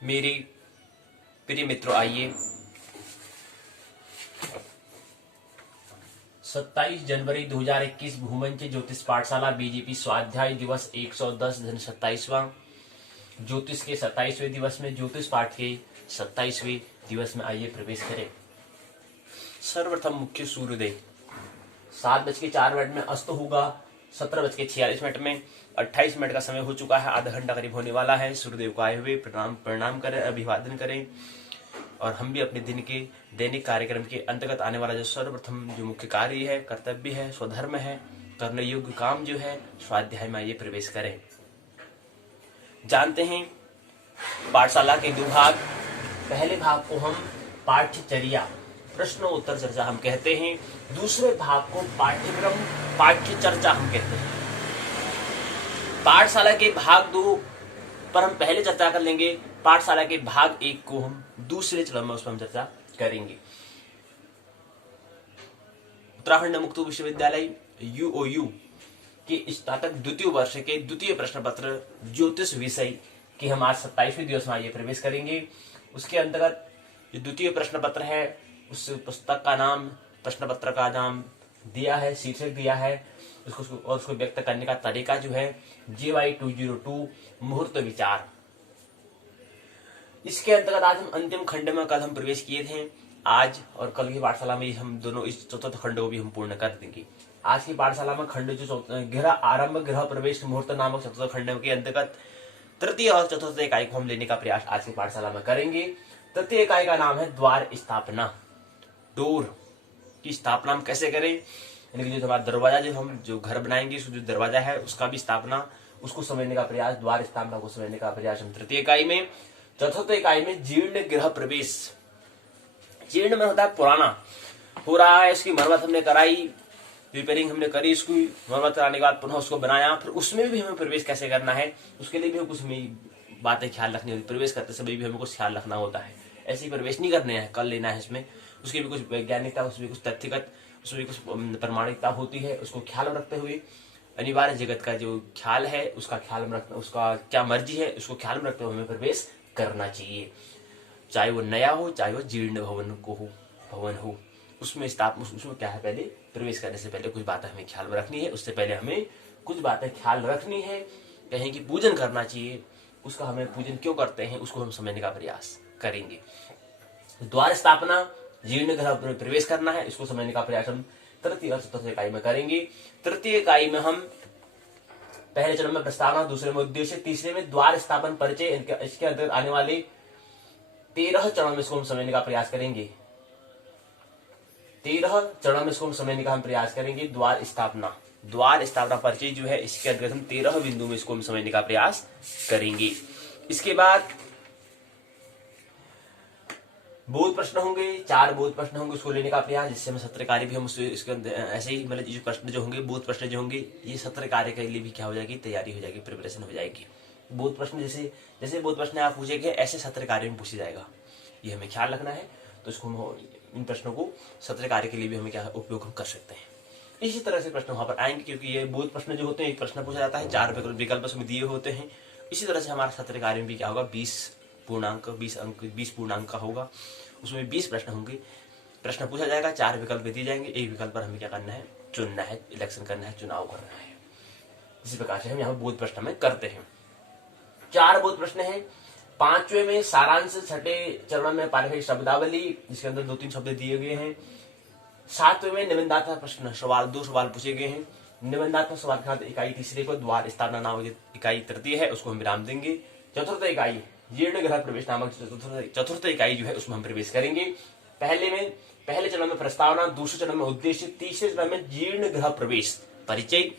मेरे प्रिय मित्रों, आइए 27 जनवरी 2021 भूमंच ज्योतिष पाठशाला बीजेपी स्वाध्याय दिवस 110 दिन 27वां ज्योतिष के 27वें दिवस में ज्योतिष पाठ के 27वें दिवस में आइए प्रवेश करें। सर्वप्रथम मुख्य सूर्योदय 7:04 में अस्त होगा, 17:46 में 28 मिनट का समय हो चुका है, आधा घंटा करीब होने वाला है। सूर्यदेव को आए हुए प्रणाम करें, अभिवादन करें और हम भी अपने दिन के दैनिक कार्यक्रम के अंतर्गत आने वाला जो सर्वप्रथम जो मुख्य कार्य है, कर्तव्य है, स्वधर्म है, करने योग्य काम जो है, स्वाध्याय में आइए प्रवेश करें। जानते हैं पाठशाला के दो भाग, पहले भाग को हम पाठ्यचर्या प्रश्न उत्तर चर्चा हम कहते हैं, दूसरे भाग को पाठ्यक्रम पाठ्य चर्चा हम कहते हैं। पाठशाला के भाग 2 पर हम पहले चर्चा कर लेंगे, पाठशाला के भाग 1 को हम दूसरे चरण में उस पर हम चर्चा करेंगे। उत्तराखंड मुक्त विश्वविद्यालय UOU के स्नातक द्वितीय वर्ष के द्वितीय प्रश्न पत्र ज्योतिष विषय के हम आज 27वें दिवस में आइए प्रवेश करेंगे। उसके अंतर्गत जो द्वितीय प्रश्न पत्र है, उस पुस्तक का नाम, प्रश्न पत्र का नाम दिया है, शीर्षक दिया है, उसको व्यक्त करने का तरीका जो है JY 202 मुहूर्त विचार। इसके अंतर्गत आज हम अंतिम खंड में कल हम प्रवेश किए थे। आज और कल की पाठशाला में हम दोनों इस चतुर्थ खंड को भी हम पूर्ण कर देंगे। आज की पाठशाला में खंड जो गृह आरंभ गृह प्रवेश मुहूर्त नामक चतुर्थ खंड के अंतर्गत तृतीय और चतुर्थ इकाई को हम लेने का प्रयास आज की पाठशाला में करेंगे। तृतीय इकाई का नाम है द्वार स्थापना। डोर की स्थापना हम कैसे करें, यानी कि जो हमारा दरवाजा जो घर बनाएंगे, उसको जो दरवाजा है उसका भी स्थापना, उसको समझने का प्रयास, द्वार स्थापना को समझने का प्रयास हम तृतीय इकाई में। चतुर्थ इकाई में जीर्ण गृह प्रवेश। जीर्ण में होता है पुराना, हो रहा है, इसकी मरम्मत हमने कराई, रिपेयरिंग हमने करी, इसकी मरम्मत कराने के बाद पुनः उसको बनाया, फिर उसमें भी हमें प्रवेश कैसे करना है, उसके लिए भी कुछ बातें ख्याल रखनी होती है। प्रवेश करते समय भी हमें कुछ ख्याल रखना होता है, ऐसे ही प्रवेश नहीं करने हैं, कर लेना है इसमें, उसकी भी कुछ वैज्ञानिकता, उसमें कुछ तथ्यगत, उसमें कुछ प्रमाणिकता होती है। उसको ख्याल रखते हुए अनिवार्य जगत का जो ख्याल है उसका ख्याल में रखना, उसका क्या मर्जी है उसको ख्याल में रखते हुए हमें प्रवेश करना चाहिए, चाहे वो नया हो, चाहे वो जीर्ण भवन हो। उसमें क्या है, पहले प्रवेश करने से पहले कुछ बातें हमें ख्याल में रखनी है, उससे पहले हमें कुछ बातें ख्याल रखनी है। कहीं की पूजन करना चाहिए, उसका हमें पूजन क्यों करते हैं उसको हम समझने का प्रयास करेंगे। द्वार स्थापना, जीर्ण गृह प्रवेश करना है, इसको समझने का प्रयास हम तृतीय और चतुर्थ इकाई में करेंगे। तृतीय इकाई में हम पहले चरण में प्रस्तावना, दूसरे में उद्देश्य, तीसरे में द्वार स्थापन परिचय, इसके अंतर्गत आने वाले 13 चरण में इसको हम समझने का प्रयास करेंगे। 13 चरण में इसको हम समझने का हम प्रयास करेंगे। द्वार स्थापना परिचय जो है, इसके अंतर्गत हम 13 बिंदु में इसको हम समझने का प्रयास करेंगे। इसके बाद बोध प्रश्न होंगे, 4 बोध प्रश्न होंगे, उसको लेने का प्रयास, जिससे हम सत्र कार्य भी हम इसके ऐसे ही मतलब जो प्रश्न जो होंगे, बोध प्रश्न जो होंगे, ये सत्र कार्य के लिए भी क्या हो जाएगी, तैयारी हो जाएगी, प्रिपरेशन हो जाएगी। बोध प्रश्न जैसे बोध प्रश्न आप पूछेंगे, ऐसे सत्र कार्य में पूछा जाएगा, ये हमें ख्याल रखना है। तो इसको हम इन प्रश्नों को सत्र कार्य के लिए भी हमें क्या उपयोग हम कर सकते हैं। इसी तरह से प्रश्न वहां पर आएंगे, क्योंकि ये बोध प्रश्न जो होते हैं, एक प्रश्न पूछा जाता है, 4 विकल्प उसमें दिए होते हैं। इसी तरह से हमारा सत्र कार्य में भी क्या होगा, 20 पूर्णांक का होगा, उसमें 20 प्रश्न होंगे। प्रश्न पूछा जाएगा, 4 विकल्प दिए जाएंगे, एक विकल्प पर हमें क्या करना है, चुनना है, इलेक्शन करना है, चुनाव करना है। इसी प्रकार से हम यहाँ बोध प्रश्न में करते हैं। 4 बोध प्रश्न है। 5वें में सारांश, 6ठे चरण में पारिभाषिक शब्दावली, जिसके अंदर 2-3 शब्द दिए गए हैं। 7वें में निबंधात्मक प्रश्न, 2 सवाल पूछे गए हैं। निबंधात्मक सवाल के साथ इकाई तीसरे को द्वार स्थापना नामक इकाई तृतीय है, उसको हम विराम देंगे। चतुर्थ इकाई जीर्ण गृह प्रवेश नामक चतुर्थ इकाई जो है, उसमें हम प्रवेश करेंगे। पहले चरण में प्रस्तावना, दूसरे चरण में उद्देश्य, तीसरे चरण में जीर्ण गृह प्रवेश परिचय।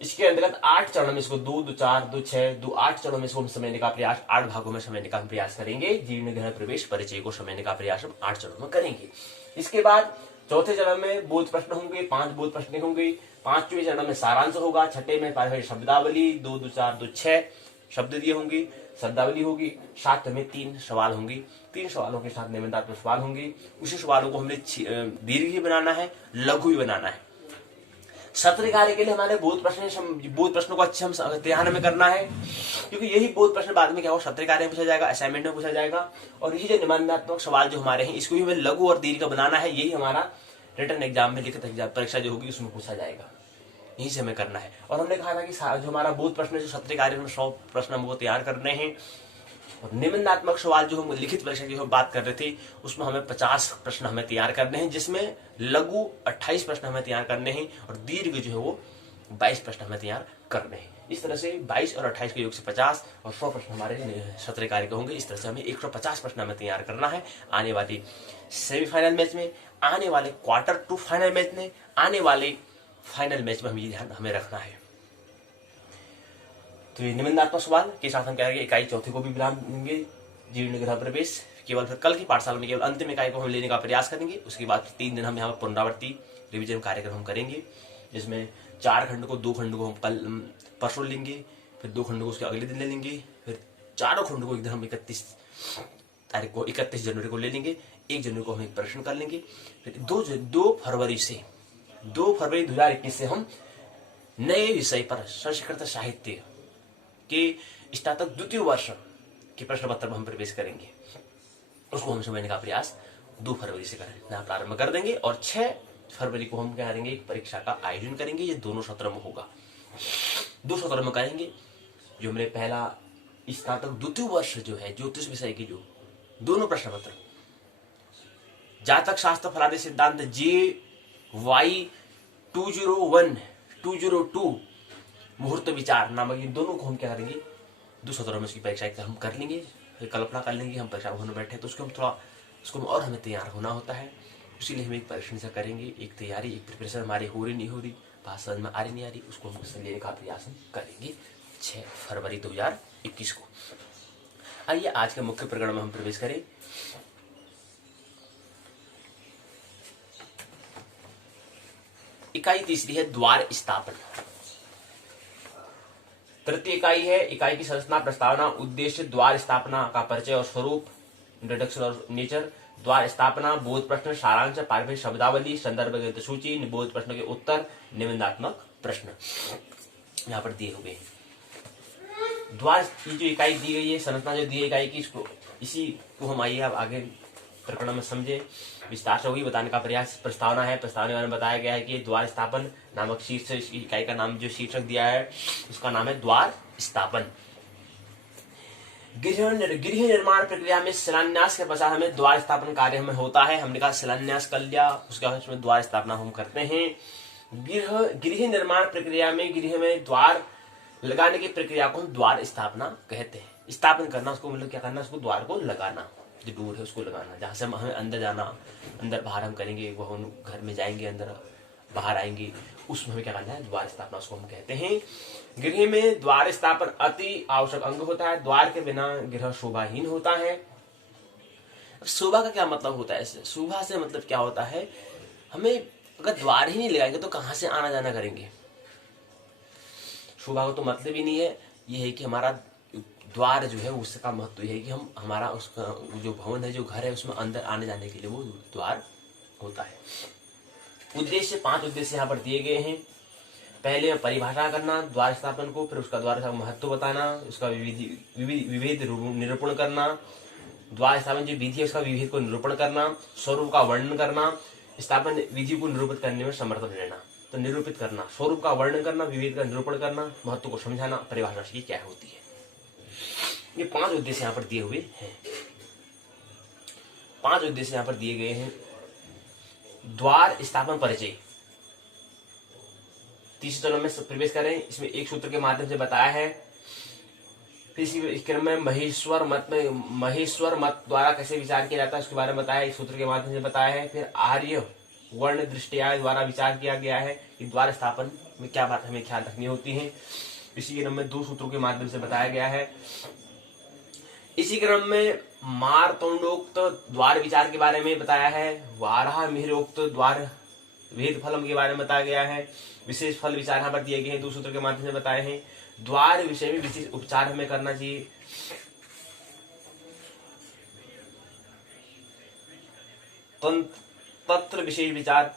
इसके अंतर्गत 8 चरण में इसको 2, 4, 2, 6, 2, 8 चरणों में इसको हम समझने का प्रयास, 8 भागों में समझने का हम प्रयास करेंगे। जीर्ण गृह प्रवेश परिचय को समझने का प्रयास हम 8 चरणों में करेंगे। इसके बाद चौथे चरण में बोध प्रश्न होंगे, 5 बोध प्रश्न होंगे। 5वें चरण में सारांश होगा, 6ठे में पारिभाषिक शब्दावली, 2, 2, 4, 2, 6 शब्द दिए होंगे, शब्दावली होगी। 7 में 3 सवाल होंगे, 3 सवालों के साथ निबंधात्मक सवाल होंगे। उसी सवालों को हमने दीर्घ भी बनाना है, लघु भी बनाना है। सत्र कार्य के लिए हमारे बोध प्रश्नों को अच्छे हम ध्यान में करना है, क्योंकि यही बोध प्रश्न बाद में क्या हो सत्र कार्य में पूछा जाएगा, असाइनमेंट में पूछा जाएगा। और यही जो निबंधात्मक सवाल जो हमारे हैं इसको भी हमें लघु और दीर्घ बनाना है, यही हमारा रिटर्न एग्जाम में लिखित परीक्षा जो होगी उसमें पूछा जाएगा, यही से हमें करना है। और हमने कहा था कि जो हमारा बोध प्रश्न जो सत्र कार्य में 100 प्रश्न हमको तैयार करने हैं, और निबंधात्मक सवाल जो हम लिखित परीक्षा की बात कर रहे थे उसमें हमें 50 प्रश्न हमें तैयार करने हैं, जिसमें लघु 28 प्रश्न हमें तैयार करने हैं और दीर्घ जो है वो 22 प्रश्न हमें तैयार करने हैं। इस तरह से 22 और 28 के योग से 50 और 100 प्रश्न हमारे सत्र कार्य के होंगे। इस तरह से हमें 150 प्रश्न हमें तैयार करना है आने वाली सेमीफाइनल मैच में, आने वाले क्वार्टर टू फाइनल मैच में, आने वाले फाइनल मैच में हम ये ध्यान हमें रखना है। तो ये निबंधात्मक सवाल के साथ हम क्या करेंगे, इकाई चौथी को भी विराम देंगे, जीर्ण गृह प्रवेश। केवल फिर कल की पाठशाला में केवल अंतिम इकाई को हम लेने का प्रयास करेंगे। उसके बाद 3 दिन हम यहाँ पर पुनरावृत्ति रिविजन कार्यक्रम हम करेंगे, जिसमें 4 खंड को 2 खंड को हम कल परसों लेंगे, फिर 2 खंड को उसके अगले दिन ले लेंगे, फिर 4 खंड को एक दिन हम 31 तारीख को 31 जनवरी को ले लेंगे, 1 जनवरी को हम एक प्रश्न कर लेंगे। फिर 2 फरवरी 2021 से हम नए विषय पर संस्कृत साहित्य के स्नातक द्वितीय वर्ष के प्रश्न पत्र में हम प्रवेश करेंगे। उसको हम समझने का प्रयास 2 फरवरी से करना प्रारंभ कर देंगे और 6 फरवरी को हम क्या करेंगे, एक परीक्षा का आयोजन करेंगे। ये दोनों सत्र में होगा, 2 सत्र में करेंगे। जो मेरे पहला स्नातक द्वितीय वर्ष जो है ज्योतिष विषय की जो दोनों प्रश्न पत्र, जातक शास्त्र फलादि सिद्धांत JY 201-202 मुहूर्त विचार नामक ये दोनों को हम क्या करेंगे, 2 सत्रों में उसकी परीक्षा हम कर लेंगे। फिर कल्पना कर लेंगे हम परीक्षा होने बैठे तो उसको और हमें तैयार होना होता है, इसीलिए हम एक परीक्षण से करेंगे, एक तैयारी, एक प्रिपरेशन हमारी हो रही नहीं हो रही, बात समझ में आ रही नहीं आ रही, उसको हम लेने का प्रयास करेंगे 6 फरवरी 2021 को। आइए आज के मुख्य प्रकरण में हम प्रवेश करें। इकाई तीसरी है द्वार स्थापन। तृतीय इकाई है, इकाई की संरचना, प्रस्तावना, उद्देश्य, द्वार स्थापना का परिचय और स्वरूप, इंट्रोडक्शन और नेचर, द्वार स्थापना, बोध प्रश्न, सारांश, पारिभाषिक शब्दावली, संदर्भ ग्रंथ सूची, बोध प्रश्न के उत्तर, निबंधात्मक प्रश्न यहाँ पर दिए हुए हैं। द्वार की जो इकाई दी गई है, संरचना जो दी है इकाई की, इसको इसी को हम आइए अब आगे प्रकरण में समझे, विस्तार से वही बताने का प्रयास। प्रस्तावना है, प्रस्तावना में बताया गया है कि द्वार स्थापन नामक शीर्षक, इसकी इकाई का नाम जो शीर्षक दिया है उसका नाम है द्वार स्थापन। गृह निर्माण प्रक्रिया में शिलान्यास के पश्चात हमें द्वार स्थापन कार्य हमें होता है। हमने कहा शिलान्यास कर लिया, उसके बाद उसमें द्वार स्थापना हम करते हैं। गृह निर्माण प्रक्रिया में गृह में द्वार लगाने की प्रक्रिया को हम द्वार स्थापना कहते हैं। स्थापन करना उसको मतलब क्या करना, उसको द्वार को लगाना, जो डोर है उसको लगाना, जहां से हमें अंदर जाना, अंदर बाहर हम करेंगे, वो हम घर में जाएंगे, अंदर बाहर आएंगे, उसमें हमें क्या करना है, द्वार स्थापना उसको हम कहते हैं। गृह में द्वार स्थापन अति आवश्यक अंग होता है, द्वार के बिना गृह शोभाहीन होता है। शोभा का क्या मतलब होता है, शोभा से मतलब क्या होता है, हमें अगर द्वार ही नहीं लगाएंगे तो कहां से आना जाना करेंगे। शोभा का तो मतलब ही नहीं है, ये है कि हमारा द्वार जो है उसका महत्व है कि हम हमारा उसका जो भवन है, जो घर है, उसमें अंदर आने जाने के लिए वो द्वार होता है। उद्देश्य 5 उद्देश्य यहाँ पर दिए गए हैं। पहले परिभाषा करना द्वार स्थापन को, फिर उसका द्वार का महत्व बताना, उसका विभेद निरूपण करना, द्वार स्थापन जो विधि है उसका विभेद को निरूपण करना, स्वरूप का वर्णन करना, स्थापन विधि को निरूपित करने में समर्थ लेना। तो निरूपित करना, स्वरूप का वर्णन करना, विभेद का निरूपण करना, महत्व को समझाना, परिभाषा की क्या होती है। ये 5 उद्देश्य यहाँ पर दिए हुए हैं। 5 उद्देश्य यहाँ पर दिए गए हैं। द्वार स्थापन परिचय, तीसरे चरण में प्रवेश करें। इसमें एक सूत्र के माध्यम से बताया है। फिर इस क्रम में महेश्वर मत द्वारा कैसे विचार किया जाता है उसके बारे में बताया, एक सूत्र के माध्यम से बताया है। फिर आर्य वर्ण दृष्टिया द्वारा विचार किया गया है कि द्वार स्थापन में क्या बात हमें ख्याल रखनी होती है। इसी क्रम में 2 सूत्रों के माध्यम से बताया गया है। इसी क्रम में मारतोंडोक्त द्वार विचार के बारे में बताया है। वाराह मिहिरोक्त द्वार भेद फलम के बारे में बताया गया है। विशेष फल विचार यहाँ पर दिए गए हैं, 2 सूत्र के माध्यम से बताए हैं। द्वार विषय में विशेष उपचार हमें करना चाहिए। तंत्र विशेष विचार,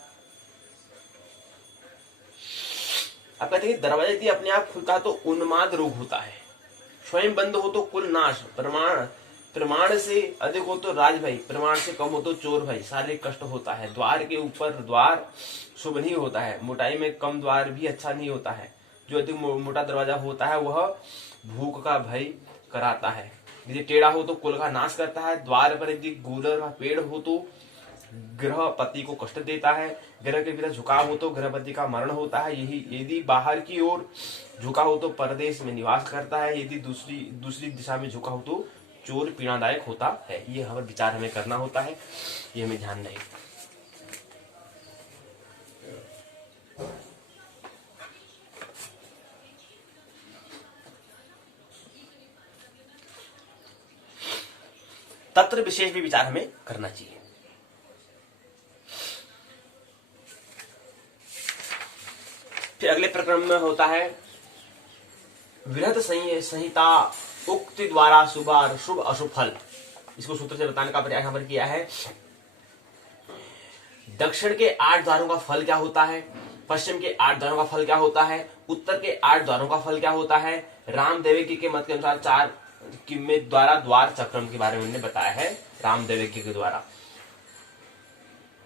अब कहते हैं दरवाजा यदि अपने आप खुलता है तो उन्माद रोग होता है, स्वयं बंद हो तो कुल नाश, प्रमाण से अधिक हो तो राज भाई, प्रमाण से कम हो तो चोर भाई, शारीरिक कष्ट होता है, द्वार के ऊपर द्वार शुभ नहीं होता है, मोटाई में कम द्वार भी अच्छा नहीं होता है, जो अधिक मोटा दरवाजा होता है वह भूख का भय कराता है, यदि टेढ़ा हो तो कुल का नाश करता है, द्वार पर यदि गूलर का पेड़ हो तो गृहपति को कष्ट देता है, ग्रह के भीतर झुकाव हो तो गृहपति का मरण होता है, यही यदि बाहर की ओर झुका हो तो परदेश में निवास करता है, यदि दूसरी दिशा में झुका हो तो चोर पीड़ादायक होता है। ये हमें विचार हमें करना होता है, ये हमें ध्यान रहे। तत्र विशेष भी विचार हमें करना चाहिए। फिर अगले प्रकरण में होता है वृहत संहिता उक्ति द्वारा शुभ और शुभ अशुभ फल। इसको सूत्र से बताने का प्रयास हमारे किया है। दक्षिण के 8 द्वारों का फल क्या होता है, पश्चिम के 8 द्वारों का फल क्या होता है, उत्तर के 8 द्वारों का फल क्या होता है। रामदेव के मत के अनुसार 4 में द्वारा द्वार चक्रम के बारे में हमने बताया है। रामदेव के द्वारा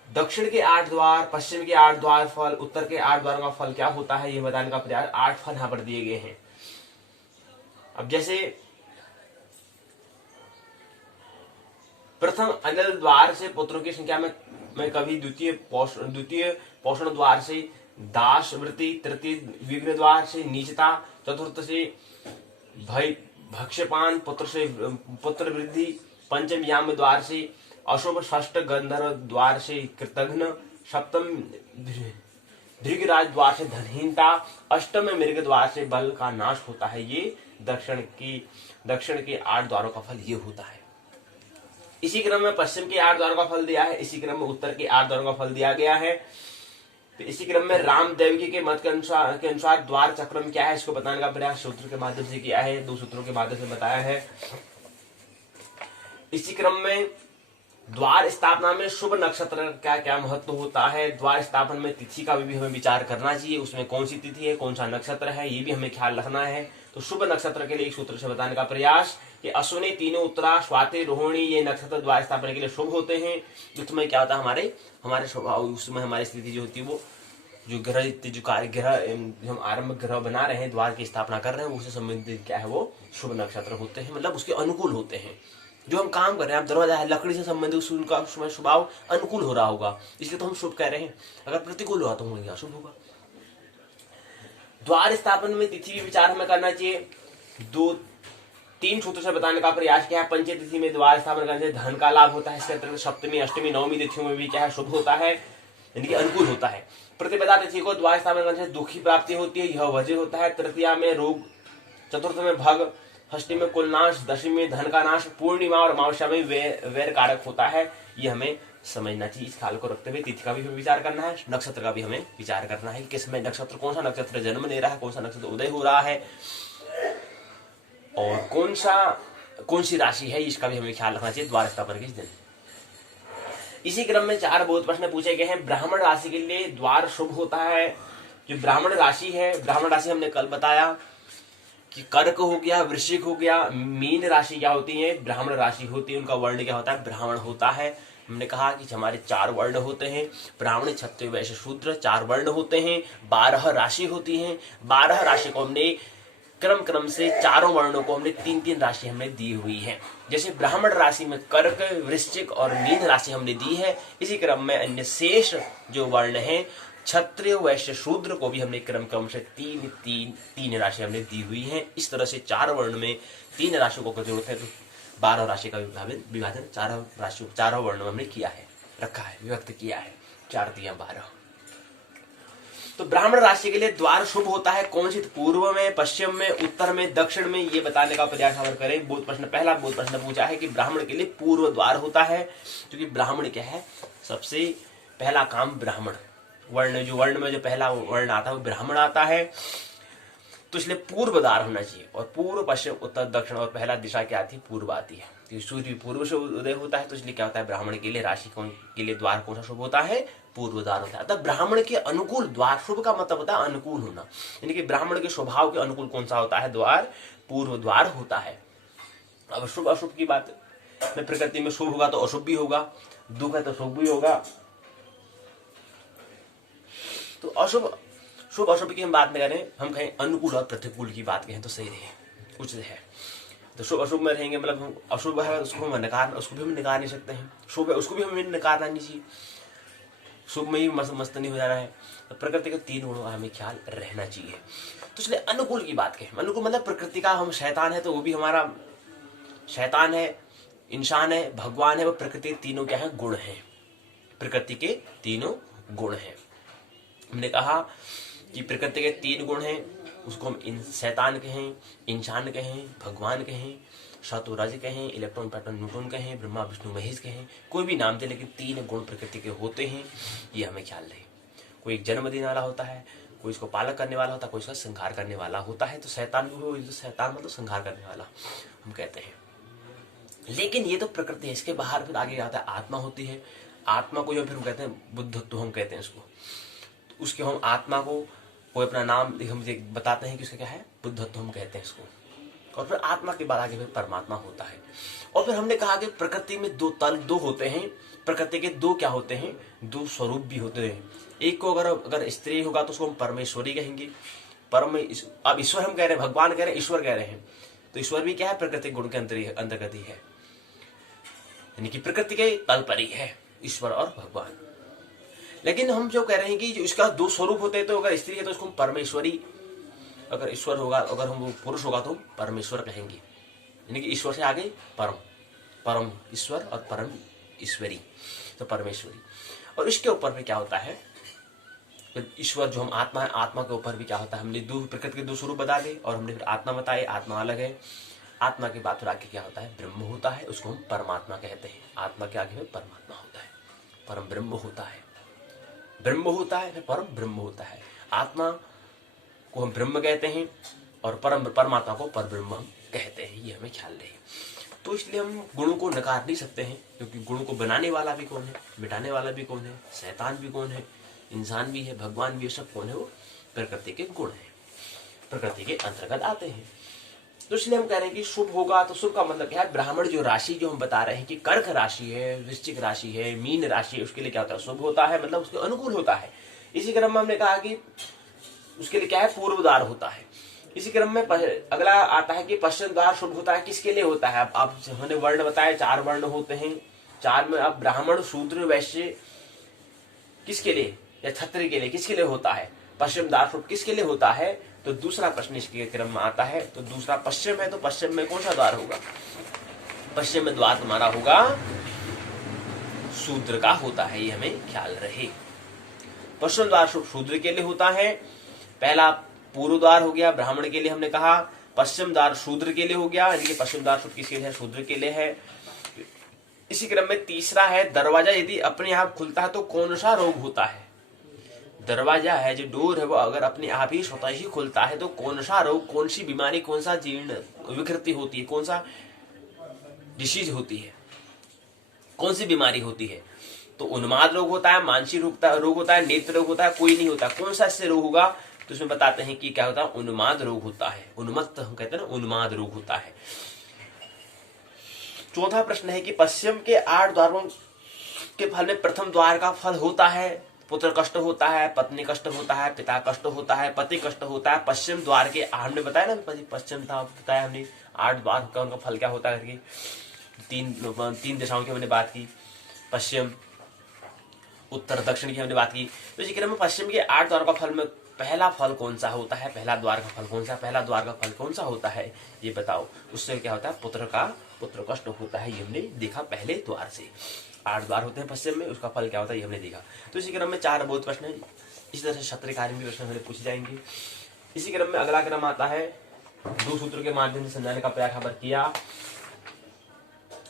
दक्षिण के 8 द्वार, पश्चिम के 8 द्वार फल, उत्तर के 8 द्वारों का फल क्या होता है, ये बताने का प्रयास 8 फल यहां पर दिए गए हैं। अब जैसे प्रथम अनिल द्वार से पुत्रों की संख्या में कभी द्वितीय पोषण द्वार से दास वृत्ति, तृतीय विघ्न द्वार से नीचता, चतुर्थ से भय भक्ष्यपान, पुत्र वृद्धि, पंचम याम द्वार से अशुभ, षष्ठ गंधर्व द्वार से कृतघ्न, सप्तम धृगराज द्वार से धनहीनता, अष्टम मृग द्वार से बल का नाश होता है। ये दक्षिण के 8 द्वारों का फल ये होता है। इसी क्रम में पश्चिम के 8 द्वारों का फल दिया है, इसी क्रम में उत्तर के 8 द्वारों का फल दिया गया है। तो इसी क्रम में रामदेवगी के मत के अनुसार द्वार चक्रम क्या है, इसको बताने का प्रयास सूत्र के माध्यम से किया है, 2 सूत्रों के माध्यम से बताया है। इसी क्रम में द्वार स्थापना में शुभ नक्षत्र का क्या महत्व होता है, द्वार स्थापन में तिथि का भी हमें विचार करना चाहिए, उसमें कौन सी तिथि है, कौन सा नक्षत्र है, ये भी हमें ख्याल रखना है। तो शुभ नक्षत्र के लिए एक सूत्र से बताने का प्रयास कि अश्विनी, तीनों, उत्तरा, स्वाति, रोहिणी ये नक्षत्र द्वार स्थापना के लिए शुभ होते हैं। उसमें क्या होता है, हमारे स्वभाव, उसमें हमारी स्थिति जो होती है वो जो ग्रह हम आरंभ ग्रह बना रहे हैं, द्वार की स्थापना कर रहे हैं, उससे संबंधित क्या है वो शुभ नक्षत्र होते हैं, मतलब उसके अनुकूल होते हैं। जो हम काम कर रहे हैं, आप दरवाजा है लकड़ी से संबंधित, उनका स्वभाव अनुकूल हो रहा होगा, इसलिए तो हम शुभ कह रहे हैं। अगर प्रतिकूल हुआ तो वो अशुभ होगा। द्वार स्थापन में तिथि भी विचार हमें करना चाहिए। 2-3 सूत्र से बताने का प्रयास किया है। पंचमी तिथि में द्वार स्थापन करने से धन का लाभ होता है। इसके अंतर्गत सप्तमी, अष्टमी, नवमी तिथियों में भी क्या है, शुभ होता है, यानी कि अनुकूल होता है। प्रतिपदा तिथि को द्वार स्थापन करने से दुख की प्राप्ति होती है, यह वजह होता है। तृतीया में रोग, चतुर्थ में भग, षष्ठी में कुलनाश, दशमी में धन का नाश, पूर्णिमा और अमावस्या में वैर कारक होता है। ये हमें समझना चाहिए। इस ख्याल को रखते हुए तिथि का भी हमें विचार करना है, नक्षत्र का भी हमें विचार करना है कि किसमें नक्षत्र, कौन सा नक्षत्र जन्म ले रहा है, कौन सा नक्षत्र उदय हो रहा है और कौन सी राशि है, इसका भी हमें ख्याल रखना चाहिए द्वार स्थापन के दिन। इसी क्रम में 4 बहुत प्रश्न पूछे गए हैं। ब्राह्मण राशि के लिए द्वार शुभ होता है। जो ब्राह्मण राशि है, ब्राह्मण राशि हमने कल बताया कि कर्क हो गया, वृश्चिक हो गया, मीन राशि क्या होती है, ब्राह्मण राशि होती है, उनका वर्ण क्या होता है, ब्राह्मण होता है। हमने कहा कि हमारे 4 वर्ण होते हैं, ब्राह्मण, क्षत्रिय, वैश्य, शूद्र, 4 वर्ण होते हैं, 12 राशि होती हैं। 12 राशि को हमने क्रम से चारों वर्णों को हमने 3-3 राशि हमने दी हुई है। जैसे ब्राह्मण राशि में कर्क, वृश्चिक और मीन राशि हमने दी है, इसी क्रम में अन्य शेष जो वर्ण है क्षत्रिय, वैश्य, शूद्र को भी हमने क्रम से 3 राशि हमने दी हुई है। इस तरह से 4 वर्ण में 3 राशियों को जरूरत है, तो 12 राशि का विभाजन 4 वर्णों में हमने किया है, रखा है, विभक्त किया है, 4 दिया 12। तो ब्राह्मण राशि के लिए द्वार शुभ होता है। कौन सी, पूर्व में, पश्चिम में, उत्तर में, दक्षिण में, ये बताने का प्रयास हम करें। पहला बहुत प्रश्न पूछा है कि ब्राह्मण के लिए पूर्व द्वार होता है, क्योंकि ब्राह्मण क्या है, सबसे पहला काम ब्राह्मण वर्ण में जो पहला वर्ण आता है वो ब्राह्मण आता है, तो इसलिए पूर्व द्वार होना चाहिए। और पूर्व, पश्चिम, उत्तर, दक्षिण और पहला दिशा क्या आती है, पूर्व आती है। सूर्य पूर्व से उदय होता है, तो इसलिए क्या होता है, ब्राह्मण के लिए राशि के लिए द्वार कौन सा शुभ होता है, पूर्व द्वार होता है। अतः ब्राह्मण के अनुकूल द्वार, शुभ का मतलब होता है अनुकूल होना, यानी कि ब्राह्मण के स्वभाव के अनुकूल कौन सा होता है? द्वार, पूर्व द्वार होता है। अब शुभ अशुभ की बात में, प्रकृति में शुभ होगा तो अशुभ भी होगा, दुख है तो शुभ भी होगा। तो अशुभ शुभ अशुभ की हम बात नहीं करें, हम कहें अनुकूल और प्रतिकूल की बात कहें तो सही रहे, उचित है। तो शुभ अशुभ में रहेंगे, मतलब हम अशुभ है उसको हम नकार, उसको भी हम नकार नहीं सकते हैं, शुभ है उसको भी हमें नकारना नहीं चाहिए, शुभ में ही मस्त नहीं हो जाना है। तो प्रकृति के 3 गुणों का हमें ख्याल रहना चाहिए। तो इसलिए अनुकूल की बात कहें, अनुकूल मतलब प्रकृति का हम शैतान है तो वो भी हमारा शैतान है, इंसान है, भगवान है, वो प्रकृति तीनों क्या है? गुण है, प्रकृति के तीनों गुण हैं। हमने कहा कि प्रकृति के 3 गुण हैं, उसको हम शैतान कहें, इंसान कहें, भगवान कहें, सत्व रज कहें, इलेक्ट्रॉन प्रोटॉन न्यूट्रॉन कहें, ब्रह्मा विष्णु महेश कहें, कोई भी नाम दे, लेकिन 3 गुण प्रकृति के होते हैं, ये हमें ख्याल रहे। कोई एक जन्म देने वाला होता है, कोई इसको पालक करने वाला होता है, कोई इसका संहार करने वाला होता है। तो शैतान भी, शैतान मतलब संहार करने वाला हम कहते हैं। लेकिन ये तो प्रकृति है, इसके बाहर फिर आगे आता है आत्मा होती है। आत्मा को जो फिर हम कहते हैं बुद्धत्व हम कहते हैं इसको। तो उसके हम आत्मा को कोई अपना नाम हम बताते हैं कि उसका क्या है? बुद्धत्व हम कहते हैं इसको। और फिर आत्मा के बाद आगे फिर परमात्मा होता है। और फिर हमने कहा कि प्रकृति में 2 तल 2 होते हैं, प्रकृति के 2 क्या होते हैं? 2 स्वरूप भी होते हैं। एक को अगर स्त्री होगा तो उसको हम परमेश्वरी कहेंगे, अब ईश्वर हम कह रहे हैं, भगवान कह रहे हैं, ईश्वर कह रहे हैं। तो ईश्वर भी क्या है? प्रकृति गुण के अंतर्गत ही है, यानी कि प्रकृति के तल पर ही है ईश्वर और भगवान। लेकिन हम जो कह रहे हैं कि जो इसका 2 स्वरूप होते हैं, तो अगर स्त्री है तो उसको हम परमेश्वरी, अगर ईश्वर होगा, अगर हम पुरुष होगा तो परमेश्वर कहेंगे, यानी कि ईश्वर से आगे परम ईश्वर और परम ईश्वरी, तो परमेश्वरी। और इसके ऊपर में क्या होता है? ईश्वर जो हम आत्मा है, आत्मा के ऊपर भी क्या होता है? हमने प्रकृति के 2 स्वरूप बता दिए और हमने फिर आत्मा बताए, आत्मा अलग है। आत्मा के बाद फिर आगे क्या होता है? ब्रह्म होता है, उसको हम परमात्मा कहते हैं। आत्मा के आगे में परमात्मा होता है, परम ब्रह्म होता है, ब्रह्म होता है, फिर परम ब्रह्म होता है। आत्मा को हम ब्रह्म कहते हैं और परमात्मा को परब्रह्म हम कहते हैं, ये हमें ख्याल रहे। तो इसलिए हम गुणों को नकार नहीं सकते हैं, क्योंकि गुणों को बनाने वाला भी कौन है? मिटाने वाला भी कौन है? शैतान भी कौन है? इंसान भी है, भगवान भी है, सब कौन है? वो प्रकृति के गुण है, प्रकृति के अंतर्गत आते हैं। तो इसलिए हम कह रहे हैं कि शुभ होगा, तो शुभ का मतलब क्या है? ब्राह्मण जो राशि जो हम बता रहे हैं कि कर्क राशि है, वृश्चिक राशि है, मीन राशि है, उसके लिए क्या होता है? शुभ होता है, मतलब उसके अनुकूल होता है। इसी क्रम में हमने कहा कि उसके लिए क्या है? पूर्व द्वार होता है। इसी क्रम में अगला आता है कि पश्चिम द्वार शुभ होता है। किसके लिए होता है? अब हमने वर्ण बताया, 4 वर्ण होते हैं, 4 में अब ब्राह्मण, शूद्र, वैश्य किसके लिए, या क्षत्रिय के लिए किसके लिए होता है? पश्चिम द्वार शुभ किसके लिए होता है? तो दूसरा प्रश्न इसके क्रम में आता है। तो दूसरा पश्चिम है, तो पश्चिम में कौन सा द्वार होगा? पश्चिम में द्वार तुम्हारा होगा शूद्र का होता है, ये हमें ख्याल रहे। पश्चिम द्वार शुभ शूद्र के लिए होता है। पहला पूर्व द्वार हो गया ब्राह्मण के लिए, हमने कहा। पश्चिम द्वार शूद्र के लिए हो गया, यानी कि पश्चिम द्वार शुभ किसके लिए है? शूद्र के लिए है। इसी क्रम में तीसरा है दरवाजा यदि अपने आप खुलता है तो कौन सा रोग होता है? दरवाजा है जो डोर है, वो अगर अपने आप ही स्वतः ही खुलता है तो कौन सा रोग, कौन सी बीमारी, कौन सा जीर्ण विकृति होती है, कौन सा डिसीज होती है, कौन सी बीमारी होती है? तो उन्माद रोग होता है, मानसिक रोग होता है, नेत्र रोग होता है, कोई नहीं होता। कौन सा इससे रोग होगा? तो उसमें बताते हैं कि क्या होता है? उन्माद रोग होता है। उन्मत्त हम कहते हैं ना, उन्माद रोग होता है। चौथा प्रश्न है कि पश्चिम के 8 द्वारों के फल में प्रथम द्वार का फल होता है। पुत्र कष्ट होता है, पत्नी कष्ट होता है, पिता कष्ट होता है, पति कष्ट होता है। पश्चिम द्वार के हमने बताया ना, पश्चिम था बताया हमने, 8 द्वार का उनका फल क्या होता है करके। 3 दिशाओं की हमने बात की, पश्चिम, उत्तर, दक्षिण की हमने बात की। तो इसी क्रम में पश्चिम के 8 द्वार का फल में पहला फल कौन सा होता है? पहला द्वार का फल कौन सा? पहला द्वार का फल कौन सा होता है, ये बताओ। उससे क्या होता है? पुत्र कष्ट होता है, ये हमने देखा पहले द्वार से। 8 द्वार होते हैं पश्चिम में, उसका फल क्या होता है ये हमने देखा। तो इसी क्रम में 4 बहुत प्रश्न है, इसी तरह से क्षत्रिय कार्य भी प्रश्न हमें पूछे जाएंगे। इसी क्रम में अगला क्रम आता है 2 सूत्र के माध्यम से समझाने का प्रयास किया।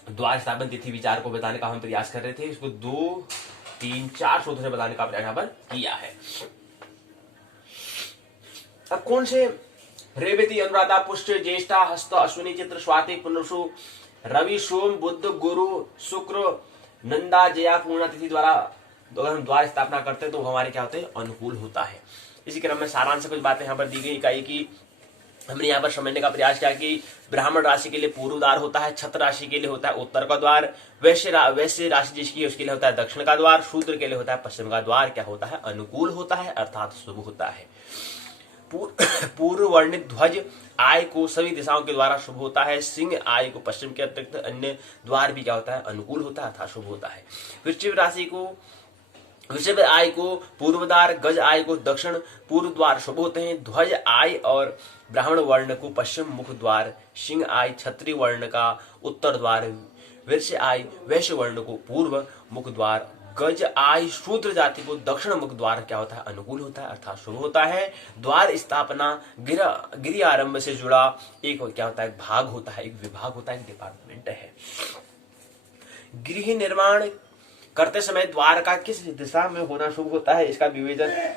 द्वार स्थापन तिथि विचार को बताने का हम प्रयास कर रहे थे, इसको 2, 3, 4 सूत्र से बताने का प्रयास किया है। अब कौन से? रेवती, अनुराधा, पुष्य, ज्येष्ठा, हस्त, अश्विनी, चित्र, स्वाति, पुनर्वसु, रवि, सोम, बुध, गुरु, शुक्र, नंदा, जया, पूर्णा तिथि द्वारा तो अगर हम द्वार स्थापना करते हैं तो हमारे क्या होते हैं, अनुकूल होता है। इसी क्रम में सारांश कुछ बातें यहाँ पर दी गई इकाई की हमने यहाँ पर समझने का प्रयास किया कि ब्राह्मण राशि के लिए पूर्व द्वार होता है, छत्र राशि के लिए होता है उत्तर का द्वार, वैश्य राशि जिसकी है उसके लिए होता है दक्षिण का द्वार, शूद्र के लिए होता है पश्चिम का द्वार। क्या होता है, अनुकूल होता है अर्थात शुभ होता है। पूर्व वर्णित ध्वज आय को सभी दिशाओं के द्वारा शुभ होता है। सिंह आय को पश्चिम के अतिरिक्त अन्य द्वार भी क्या होता है, अनुकूल होता है अर्थात शुभ होता है। वृश्चिक राशि को वृषभ आय को पूर्व द्वार, गज आय को दक्षिण पूर्व द्वार शुभ होते हैं। ध्वज आय और ब्राह्मण वर्ण को पश्चिम मुख द्वार, सिंह आय क्षत्रिय वर्ण का उत्तर द्वार, वृक्ष आय वैश्य वर्ण को पूर्व मुख द्वार, गज आय शूद्र जाति को दक्षिण मुख द्वार क्या होता है, अनुकूल होता है अर्थात शुभ होता है। द्वार स्थापना गृह आरंभ से जुड़ा एक क्या होता है, भाग होता है, एक विभाग होता है, एक डिपार्टमेंट है। गृह निर्माण करते समय द्वार का किस दिशा में होना शुभ होता है, इसका विवेचन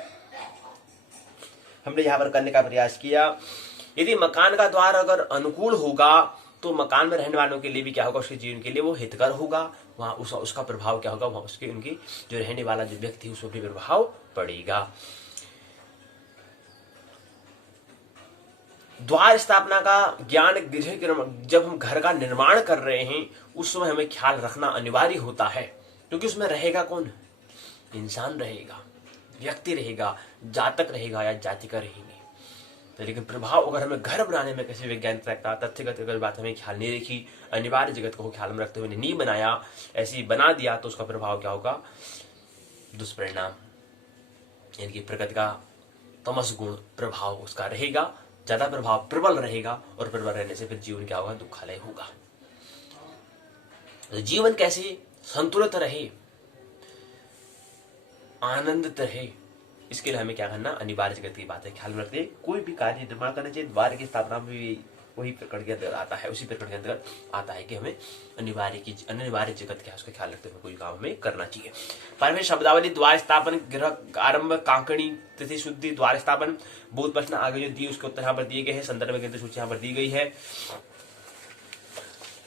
हमने यहाँ पर करने का प्रयास किया। यदि मकान का द्वार अगर अनुकूल होगा तो मकान में रहने वालों के लिए भी क्या होगा, उसके जीवन के लिए वो हितकर होगा। वहां उसका प्रभाव क्या होगा, वहां उसके उनकी जो रहने वाला जो व्यक्ति उस पर भी प्रभाव पड़ेगा। द्वार स्थापना का ज्ञान जब हम घर का निर्माण कर रहे हैं उस समय हमें ख्याल रखना अनिवार्य होता है, क्योंकि उसमें रहेगा कौन, इंसान रहेगा, व्यक्ति रहेगा, जातक रहेगा या जातिका रहेंगे। तो लेकिन प्रभाव अगर हमें घर बनाने में किसी वैज्ञानिक तथ्यगत अगर बात हमें ख्याल नहीं रखी, अनिवार्य जगत को ख्याल में रखते हुए नहीं बनाया, ऐसे ही बना दिया, तो उसका प्रभाव क्या होगा, दुष्परिणाम, यानी कि प्रकृति का तमस गुण प्रभाव उसका रहेगा, ज्यादा प्रभाव प्रबल रहेगा, और प्रबल रहने से फिर जीवन क्या होगा, दुखालय होगा। तो जीवन कैसे संतुलित रहे, आनंदित रहे, इसके लिए हमें क्या करना, अनिवार्य जगत की बात है ख्याल में रखते। कोई भी कार्य निर्माण करना चाहिए, द्वार की स्थापना में भी वही प्रकरण के अंतर्गत आता है, उसी प्रकरण के अंतर्गत आता है कि हमें अनिवार्य जगत क्या है उसका ख्याल रखते हुए कोई काम हमें करना चाहिए। परमेश्वर शब्दावली द्वार स्थापन, गृह आरंभ, कांकणी, तिथि शुद्धि, द्वार स्थापन, बहुत प्रश्न आगे जो दिए उसके उत्तर यहाँ पर दिए गए हैं, संदर्भ ग्रंथ सूची यहाँ पर दी गई है।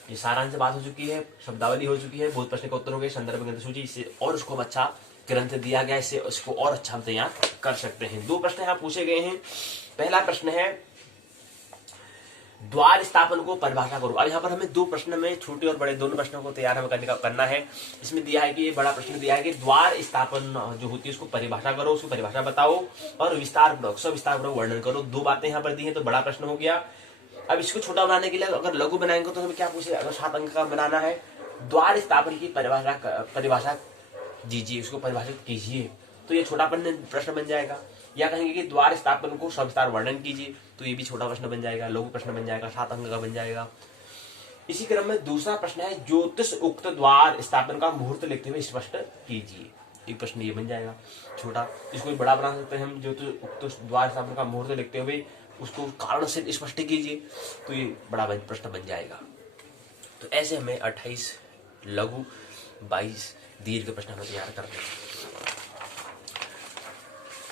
ये सारांश बात हो चुकी है, शब्दावली हो चुकी है, बहुत प्रश्न का उत्तर हो गए, संदर्भ ग्रंथ सूची, इससे और उसको अच्छा ग्रंथ दिया गया, इससे उसको और अच्छा हम तैयार कर सकते हैं। दो प्रश्न यहाँ पूछे गए हैं। पहला प्रश्न है द्वार स्थापन को परिभाषा करो। अब यहाँ पर हमें दो प्रश्न में, छोटे और बड़े दोनों प्रश्नों को तैयार हमें करना है। इसमें दिया है कि ये बड़ा प्रश्न दिया है कि द्वार स्थापन जो होती है उसको परिभाषा करो, उसकी परिभाषा बताओ और विस्तार वर्णन करो। दो बातें यहाँ पर दी है, तो बड़ा प्रश्न हो गया। अब इसको छोटा बनाने के लिए अगर लघु बनाएंगे तो हमें क्या पूछे, अगर 7 अंक का बनाना है, द्वार स्थापन की परिभाषा दीजिए, उसको परिभाषित कीजिए, तो ये छोटा प्रश्न बन जाएगा। या कहेंगे कि द्वार स्थापन को सविस्तार वर्णन कीजिए, तो ये भी छोटा प्रश्न बन जाएगा, लघु प्रश्न बन जाएगा, 7 अंक का बन जाएगा। इसी क्रम में दूसरा प्रश्न है ज्योतिष उक्त द्वार स्थापन का मुहूर्त लिखते हुए स्पष्ट कीजिए। एक प्रश्न ये बन जाएगा छोटा, इसको बड़ा बना सकते हैं हम, ज्योतिष उक्त द्वार स्थापन का मुहूर्त लिखते हुए उसको कारण से स्पष्ट कीजिए, तो ये बड़ा प्रश्न बन जाएगा। तो ऐसे हमें 28 लघु 22 दीर्घ प्रश्न हमें तैयार करने हैं।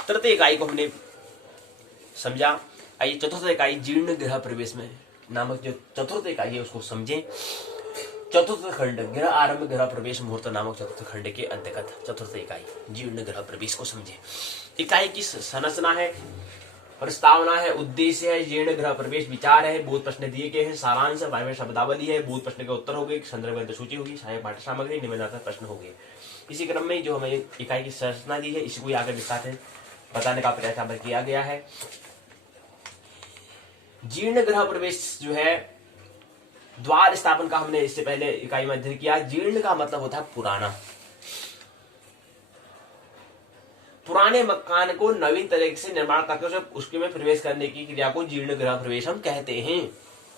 तृतीय इकाई को हमने समझा। आइए चतुर्थ इकाई जीर्ण गृह प्रवेश में नामक जो चतुर्थ इकाई है उसको समझें। चतुर्थ खंड गृह आरंभ गृह प्रवेश मुहूर्त नामक चतुर्थ खंड के अंतर्गत चतुर्थ इकाई जीर्ण गृह प्रवेश को समझें। इकाई की संरचना है, प्रस्तावना है, उद्देश्य है, जीर्ण गृह प्रवेश विचार है, बहुत प्रश्न दिए गए हैं, सारांश है, वायव्य शब्दावली है, बहुत प्रश्न के उत्तर हो गए, संदर्भ ग्रंथ सूची होगी, सहायक पाठ्य सामग्री, निबंधात्मक प्रश्न हो गए। इसी क्रम में जो हमें इकाई की संरचना दी है इसको आगे विस्तार से बताने का प्रयास यहाँ पर किया गया है। जीर्ण गृह प्रवेश जो है द्वार स्थापन का हमने इससे पहले इकाई में अध्ययन किया। जीर्ण का मतलब होता है पुराना, पुराने मकान को नवीन तरीके से निर्माण करके उसके में प्रवेश करने की क्रिया को जीर्ण गृह प्रवेश हम कहते हैं।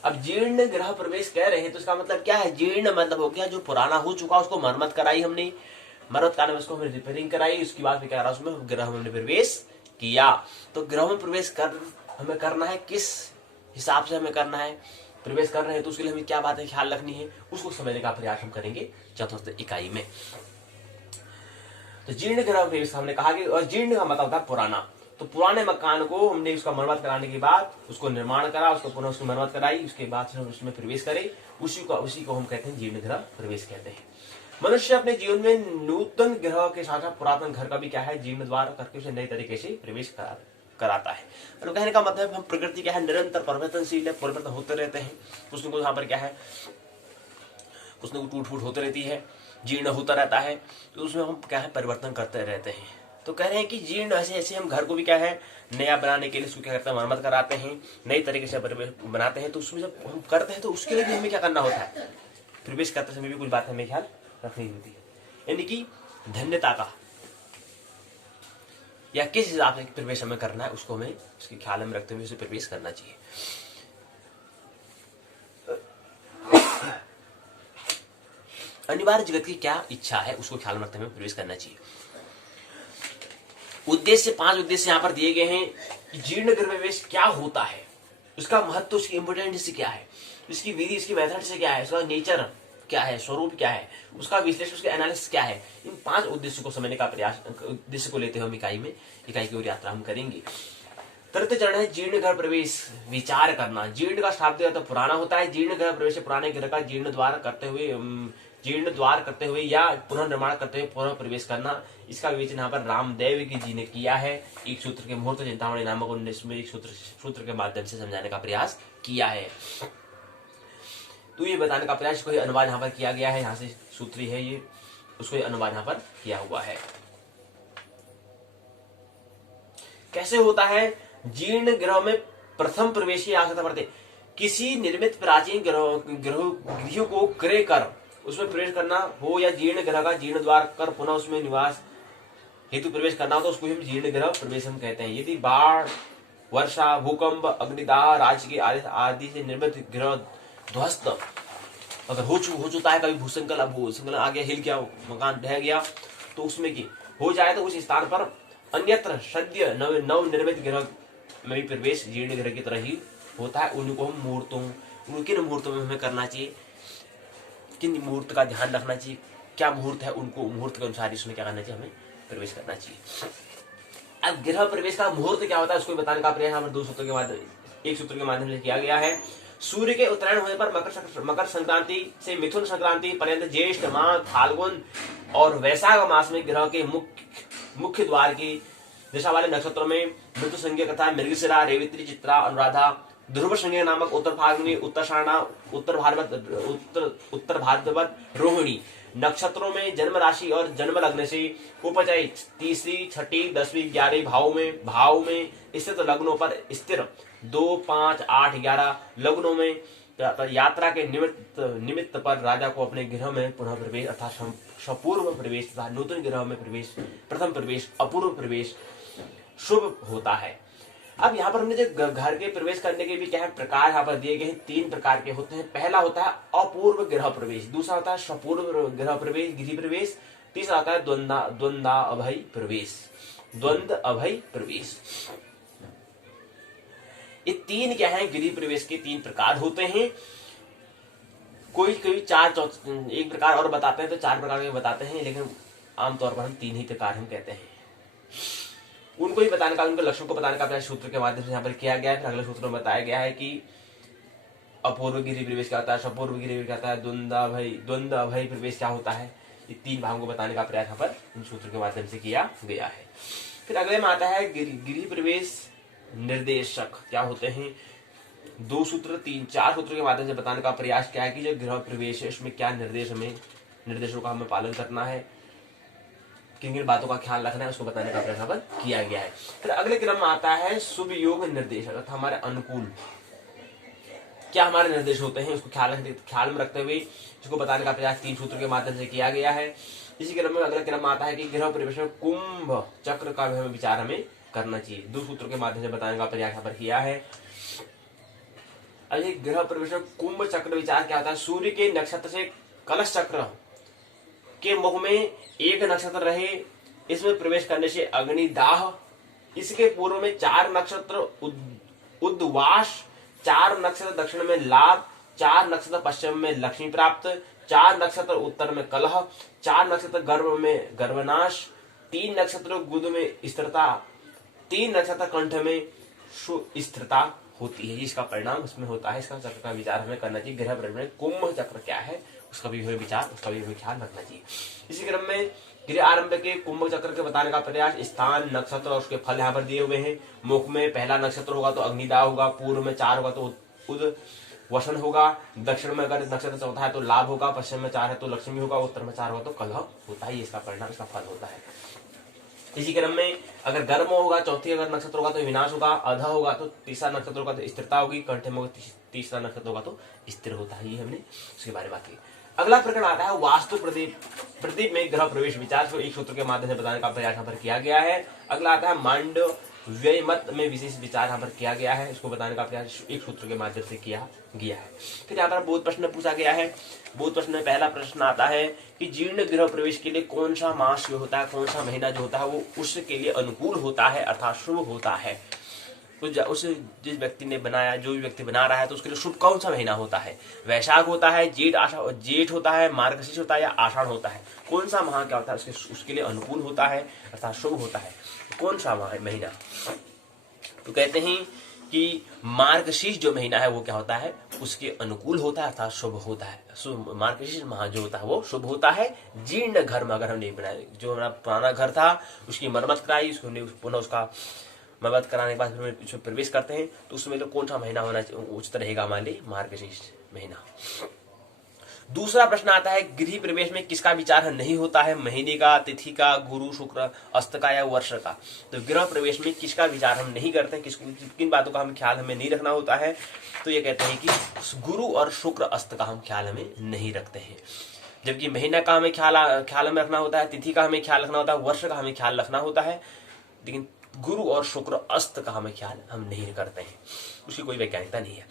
अब जीर्ण गृह प्रवेश कह रहे हैं तो इसका मतलब क्या है, जीर्ण मतलब हो गया जो पुराना हो चुका उसको मरम्मत कराई हमने, मरम्मत कराने में उसको हमने रिपेयरिंग कराई, उसके बाद क्या रहा उसमें गृह में प्रवेश किया। तो गृह में प्रवेश हमें करना है, किस हिसाब से हमें करना है, प्रवेश कर रहे हैं तो उसके लिए हमें क्या बातें ख्याल रखनी है उसको समझने का प्रयास हम करेंगे चतुर्थ इकाई में। तो जीर्ण गृह प्रवेश हमने कहा कि, और जीर्ण का मतलब होता है पुराना, तो पुराने मकान को हमने उसका मरम्मत कराने के बाद उसको निर्माण करा, उसको पुनः उसकी मरम्मत कराई, उसके बाद हम उसमें प्रवेश करे, उसी को हम कहते हैं जीर्ण गृह प्रवेश कहते हैं। मनुष्य अपने जीवन में नूतन ग्रह के साथ साथ पुरातन घर का भी क्या है जीर्णोद्धार करके उसे नए तरीके से प्रवेश कराता है। तो कहने का मतलब हम प्रकृति क्या है निरंतर परिवर्तनशील है, परिवर्तन होते रहते हैं। कुछ न कुछ यहाँ पर क्या है, कुछ न कुछ टूट फूट होते रहती है, जीर्ण होता रहता है, तो उसमें हम क्या है परिवर्तन करते रहते हैं। तो कह रहे हैं कि जीर्ण ऐसे ऐसे हम घर को भी क्या है नया बनाने के लिए उसको क्या करते हैं मरम्मत कराते हैं, नई तरीके से बनाते हैं। तो उसमें जब हम करते हैं तो उसके लिए भी हमें क्या करना होता है, प्रवेश करते समय भी कुछ बात हमें ख्याल रखनी होती है, यानी कि धन्यता का या किस हिसाब से प्रवेश हमें करना है उसको हमें उसके ख्याल में रखते हुए उसे प्रवेश करना चाहिए। अनिवार्य जगत की क्या इच्छा है उसको ख्याल में रखते हुए प्रवेश करना चाहिए। उद्देश्य 5 उद्देश्य यहाँ पर दिए गए हैं कि जीर्ण गृह प्रवेश क्या होता है, उसका महत्व, उसकी इंपोर्टेंस क्या है, इसकी विधि, इसकी मेथड से क्या है, उसका नेचर क्या है, स्वरूप क्या है, उसका विश्लेषण, उसका एनालिसिस क्या है। इन 5 उद्देश्यों को समझने का प्रयास, उद्देश्य को लेते हुए हम इकाई की ओर यात्रा हम करेंगे। तृतीय चरण है जीर्ण गृह प्रवेश विचार करना। जीर्ण का शाब्दिक अर्थ पुराना होता है। जीर्ण गृह प्रवेश पुराने गृह का जीर्णोद्धार करते हुए या पुनर्निर्माण करते हुए पुनः प्रवेश करना। इसका विवेचन यहाँ पर रामदेव जी ने किया है। एक सूत्र के मुहूर्त चिंतामणि नामक 19 एक सूत्र के माध्यम से समझाने का प्रयास किया है। तो ये बताने का प्रयास, कोई अनुवाद यहाँ पर किया गया है, यहाँ से सूत्री है ये, उसको अनुवाद यहाँ पर किया हुआ है। कैसे होता है जीर्ण गृह में प्रथम प्रवेश की आवश्यकता पड़ती है। किसी निर्मित प्राचीन गृह को क्रय कर उसमें प्रवेश करना हो या जीर्ण गृह का जीर्णोद्धार कर पुनः उसमें निवास हेतु प्रवेश करना हो तो उसको हम जीर्ण गृह प्रवेश हम कहते हैं। यदि बाढ़, वर्षा, भूकंप, अग्निदाह, राजकीय आदि से निर्मित गृह ध्वस्त अगर हो चुका है, कभी भूस्खलन आ गया, हिल गया, मकान ढह गया, तो उसमें की हो जाए तो उस स्थान पर अन्यत्र सद्य नव निर्मित गृह में भी प्रवेश जीर्ण गृह की तरह ही होता है। उनको हम किन मुहूर्तों में हमें करना चाहिए, किन मुहूर्त का ध्यान रखना चाहिए, क्या मुहूर्त है, उनको मुहूर्त के अनुसार इसमें क्या करना चाहिए, हमें प्रवेश करना चाहिए। अब गृह प्रवेश का मुहूर्त क्या होता है उसको बताने का प्रयास हमें 2 सूत्रों के माध्यम, एक सूत्र के माध्यम से किया गया है। सूर्य के उत्तरायण होने पर मकर संक्रांति से मिथुन संक्रांति पर्यंत ज्येष्ठ माह, फाल्गुन और वैशाख मास में ग्रह के मुख्य द्वार की दिशा वाले नक्षत्रों में मृत्यु संज्ञा तथा मृगशिरा, रेवती, चित्रा, अनुराधा, ध्रुव संज्ञा नामक उत्तर फाल्गुनी, उत्तराषाढ़ा, उत्तर भाद्रपद, रोहिणी नक्षत्रों में जन्म राशि और जन्म लग्न से उपचय 3री, 6ठी, 10वीं, 11वीं भाव में स्थित लग्नों पर स्थिर 2, 5, 8, 11 लग्नों में यात्रा के निमित्त पर राजा को अपने गृह में पुनः प्रवेश अर्थात सपूर्व प्रवेश तथा नूतन गृह में प्रवेश, प्रथम प्रवेश, अपूर्व प्रवेश शुभ होता है। अब यहाँ पर हमने जो घर के प्रवेश करने के भी क्या है प्रकार यहाँ पर दिए गए हैं, 3 प्रकार के होते हैं। पहला होता है अपूर्व गृह प्रवेश, दूसरा होता है सपूर्व गृह प्रवेश, गृह प्रवेश, तीसरा होता है द्वंद्वाभय प्रवेश। ये 3 क्या है गृह प्रवेश के 3 प्रकार होते हैं। कोई 1 प्रकार और बताते हैं तो 4 प्रकार के बताते हैं, लेकिन आमतौर पर हम 3 ही प्रकार हम कहते हैं। उनको ही बताने का, उनके लक्षण को बताने का प्रयास सूत्र के माध्यम से यहाँ पर किया गया है। फिर अगले सूत्र में बताया गया है कि अपूर्व गृह प्रवेश क्या होता है, सपूर्व गृह प्रवेश क्या होता है, द्वंद्वाभय प्रवेश क्या होता है। ये 3 भागों को बताने का प्रयास यहाँ पर इन सूत्र के माध्यम से किया गया है। फिर अगले में आता है गृह प्रवेश निर्देशक क्या होते हैं। 2 सूत्र 3 4 सूत्रों के माध्यम से बताने का प्रयास क्या है कि जो गृह प्रवेश है इसमें क्या निर्देशों का हमें पालन करना है, किन किन बातों का ख्याल रखना है, उसको बताने का प्रयास किया गया है। फिर अगले क्रम में आता है शुभ योग निर्देशक अर्थात हमारे अनुकूल क्या हमारे निर्देश होते हैं, उसको ख्याल में रखते हुए इसको बताने का प्रयास 3 सूत्रों के माध्यम से किया गया है। इसी क्रम में अगला क्रम आता है कि गृह प्रवेश में कुंभ चक्र का भी विचार हमें करना चाहिए। 2 सूत्रों के माध्यम से बताने का प्रयास यहाँ पर किया है। अभी गृह प्रवेश में कुंभ चक्र विचार क्या होता है। सूर्य के नक्षत्र से कलश चक्र के मुख में एक नक्षत्र रहे, इसमें प्रवेश करने से अग्निदाह, इसके पूर्व में 4 नक्षत्र उद्वास, 4 नक्षत्र दक्षिण में लाभ, 4 नक्षत्र पश्चिम में लक्ष्मी प्राप्त, 4 नक्षत्र उत्तर में कलह, 4 नक्षत्र गर्भ में गर्भनाश, 3 नक्षत्र गुद में स्थिरता, 3 नक्षत्र कंठ में स्थिरता होती है। इसका परिणाम उसमें होता है। इसका चक्र का विचार हमें करना चाहिए। गृह प्रवेश में कुंभ चक्र क्या है उसका भी हमें विचार, उसका भी हमें ख्याल रखना चाहिए। इसी क्रम में गृह आरंभ के कुंभक चक्र के बताने का प्रयास, स्थान, नक्षत्र और उसके फल यहाँ पर दिए हुए हैं। मुख में पहला नक्षत्र होगा तो अग्निदाह होगा, पूर्व में 4 होगा तो उद वसन होगा, दक्षिण में अगर नक्षत्र चौथा है तो लाभ होगा, पश्चिम में 4 है तो लक्ष्मी होगा, उत्तर में 4 होगा तो कलह होता है। इसका परिणाम, इसका फल होता है। इसी क्रम में अगर गर्म होगा, चौथी अगर नक्षत्र होगा तो विनाश होगा, अधा होगा तो तीसरा नक्षत्र होगा तो स्थिरता होगी, कंठ में तीसरा नक्षत्र होगा तो स्थिर होता है। ये हमने उसके बारे में बात की। अगला प्रकरण आता है वास्तु प्रदीप में ग्रह प्रवेश विचार को एक सूत्र के माध्यम से बताने का प्रयास यहाँ पर किया गया है। अगला आता है मांड व्यय मत में विशेष विचार यहाँ पर किया गया है, इसको बताने का प्रयास एक सूत्र के माध्यम से किया गया है। फिर यहाँ पर बोध प्रश्न पूछा गया है। बोध प्रश्न में पहला प्रश्न आता है कि जीर्ण गृह प्रवेश के लिए कौन सा मास जो होता है, कौन सा महीना जो होता है वो उसके लिए अनुकूल होता है अर्थात शुभ होता है। उस जिस व्यक्ति ने बनाया, जो भी व्यक्ति बना रहा है तो उसके लिए शुभ कौन सा महीना होता है? वैशाख होता है, जेठ होता है, मार्गशीर्ष होता है या आषाढ़ होता है? कौन सा माह क्या होता है उसके लिए अनुकूल होता है अर्थात शुभ होता है? कौन सा महीना? तो कहते हैं कि मार्गशीर्ष जो महीना है वो क्या होता है, उसके अनुकूल होता है अर्थात शुभ होता है। मार्गशीर्ष माह जो होता है वो शुभ होता है। जीर्ण घर में अगर हम नहीं बनाए, जो हमारा पुराना घर था उसकी मरम्मत कराई, उसको पुनः उसका मरम्मत कराने के बाद फिर उसमें प्रवेश करते हैं तो उसमें तो कौन सा महीना होना उचित रहेगा? हमारे लिए मार्गशीर्ष महीना। दूसरा प्रश्न आता है गृह प्रवेश में किसका विचार नहीं होता है? महीने का, तिथि का, गुरु शुक्र अस्त का या वर्ष का? तो गृह प्रवेश में किसका विचार हम नहीं करते हैं, किन बातों का हम ख्याल हमें नहीं रखना होता है? तो ये कहते हैं कि गुरु और शुक्र अस्त का हम ख्याल हमें नहीं रखते हैं। जबकि महीना का हमें ख्याल हमें रखना होता है, तिथि का हमें ख्याल रखना होता है, वर्ष का हमें ख्याल रखना होता है, लेकिन गुरु और शुक्र अस्त का हमें ख्याल हम नहीं करते हैं, उसकी कोई वैज्ञानिकता नहीं है।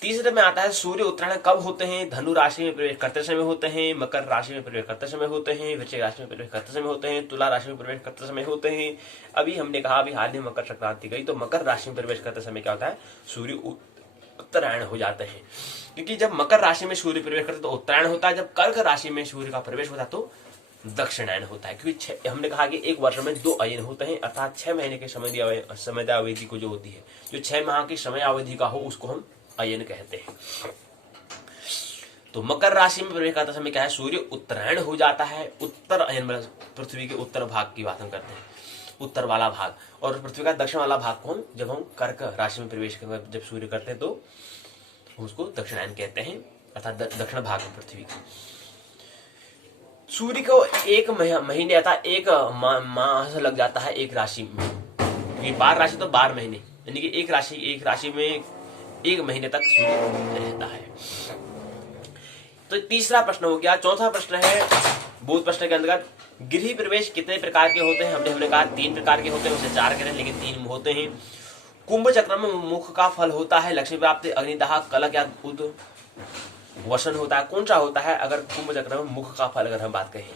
तीसरे में आता है सूर्य उत्तरायण कब होते हैं? धनु राशि में प्रवेश करते समय होते हैं, मकर राशि में प्रवेश करते समय होते हैं, वृश्चिक राशि में प्रवेश करते समय होते हैं, तुला राशि में प्रवेश करते समय होते हैं। अभी हमने कहा अभी हाल ही मकर संक्रांति गई तो मकर राशि में प्रवेश करते समय क्या होता है? सूर्य उत्तरायण हो जाते हैं। क्योंकि जब मकर राशि में सूर्य प्रवेश करते तो उत्तरायण होता है, जब कर्क राशि में सूर्य का प्रवेश होता है तो दक्षिणायन होता है। क्योंकि हमने कहा कि एक वर्ष में 2 अयन होते हैं अर्थात 6 महीने के समय अवधि को जो होती है, जो 6 माह की समय अवधि का हो उसको हम अयन कहते हैं। तो मकर राशि में प्रवेश करते समय क्या है? सूर्य उत्तरायण हो जाता है। उत्तर अयन पृथ्वी के उत्तर भाग की बात हम करते हैं, उत्तर वाला भाग, और पृथ्वी का दक्षिण वाला भाग को हम जब हम कर्क राशि में प्रवेश जब सूर्य करते हैं तो उसको दक्षिणायन कहते हैं अर्थात दक्षिण भाग में पृथ्वी का। सूर्य को एक महीने अर्थात एक माह लग जाता है एक राशि में, 12 राशि तो 12 महीने, यानी कि एक राशि में 1 महीने तक सूर्य रहता है। तो तीसरा प्रश्न हो गया। चौथा प्रश्न है बोध प्रश्न के अंतर्गत गृह प्रवेश कितने प्रकार के होते हैं? हमने कहा 3 प्रकार के होते हैं, उसे 4 करें लेकिन 3 होते हैं। कुंभ चक्र में मुख का फल होता है लक्ष्मी प्राप्ति, अग्निदाह, कलह या उद वसन होता है। कौन सा होता है अगर कुंभ चक्र में मुख का फल अगर हम बात कहें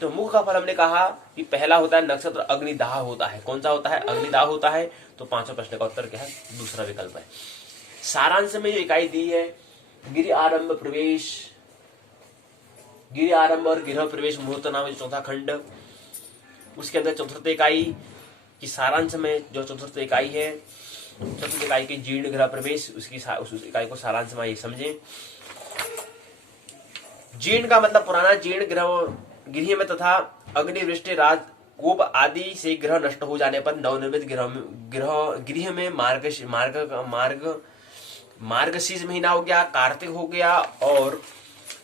तो मुख का फल हमने कहा कि पहला होता है नक्षत्र अग्निदाह होता है। कौन सा होता है? अग्निदाह होता है। तो 5वें प्रश्न का उत्तर क्या है? दूसरा विकल्प है। सारांश में जो इकाई दी है गृह आरंभ और गृह प्रवेश मुहूर्त नाम चौथा खंड, उसके अंदर चतुर्थ इकाई की सारांश में जो चतुर्थ इकाई है, चतुर्थ इकाई की जीर्ण गृह प्रवेश, उस इकाई को सारांश में ये समझें। जीर्ण का मतलब पुराना जीर्ण गृह में तथा अग्निवृष्टि राज कोप आदि से ग्रह नष्ट हो जाने पर नवनिर्मित गृह में मार्गशीर्ष महीना हो गया, कार्तिक हो गया और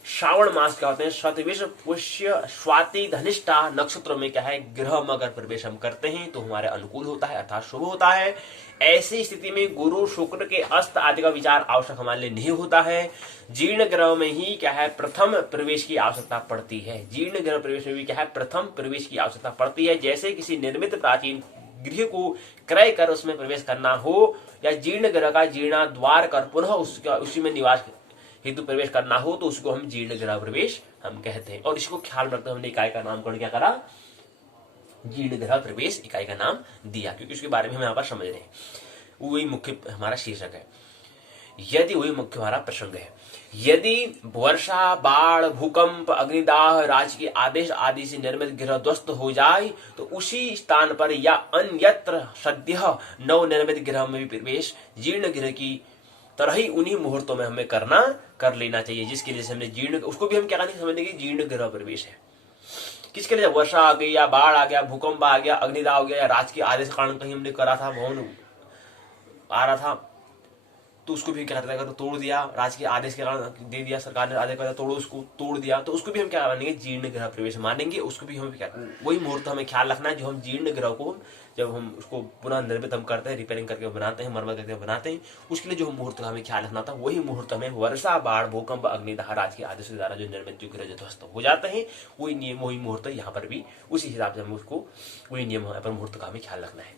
श्रावण मास क्या होते हैं? शतविष, पुष्य, स्वाति, धनिष्ठा नक्षत्रों में क्या है? ग्रह में अगर प्रवेश हम करते हैं तो हमारे अनुकूल होता है अर्थात शुभ होता है। ऐसी स्थिति में गुरु शुक्र के अस्त आदि का विचार आवश्यक हमारे लिए नहीं होता है। जीर्ण ग्रह में ही क्या है? प्रथम प्रवेश की आवश्यकता पड़ती है। जीर्ण ग्रह प्रवेश में भी क्या है? प्रथम प्रवेश की आवश्यकता पड़ती है। जैसे किसी निर्मित प्राचीन गृह को क्रय कर उसमें प्रवेश करना हो या जीर्ण ग्रह का जीर्णोद्धार कर पुनः उसी में निवास हेतु प्रवेश करना हो तो उसको हम जीर्ण गृह प्रवेश हम कहते हैं। और इसको ख्याल रखते हमने इकाई का नामकरण क्या करा? जीर्ण गृह प्रवेश इकाई का नाम दिया, क्योंकि उसके बारे में हम यहाँ पर समझ रहे हैं। वही मुख्य हमारा शीर्षक है, वही मुख्य हमारा प्रसंग है। यदि वर्षा, बाढ़, भूकंप, अग्निदाह, राज के आदेश आदि से निर्मित गृह ध्वस्त हो जाए तो उसी स्थान पर या अन्यत्र सद्य नव निर्मित गृह में भी प्रवेश जीर्ण गृह की तरही उन्हीं मुहूर्तों में हमें कर लेना चाहिए, जिसके लिए हमने जीर्ण, उसको भी हम क्या नहीं समझने की जीर्ण ग्रह प्रवेश है। किसके लिए? जब वर्षा आ गई या बाढ़ आ गया, भूकंप आ गया, अग्निदाह हो गया, या राजकीय आदेश के कारण कहीं हमने करा था, भवन आ रहा था, तो उसको भी क्या करता है, अगर तोड़ दिया, राजकीय आदेश के कारण दे दिया, सरकार ने आदेश कर तोड़ो, उसको तोड़ दिया, तो उसको भी हम क्या मानेंगे? जीर्ण ग्रह प्रवेश मानेंगे। उसको भी हम क्या, वही मुहूर्त हमें ख्याल रखना है जो हम जीर्ण ग्रह को, जब हम उसको पुनः निर्मित हम करते हैं, रिपेयरिंग करके बनाते हैं, मरम्मत करके बनाते हैं, उसके लिए जो मुहूर्त का हमें ख्याल रखना था, वही मुहूर्त हमें वर्षा, बाढ़, भूकंप, अग्निदाह, राजकीय आदेश के द्वारा जो निर्मित जो ग्रह ध्वस्त हो जाते हैं, वही नियम, वही मुहूर्त यहाँ पर भी उसी हिसाब से हम उसको, वही नियम यहाँ पर मुहूर्त का हमें ख्याल रखना है।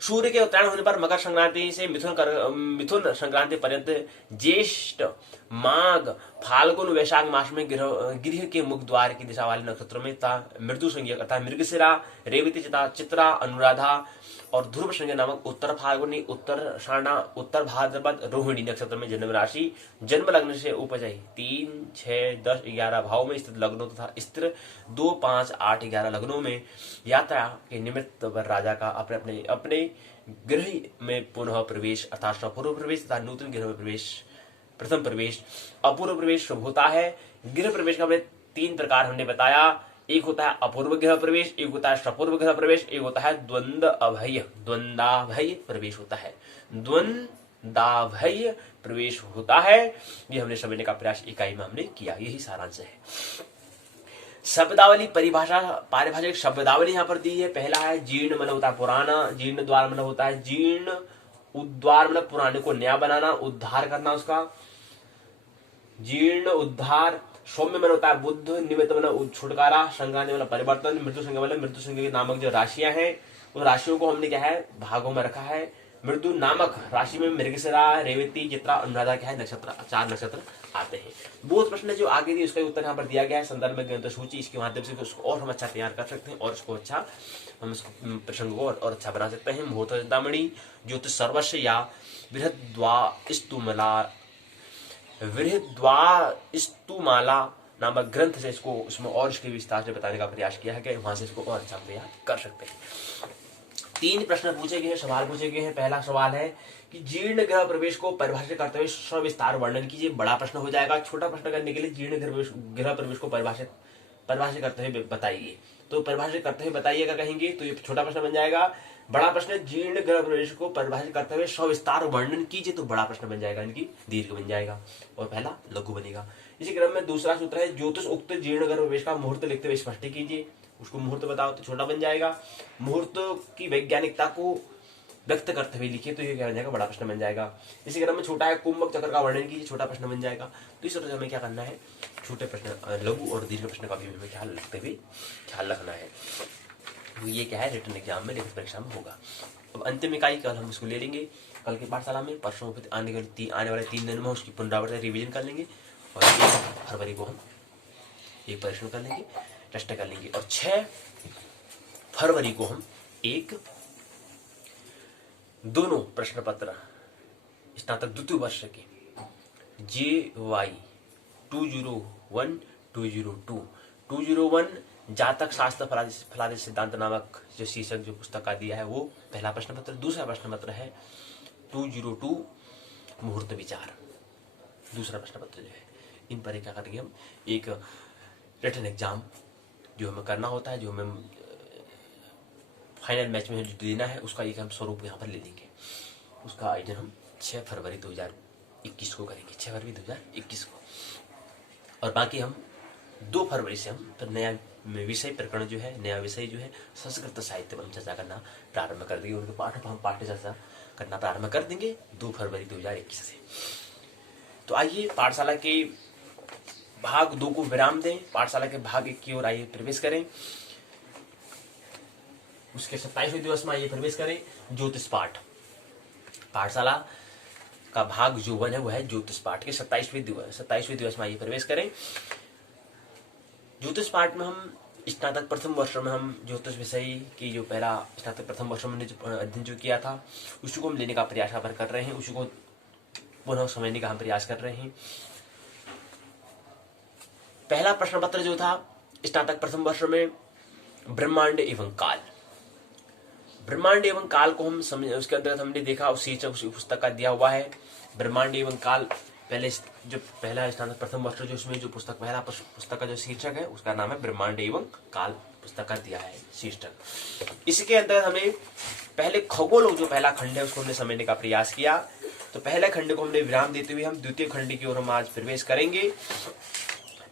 सूर्य के उत्तरायण होने पर मकर संक्रांति से मिथुन संक्रांति पर्यंत ज्येष्ठ, माघ, फाल्गुन, वैशाख मास में गृह के मुख द्वार की दिशा वाले नक्षत्रों में मृदु संज्ञक अर्थात मृगशिरा, रेवती, चित्रा, अनुराधा और ध्रुव संज्ञक नामक उत्तर फाल्गुनी, उत्तर शाणा, उत्तर भाद्रपद, रोहिणी नक्षत्र में जन्म राशि, जन्म लग्न से उपजयी 3, 6, 10, 11 भाव में स्थित लग्नों तथा स्थिर 2, 5, 8, 11 लग्नों में यात्रा के निमित्त राजा का अपने अपने गृह में पुनः प्रवेश अर्थात सपूर्व प्रवेश तथा नूतन गृह में प्रवेश, प्रथम प्रवेश, अपूर्व प्रवेश शुभ होता है। गृह प्रवेश का हमने 3 प्रकार हमने बताया, एक होता है अपूर्व गृह प्रवेश, एक होता है सपूर्व गृह प्रवेश, एक होता है द्वंद्वाभय प्रवेश होता है, द्वंद्वाभय प्रवेश होता है। ये हमने समझने का प्रयास इकाई में हमने किया, यही सारांश है। शब्दावली परिभाषा, पारिभाषिक शब्दावली यहाँ पर दी है। पहला है जीर्ण मतलब होता है पुराना, जीर्ण द्वार मतलब होता है जीर्ण, उद्वार मतलब पुराने को नया बनाना, उद्धार करना उसका, जीर्ण उद्धार। सौम्य मतलब होता है बुद्ध, निमित्त मतलब छुटकारा, संक्रांति मतलब परिवर्तन, मृत्यु संज्ञा मतलब मृत्यु संज्ञा नामक जो राशियां हैं, उन राशियों को हमने क्या है भागों में रखा है। मृदु नामक राशि में मृगशिरा, रेवती, चित्रा, अनुराधा क्या है नक्षत्र, 4 नक्षत्र आते हैं। बहुत प्रश्न जो आगे दी उसका उत्तर यहाँ पर दिया गया है संदर्भ में ग्रंथ सूची, इसके माध्यम से उसको और हम अच्छा तैयार कर सकते हैं और उसको अच्छा हम प्रसंग को और अच्छा बना सकते हैं। मुहूर्त चिंतामणि, ज्योतिष सर्वस्व या बृहद्वास्तुमाला नामक ग्रंथ से इसको उसमें और इसके विस्तार से बताने का प्रयास किया है कि वहां से इसको और अच्छा तैयार कर सकते हैं। 3 प्रश्न पूछे गए हैं, सवाल पूछे गए हैं। पहला सवाल है कि जीर्ण ग्रह प्रवेश को परिभाषित करते हुए सविस्तार वर्णन कीजिए। बड़ा प्रश्न हो जाएगा। छोटा प्रश्न करने के लिए जीर्ण ग्रह प्रवेश को परिभाषित करते हुए बताइए, तो परिभाषित करते हुए बताइएगा कहेंगे तो ये छोटा प्रश्न बन जाएगा। बड़ा प्रश्न जीर्ण ग्रह प्रवेश को परिभाषित करते हुए सविस्तार वर्णन कीजिए, तो बड़ा प्रश्न बन जाएगा, इनकी दीर्घ बन जाएगा और पहला लघु बनेगा। इसी क्रम में दूसरा सूत्र है ज्योतिष उक्त जीर्ण ग्रह प्रवेश का मुहूर्त लिखते हुए स्पष्ट कीजिए, उसको मुहूर्त बताओ तो छोटा बन जाएगा। मुहूर्त की वैज्ञानिकता को व्यक्त करते हुए लिखिए, तो ये क्या बन जाएगा, बड़ा प्रश्न बन जाएगा। इसी क्रम में छोटा है कुंभक चक्र का वर्णन कीजिए, छोटा प्रश्न बन जाएगा। तो इस तरह से हमें क्या करना है, छोटे प्रश्न, लघु और दीर्घ प्रश्न का भी हमें ख्याल रखते हुए ख्याल रखना है। तो ये क्या है रिटन एग्जाम में, लिखित परीक्षा में होगा। अब अंतिम इकाई कल हम इसको ले लेंगे, कल की पाठशाला में। परसों आने वाले 3 दिन में उसकी पुनरावृत्ति रिवीजन कर लेंगे और 1 फरवरी को हम एक परीक्षण कर लेंगे, टेस्ट कर लेंगे और 6 फरवरी को हम एक दोनों प्रश्न पत्र स्नातक द्वितीय वर्ष के JY 201 202 201 जातक शास्त्र फलादेश सिद्धांत नामक जो शीर्षक जो पुस्तक का दिया है वो पहला प्रश्न पत्र। दूसरा प्रश्न पत्र है 202 मुहूर्त विचार, दूसरा प्रश्न पत्र जो है। इन पर क्या करेंगे हम, एक रिटन एग्जाम जो हमें करना होता है, जो हमें फाइनल मैच में जो देना है, उसका एक हम स्वरूप यहाँ पर ले लेंगे। उसका आयोजन हम 6 फरवरी 2021 को करेंगे, 6 फरवरी 2021 को। और बाकी हम 2 फरवरी से हम तो नया विषय प्रकरण जो है, नया विषय जो है संस्कृत साहित्य पर हम चर्चा करना प्रारंभ कर देंगे। उनके पाठ पर हम पाठ्य चर्चा करना प्रारंभ कर देंगे 2 फरवरी 2021 से। तो आइए पाठशाला के भाग 2 को विराम दें, पाठशाला के भाग 1 की ओर आइए प्रवेश करें। उसके 27वें दिवस में आइए प्रवेश करें ज्योतिष पाठ। पाठशाला का भाग जो 1 है वो है ज्योतिष पाठ के 27वें दिवस में आइए प्रवेश करें। ज्योतिष पाठ में हम स्नातक प्रथम वर्ष में हम ज्योतिष विषय की जो पहला स्नातक प्रथम वर्ष में अध्ययन जो किया था उसी को हम लेने का प्रयास पर कर रहे हैं, उसी को पुनः समझने का हम प्रयास कर रहे हैं। पहला प्रश्न पत्र जो था स्नातक प्रथम वर्ष में ब्रह्मांड एवं काल, ब्रह्मांड एवं काल को हम समझ, उसके अंतर्गत हमने देखा, उस शीर्षक उसी पुस्तक का दिया हुआ है। ब्रह्मांड एवं काल पहले जो पहला स्थान प्रथम वर्ष जो उसमें जो पुस्तक पहला पुस्तक का जो शीर्षक है उसका नाम है ब्रह्मांड एवं काल, पुस्तक का दिया है शीर्षक। इसके अंतर्गत हमें पहले खगोल जो पहला खंड है उसको हमने समझने का प्रयास किया। तो पहले खंड को हमने विराम देते हुए हम द्वितीय खंड की ओर हम आज प्रवेश करेंगे।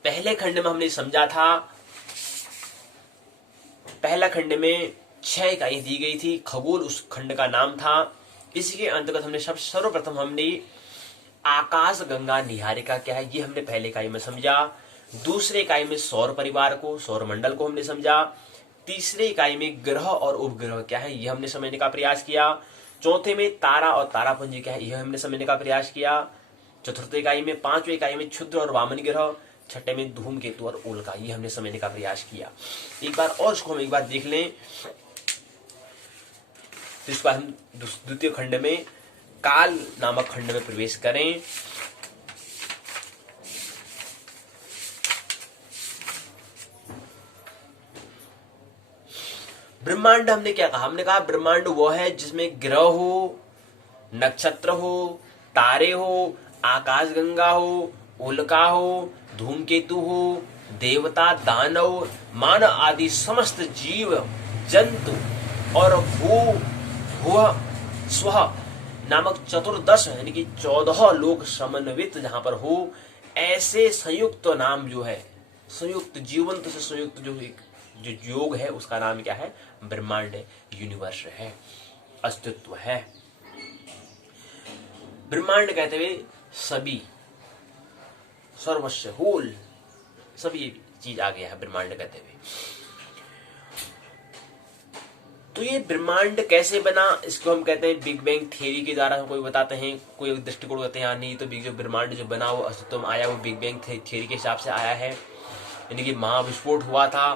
पहले खंड में हमने समझा था, पहला खंड में 6 इकाई दी गई थी, खगोल उस खंड का नाम था। इसके अंतर्गत हमने सर्वप्रथम हमने आकाश गंगा निहारिका क्या है ये हमने पहले इकाई में समझा। दूसरे इकाई में सौर परिवार को, सौर मंडल को हमने समझा। तीसरे इकाई में ग्रह और उपग्रह क्या है ये हमने समझने का प्रयास किया। चौथे में तारा और तारापुंज क्या है यह हमने समझने का प्रयास किया। चतुर्थ इकाई में, पांचवें इकाई में क्षुद्र और वामन ग्रह, छठे में धूमकेतु और उल्का, ये हमने समझने का प्रयास किया। एक बार और इसको हम एक बार देख लें। तो इसको हम द्वितीय खंड में काल नामक खंड में प्रवेश करें। ब्रह्मांड हमने क्या कहा, हमने कहा ब्रह्मांड वो है जिसमें ग्रह हो, नक्षत्र हो, तारे हो, आकाशगंगा हो, उल्का हो, धूमकेतु हो, देवता, दानव, मानव आदि समस्त जीव जंतु और भू स्व नामक चतुर्दश यानी कि 14 लोग समन्वित जहां पर हो, ऐसे संयुक्त नाम जो है, संयुक्त जीवंत से संयुक्त जो योग है उसका नाम क्या है, ब्रह्मांड है, यूनिवर्स है, अस्तित्व है। ब्रह्मांड कहते हुए सभी, सर्वस्व, होल, सभी चीज आ गया है ब्रह्मांड कहते हुए। तो ये ब्रह्मांड कैसे बना, इसको हम कहते हैं बिग बैंग थियरी के द्वारा कोई बताते हैं, कोई दृष्टिकोण कहते हैं नहीं, तो जो ब्रह्मांड जो बना वो अस्तित्व में आया वो बिग बैंग थियरी के हिसाब से आया है। यानी कि महाविस्फोट हुआ था,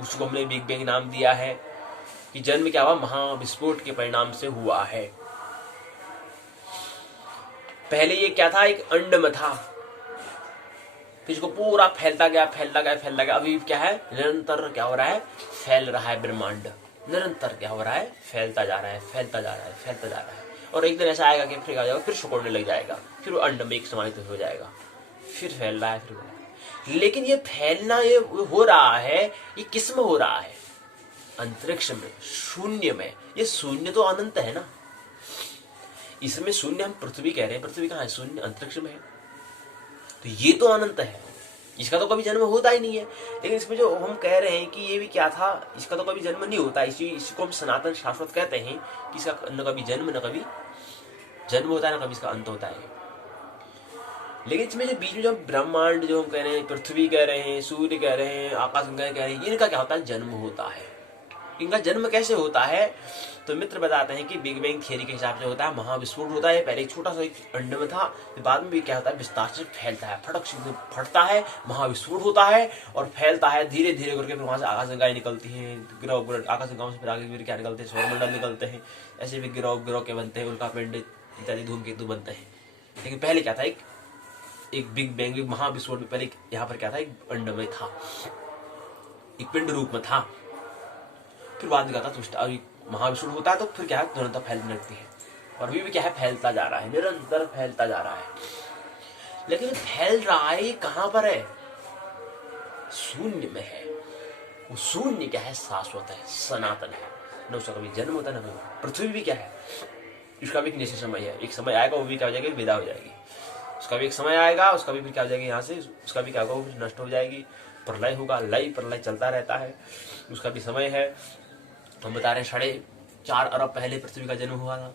उसको हमने बिग बैंग नाम दिया है कि जन्म क्या हुआ, महाविस्फोट के परिणाम से हुआ है। पहले ये क्या था, एक अंड में था, फिर इसको पूरा फैलता गया फैलता गया फैलता गया, अभी क्या है, निरंतर क्या हो रहा है, फैल रहा है ब्रह्मांड, निरंतर क्या हो रहा है, फैलता जा रहा है, फैलता जा रहा है, फैलता जा रहा है। और एक दिन ऐसा आएगा कि फिर आ जाएगा, फिर सिकुड़ने लग जाएगा, फिर वो अंड में एक समाहित हो जाएगा, फिर फैल रहा है, फिर हो रहा है। लेकिन ये फैलना ये हो रहा है, ये किस में हो रहा है, अंतरिक्ष में, शून्य में। ये शून्य तो अनंत है ना, इसमें शून्य हम पृथ्वी कह रहे हैं, पृथ्वी कहाँ है, शून्य अंतरिक्ष में है, तो ये तो अनंत है, इसका तो कभी जन्म होता ही नहीं है। लेकिन इसमें जो हम कह रहे हैं कि ये भी क्या था, इसका तो कभी जन्म नहीं होता, इसको हम सनातन शाश्वत कहते हैं कि इसका न कभी जन्म न कभी जन्म होता है, न कभी इसका अंत होता है। लेकिन इसमें जो बीच में जो ब्रह्मांड जो हम कह रहे हैं, पृथ्वी कह रहे हैं, सूर्य कह रहे हैं, आकाशगंगा कह रहे हैं, इनका क्या होता है, जन्म होता है। इनका जन्म कैसे होता है, तो मित्र बताते हैं कि बिग बैंग थियरी के हिसाब से होता है, महाविस्फोट होता है, पहले एक छोटा सा एक अंड में था, बाद में भी क्या होता है, विस्तार से फैलता है, फटक से फटता है, महाविस्फोट होता है और फैलता है धीरे धीरे करके, फिर वहां से आकाशगंगाएं निकलती हैं, ग्रह, आकाशगंगाओं से फिर आगे फिर क्या निकलते हैं, सौरमंडल निकलते हैं, ऐसे भी ग्रह के बनते हैं, उल्कापिंड इत्यादि धूमकेतु बनते हैं। लेकिन पहले क्या था, एक बिग बैंग महाविस्फोट में पहले यहाँ पर क्या था, एक अंड में था, एक पिंड रूप में था, फिर बाद में क्या था, महाविस्फोट होता है तो फिर क्या है, तुरंत फैलने लगती है, और अभी भी क्या है, फैलता जा रहा है, निरंतर फैलता जा रहा है। लेकिन फैल रहा है कहां पर है, शून्य में है। वो शून्य क्या है, शाश्वत है, सनातन है, न उसका कभी जन्म होता है न कभी। पृथ्वी भी क्या है, इसका भी एक निश्चित समय है, एक समय आएगा वो भी क्या हो जाएगी, विदा हो जाएगी, उसका भी एक समय आएगा, उसका भी फिर क्या हो जाएगी, यहाँ से उसका भी क्या होगा, वो फिर नष्ट हो जाएगी, प्रलय होगा, लय प्रलय चलता रहता है, उसका भी समय है। हम बता रहे हैं 4.5 अरब पहले पृथ्वी का जन्म हुआ था,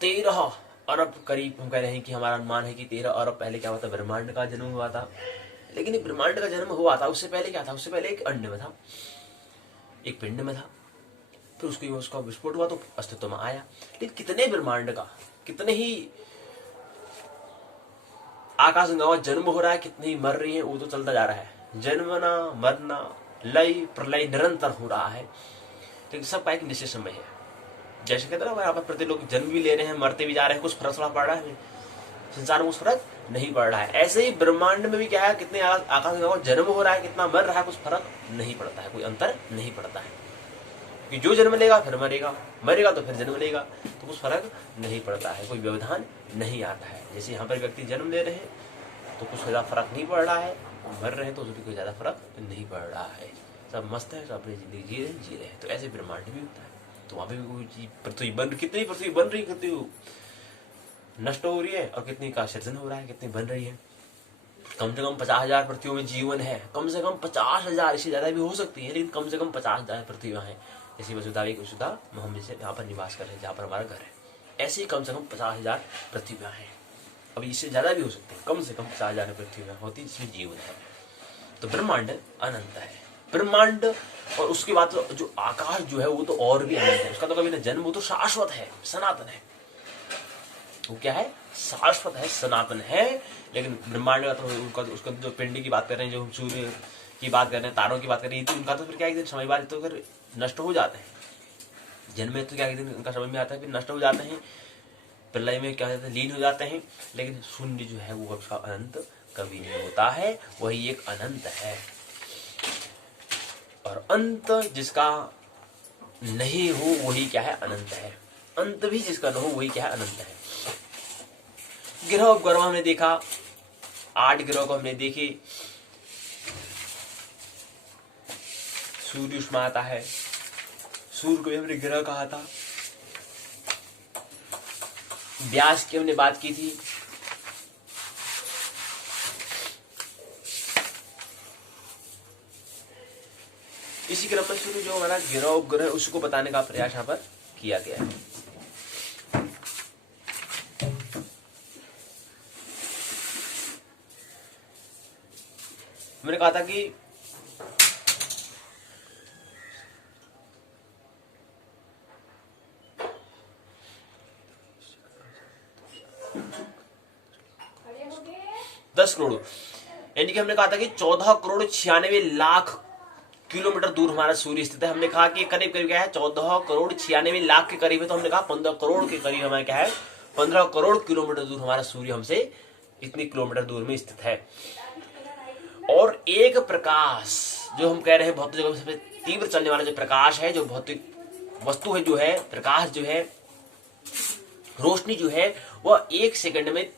13 अरब करीब हम कह रहे हैं कि हमारा अनुमान है कि 13 अरब पहले क्या हुआ था, ब्रह्मांड का जन्म हुआ था। लेकिन ब्रह्मांड का जन्म हुआ था, उससे पहले क्या था, उससे पहले एक अंड में था, एक पिंड में था, फिर उसका विस्फोट हुआ तो अस्तित्व में आया। लेकिन कितने ब्रह्मांड का, कितने ही आकाशगंगाओं जन्म हो रहा है, कितनी ही मर रही है, वो तो चलता जा रहा है, जन्मना मरना लय प्रलय निरंतर हो रहा है। लेकिन सबका एक निश्चित समय है, जैसे कहते हैं ना, आप प्रति लोग जन्म भी ले रहे हैं, मरते भी जा रहे हैं, कुछ फर्क थोड़ा पड़ रहा है, संसार में कुछ फर्क नहीं पड़ रहा है। ऐसे ही ब्रह्मांड में भी क्या है, कितने आकाशगंगाओं जन्म हो रहा है, कितना मर रहा है, कुछ फर्क नहीं पड़ता है, कोई अंतर नहीं पड़ता है। कि जो जन्म लेगा फिर मरेगा, मरेगा तो फिर जन्म लेगा, तो कुछ फर्क नहीं पड़ता है, कोई व्यवधान नहीं आता है। जैसे यहाँ पर व्यक्ति जन्म ले रहे हैं तो कुछ ज्यादा फर्क नहीं पड़ रहा है, मर रहे हैं तो उसमें कोई ज्यादा फर्क नहीं पड़ रहा है, सब मस्त है, सब अपनी जिंदगी जी रहे हैं। तो ऐसे ब्रह्मांड भी होता है। तो वहां पे भी कोई चीज पृथ्वी कितनी पृथ्वी बन रही, कितनी नष्ट हो रही है और कितनी का सृजन हो रहा है, कितनी बन रही है। कम से कम 50,000 पृथ्वियों में जीवन है, कम से कम 50,000, इससे ज्यादा भी हो सकती है, लेकिन कम से कम 50,000 पृथ्वियां हैं। जैसे वसुधा हम जैसे यहाँ पर निवास कर रहे हैं, जहाँ पर हमारा घर है, ऐसे ही कम से कम 50,000 पृथ्वियां हैं। अभी इससे ज्यादा भी हो सकते हैं, कम से कम 50,000 पृथ्वियां होती जिसमें जीवन है। तो ब्रह्मांड अनंत है। ब्रह्मांड और उसके बाद तो जो आकाश जो है वो तो और भी अनंत है, उसका तो कभी ना जन्म, वो तो शाश्वत है, सनातन है। वो क्या है? शाश्वत है, सनातन है। लेकिन ब्रह्मांड का तो उसका जो पिंड की बात कर रहे हैं, जो सूर्य की बात कर रहे हैं, तारों की बात कर रहे हैं, तो उनका तो फिर क्या एक दिन समय बाद तो फिर नष्ट हो जाते हैं। जन्म में तो क्या एक दिन उनका समझ में आता है, फिर नष्ट हो जाते हैं, प्रलय में क्या होता है, लीन हो जाते हैं। लेकिन शून्य जो है वो उसका अनंत कभी नहीं होता है, वही एक अनंत है। और अंत जिसका नहीं हो वही क्या है? अनंत है। अंत भी जिसका न हो वही क्या है? अनंत है। ग्रह उपग्रह हमने देखा, 8 ग्रह को हमने देखे। सूर्य उसमें आता है, सूर्य को हमने ग्रह कहा था। व्यास की हमने बात की थी। इसी क्रम में शुरू जो हमारा ग्रह उपग्रह उसको बताने का प्रयास यहाँ पर किया गया है। मैंने कहा था कि दस करोड़, यानी कि हमने कहा था कि 14,96,00,000 किलोमीटर दूर हमारा सूर्य स्थित है। हमने कहा कि करीब करीब क्या है? 14,96,00,000 के करीब है। तो हमने कहा 15 करोड़ के करीब हमारा क्या है? 15 करोड़ किलोमीटर दूर हमारा सूर्य हमसे इतनी किलोमीटर दूर में स्थित है। और एक प्रकाश जो हम कह रहे हैं भौतिक जगत में सबसे तीव्र चलने वाला जो प्रकाश है, जो भौतिक वस्तु है, जो है प्रकाश, जो है रोशनी, जो है वह 1 सेकंड में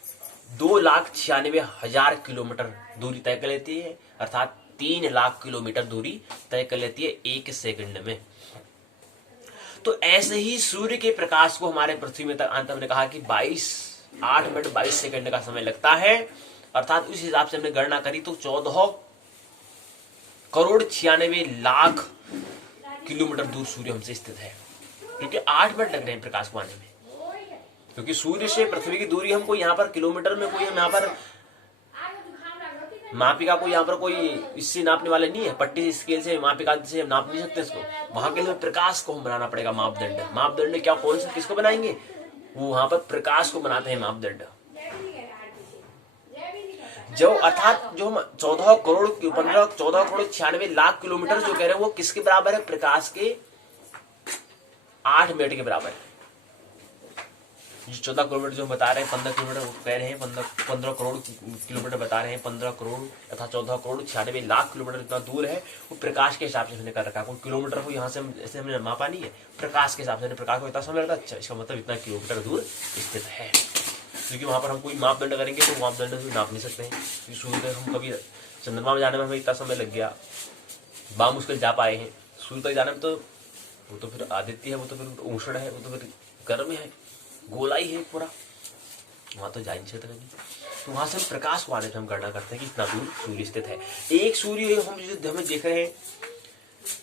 2,96,000 किलोमीटर दूरी तय कर लेती है, अर्थात 3 लाख किलोमीटर दूरी तय कर लेती है 1 सेकंड में। तो ऐसे ही सूर्य के प्रकाश को हमारे पृथ्वी में तक आने हमने कहा कि 8 मिनट 22 सेकंड का समय लगता है, अर्थात उस हिसाब से हमने गणना करी तो 14,96,00,000 किलोमीटर दूर सूर्य हमसे स्थित है, क्योंकि 8 मिनट लग रहे हैं प्रकाश को आने में। क्योंकि सूर्य से पृथ्वी की दूरी हमको यहाँ पर किलोमीटर में कोई, हम यहाँ पर मापिका को यहाँ पर कोई इससे नापने वाले नहीं है, पट्टी स्केल से मापिका से हम नाप नहीं सकते इसको। वहां के लिए प्रकाश को हम बनाना पड़ेगा मापदंड। मापदंड क्या, कौन से, किसको बनाएंगे? वो वहां पर प्रकाश को बनाते हैं मापदंड। जो अर्थात जो हम 14,96,00,000 किलोमीटर जो कह रहे हैं वो किसके बराबर है? प्रकाश के 8 मिनट के बराबर है। जो 14 किलोमीटर जो बता रहे हैं, 15 किलोमीटर कह रहे हैं, 15 करोड़ किलोमीटर बता रहे हैं, 15 करोड़ तथा 14,96,00,000 किलोमीटर इतना दूर है, वो प्रकाश के हिसाब से हमने कर रखा है। कोई किलोमीटर को यहाँ से ऐसे हमने मापा नहीं है, प्रकाश के हिसाब से। प्रकाश को इतना समय लगता है, अच्छा इसका मतलब इतना किलोमीटर दूर स्थित है। क्योंकि वहां पर हम कोई मापदंड करेंगे तो मापदंड से नाप नहीं सकते हैं। क्योंकि सूर्य हम कभी चंद्रमा में जाने में हमें इतना समय लग गया, बामुश्किल जा पाए हैं। सूर्य तक जाने में तो वो तो फिर आदित्य है, वो तो फिर उष्ण है, वो तो फिर गर्म है, गोलाई है पूरा, वहां तो जा नहीं सकते नहीं। तो वहां से हम प्रकाश को आने से हम गणना करते हैं कि इतना दूर सूर्य स्थित है। एक सूर्य हम जो हमें देख रहे हैं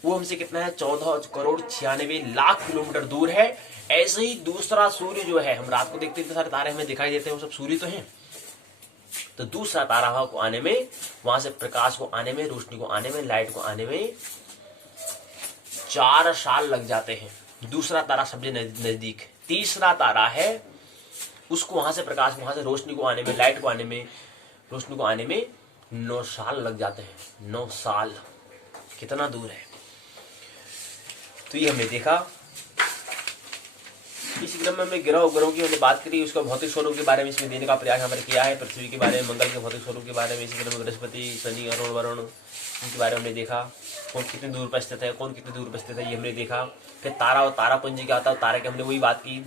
वो हमसे कितना है? 14,96,00,000 किलोमीटर दूर है। ऐसे ही दूसरा सूर्य जो है, हम रात को देखते हैं सारे तारे हमें दिखाई देते हैं, वो सब सूर्य तो हैं। तो दूसरा तारा को आने में, वहां से प्रकाश को आने में, रोशनी को आने में, लाइट को आने में 4 साल लग जाते हैं। दूसरा तारा सबसे नजदीक। तीसरा तारा है, उसको वहां से प्रकाश, वहां से रोशनी को आने में, लाइट को आने में, रोशनी को आने में 9 साल लग जाते हैं। 9 साल कितना दूर है? तो ये हमने देखा इस क्रम में हमने ग्रह उपग्रहों की हमने बात करी, उसका भौतिक स्वरूप के बारे में इसमें देने का प्रयास हमारे किया है। पृथ्वी के बारे में, मंगल के भौतिक स्वरूप के बारे में, इसी क्रम में बृहस्पति, शनि, अरुण, वरुण, इनके बारे में हमने देखा। कौन कितनी दूर पर स्थित है, कौन कितनी दूर पर स्थित है, ये हमने देखा। फिर तारा और तारापुंज क्या होता है, तारा की हमने वही बात की,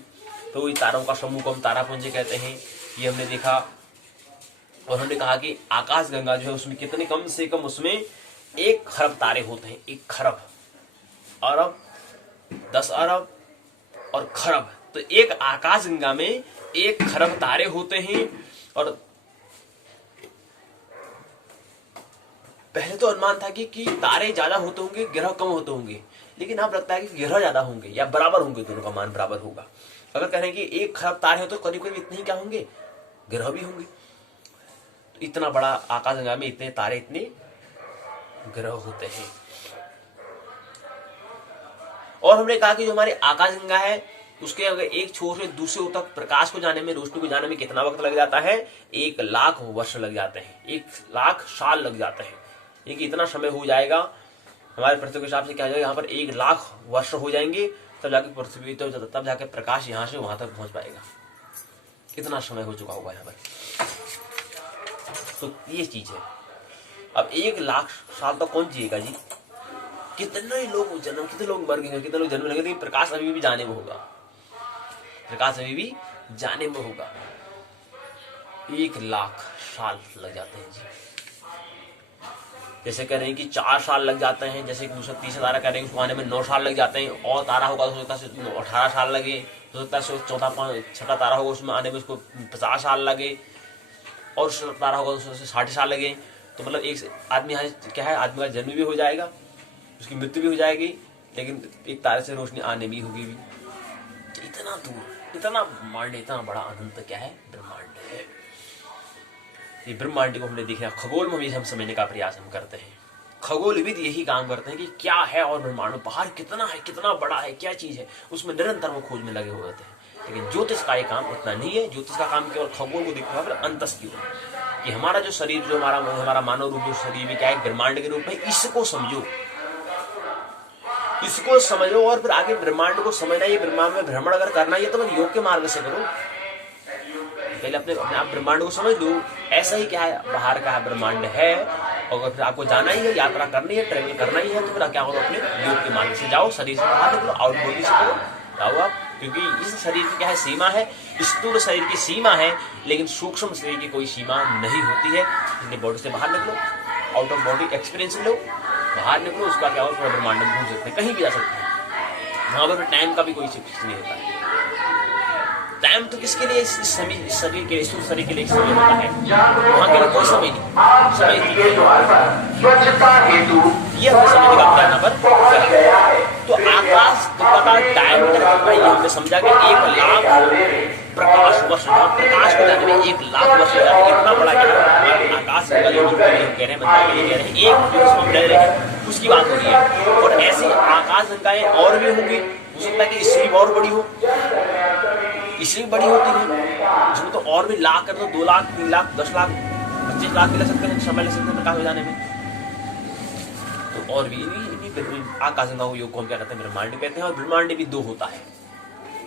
तो वही तारों का समूह को हम तारापुंज कहते हैं, ये हमने देखा। और हमने कहा कि आकाश गंगा जो है उसमें कितने, कम से कम उसमें 1 खरब तारे होते हैं। 1 खरब, अरब, 10 अरब और खरब, तो एक आकाश गंगा में 1 खरब तारे होते हैं। और पहले तो अनुमान था कि तारे ज्यादा होते होंगे, ग्रह कम होते होंगे, लेकिन अब लगता है कि ग्रह ज्यादा होंगे या बराबर होंगे, दोनों का मान बराबर होगा। अगर कह रहे हैं कि 1 खरब तारे हैं तो करीब करीब इतने ही क्या होंगे, ग्रह भी होंगे। तो इतना बड़ा आकाश गंगा में इतने तारे, इतने ग्रह होते हैं। और हमने कहा कि जो हमारी आकाश गंगा है उसके अगर एक छोर से दूसरे ओर तक प्रकाश को जाने में, रोशनी को जाने में कितना वक्त लग जाता है, 1 लाख वर्ष लग जाते हैं, 1 लाख साल लग जाते हैं। ये इतना समय हो जाएगा हमारे पृथ्वी के हिसाब से, क्या हो जाएगा, यहाँ पर 1 लाख वर्ष हो जाएंगे, तब जाके पृथ्वी, तब जाके प्रकाश यहाँ से वहां तक पहुंच पाएगा। कितना समय हो चुका होगा यहाँ पर। तो ये चीज है। अब 1 लाख साल तक कौन जिएगा जी, कितने लोग जन्म, कितने लोग मर गए, कितने लोग जन्म लगे, लेकिन प्रकाश अभी भी जाने में होगा, प्रकाश अभी भी जाने में होगा। 1 लाख साल लग जाते हैं जी। जैसे कह रहे हैं कि 4 साल लग जाते हैं, जैसे दूसरा तीसरा तारा कह रहे हैं उसको आने में 9 साल लग जाते हैं, और तारा होगा तो हो सकता है 18 साल लगे, हो सकता है चौथा छठा तारा होगा उसमें आने में उसको 50 साल लगे, और तारा होगा तो 60 साल लगे। तो मतलब एक आदमी यहाँ क्या है, आदमी का जन्म भी हो जाएगा, उसकी मृत्यु भी हो जाएगी, लेकिन एक तारे से रोशनी आने भी होगी भी। इतना दूर, इतना ब्रह्मांड, इतना बड़ा अनंत क्या है, ब्रह्मांड है। ये ब्रह्मांड को हमने देखा, खगोल में भी हम समझने का प्रयास हम करते हैं। खगोलविद यही काम करते हैं कि क्या है और ब्रह्मांड बाहर कितना है, कितना बड़ा है, क्या चीज है, उसमें निरंतर वो खोज में लगे हुए होते हैं। लेकिन ज्योतिष का ये काम उतना नहीं है। ज्योतिष का काम केवल खगोल को देखना है, अंतस की ओर, कि हमारा जो शरीर, जो हमारा मानव रूप जो शरीर में क्या है, ब्रह्मांड के रूप में, इसको समझो, इसको समझो, और फिर आगे ब्रह्मांड को समझना। ये ब्रह्मांड में भ्रमण अगर करना है तो मैं योग के मार्ग से करो। पहले अपने आप ब्रह्मांड को समझ लो, ऐसा ही क्या है, बाहर का ब्रह्मांड है, और फिर आपको जाना ही है, यात्रा करनी है, ट्रेवल करना ही है, तो फिर क्या करो, अपने योग के मार्ग से जाओ, शरीर से बाहर निकलो, आउटबॉडी से करो, जाओ आप। क्योंकि इस शरीर की क्या है, सीमा है, स्थूल शरीर की सीमा है, लेकिन सूक्ष्म शरीर की कोई सीमा नहीं होती है। अपनी बॉडी से बाहर निकलो, आउट ऑफ बॉडी एक्सपीरियंस लो, बाहर निकलो, उसका क्या होगा, ब्रह्मांड में घूम सकते हैं, कहीं भी जा सकते हैं। वहां पर टाइम का भी कोई फिक्स नहीं होता है। टाइम तो किसके लिए, इस शरीर के, स्थूल शरीर के लिए समय होता है, वहां के लिए कोई समय नहीं, समय ये हमें समझने का प्रयत्न पर। तो आकाश का डायमीटर कितना, ये हमने समझा कि 1 लाख प्रकाश वर्ष, प्रकाश को जाने में 1 लाख वर्ष लग जाते हैं। इतना बड़ा क्या है आकाश का, जो कह रहे हैं, एक जो हम रह रहे हैं उसकी बात हो रही है। और ऐसी आकाश गंगाएं और भी होंगी, हो सकता है कि इससे और बड़ी हो, इससे भी बड़ी होती है, इसमें तो और भी लाख कर दो, 2 लाख, 3 लाख, 10 लाख, 25 लाख भी लग सकते हैं, समय लग सकते हैं प्रकाश हो जाने में। तो और भी आकाश गंगा योग को हम क्या कहते हैं, ब्रह्मांड कहते हैं। और ब्रह्मांड भी 2 होता है,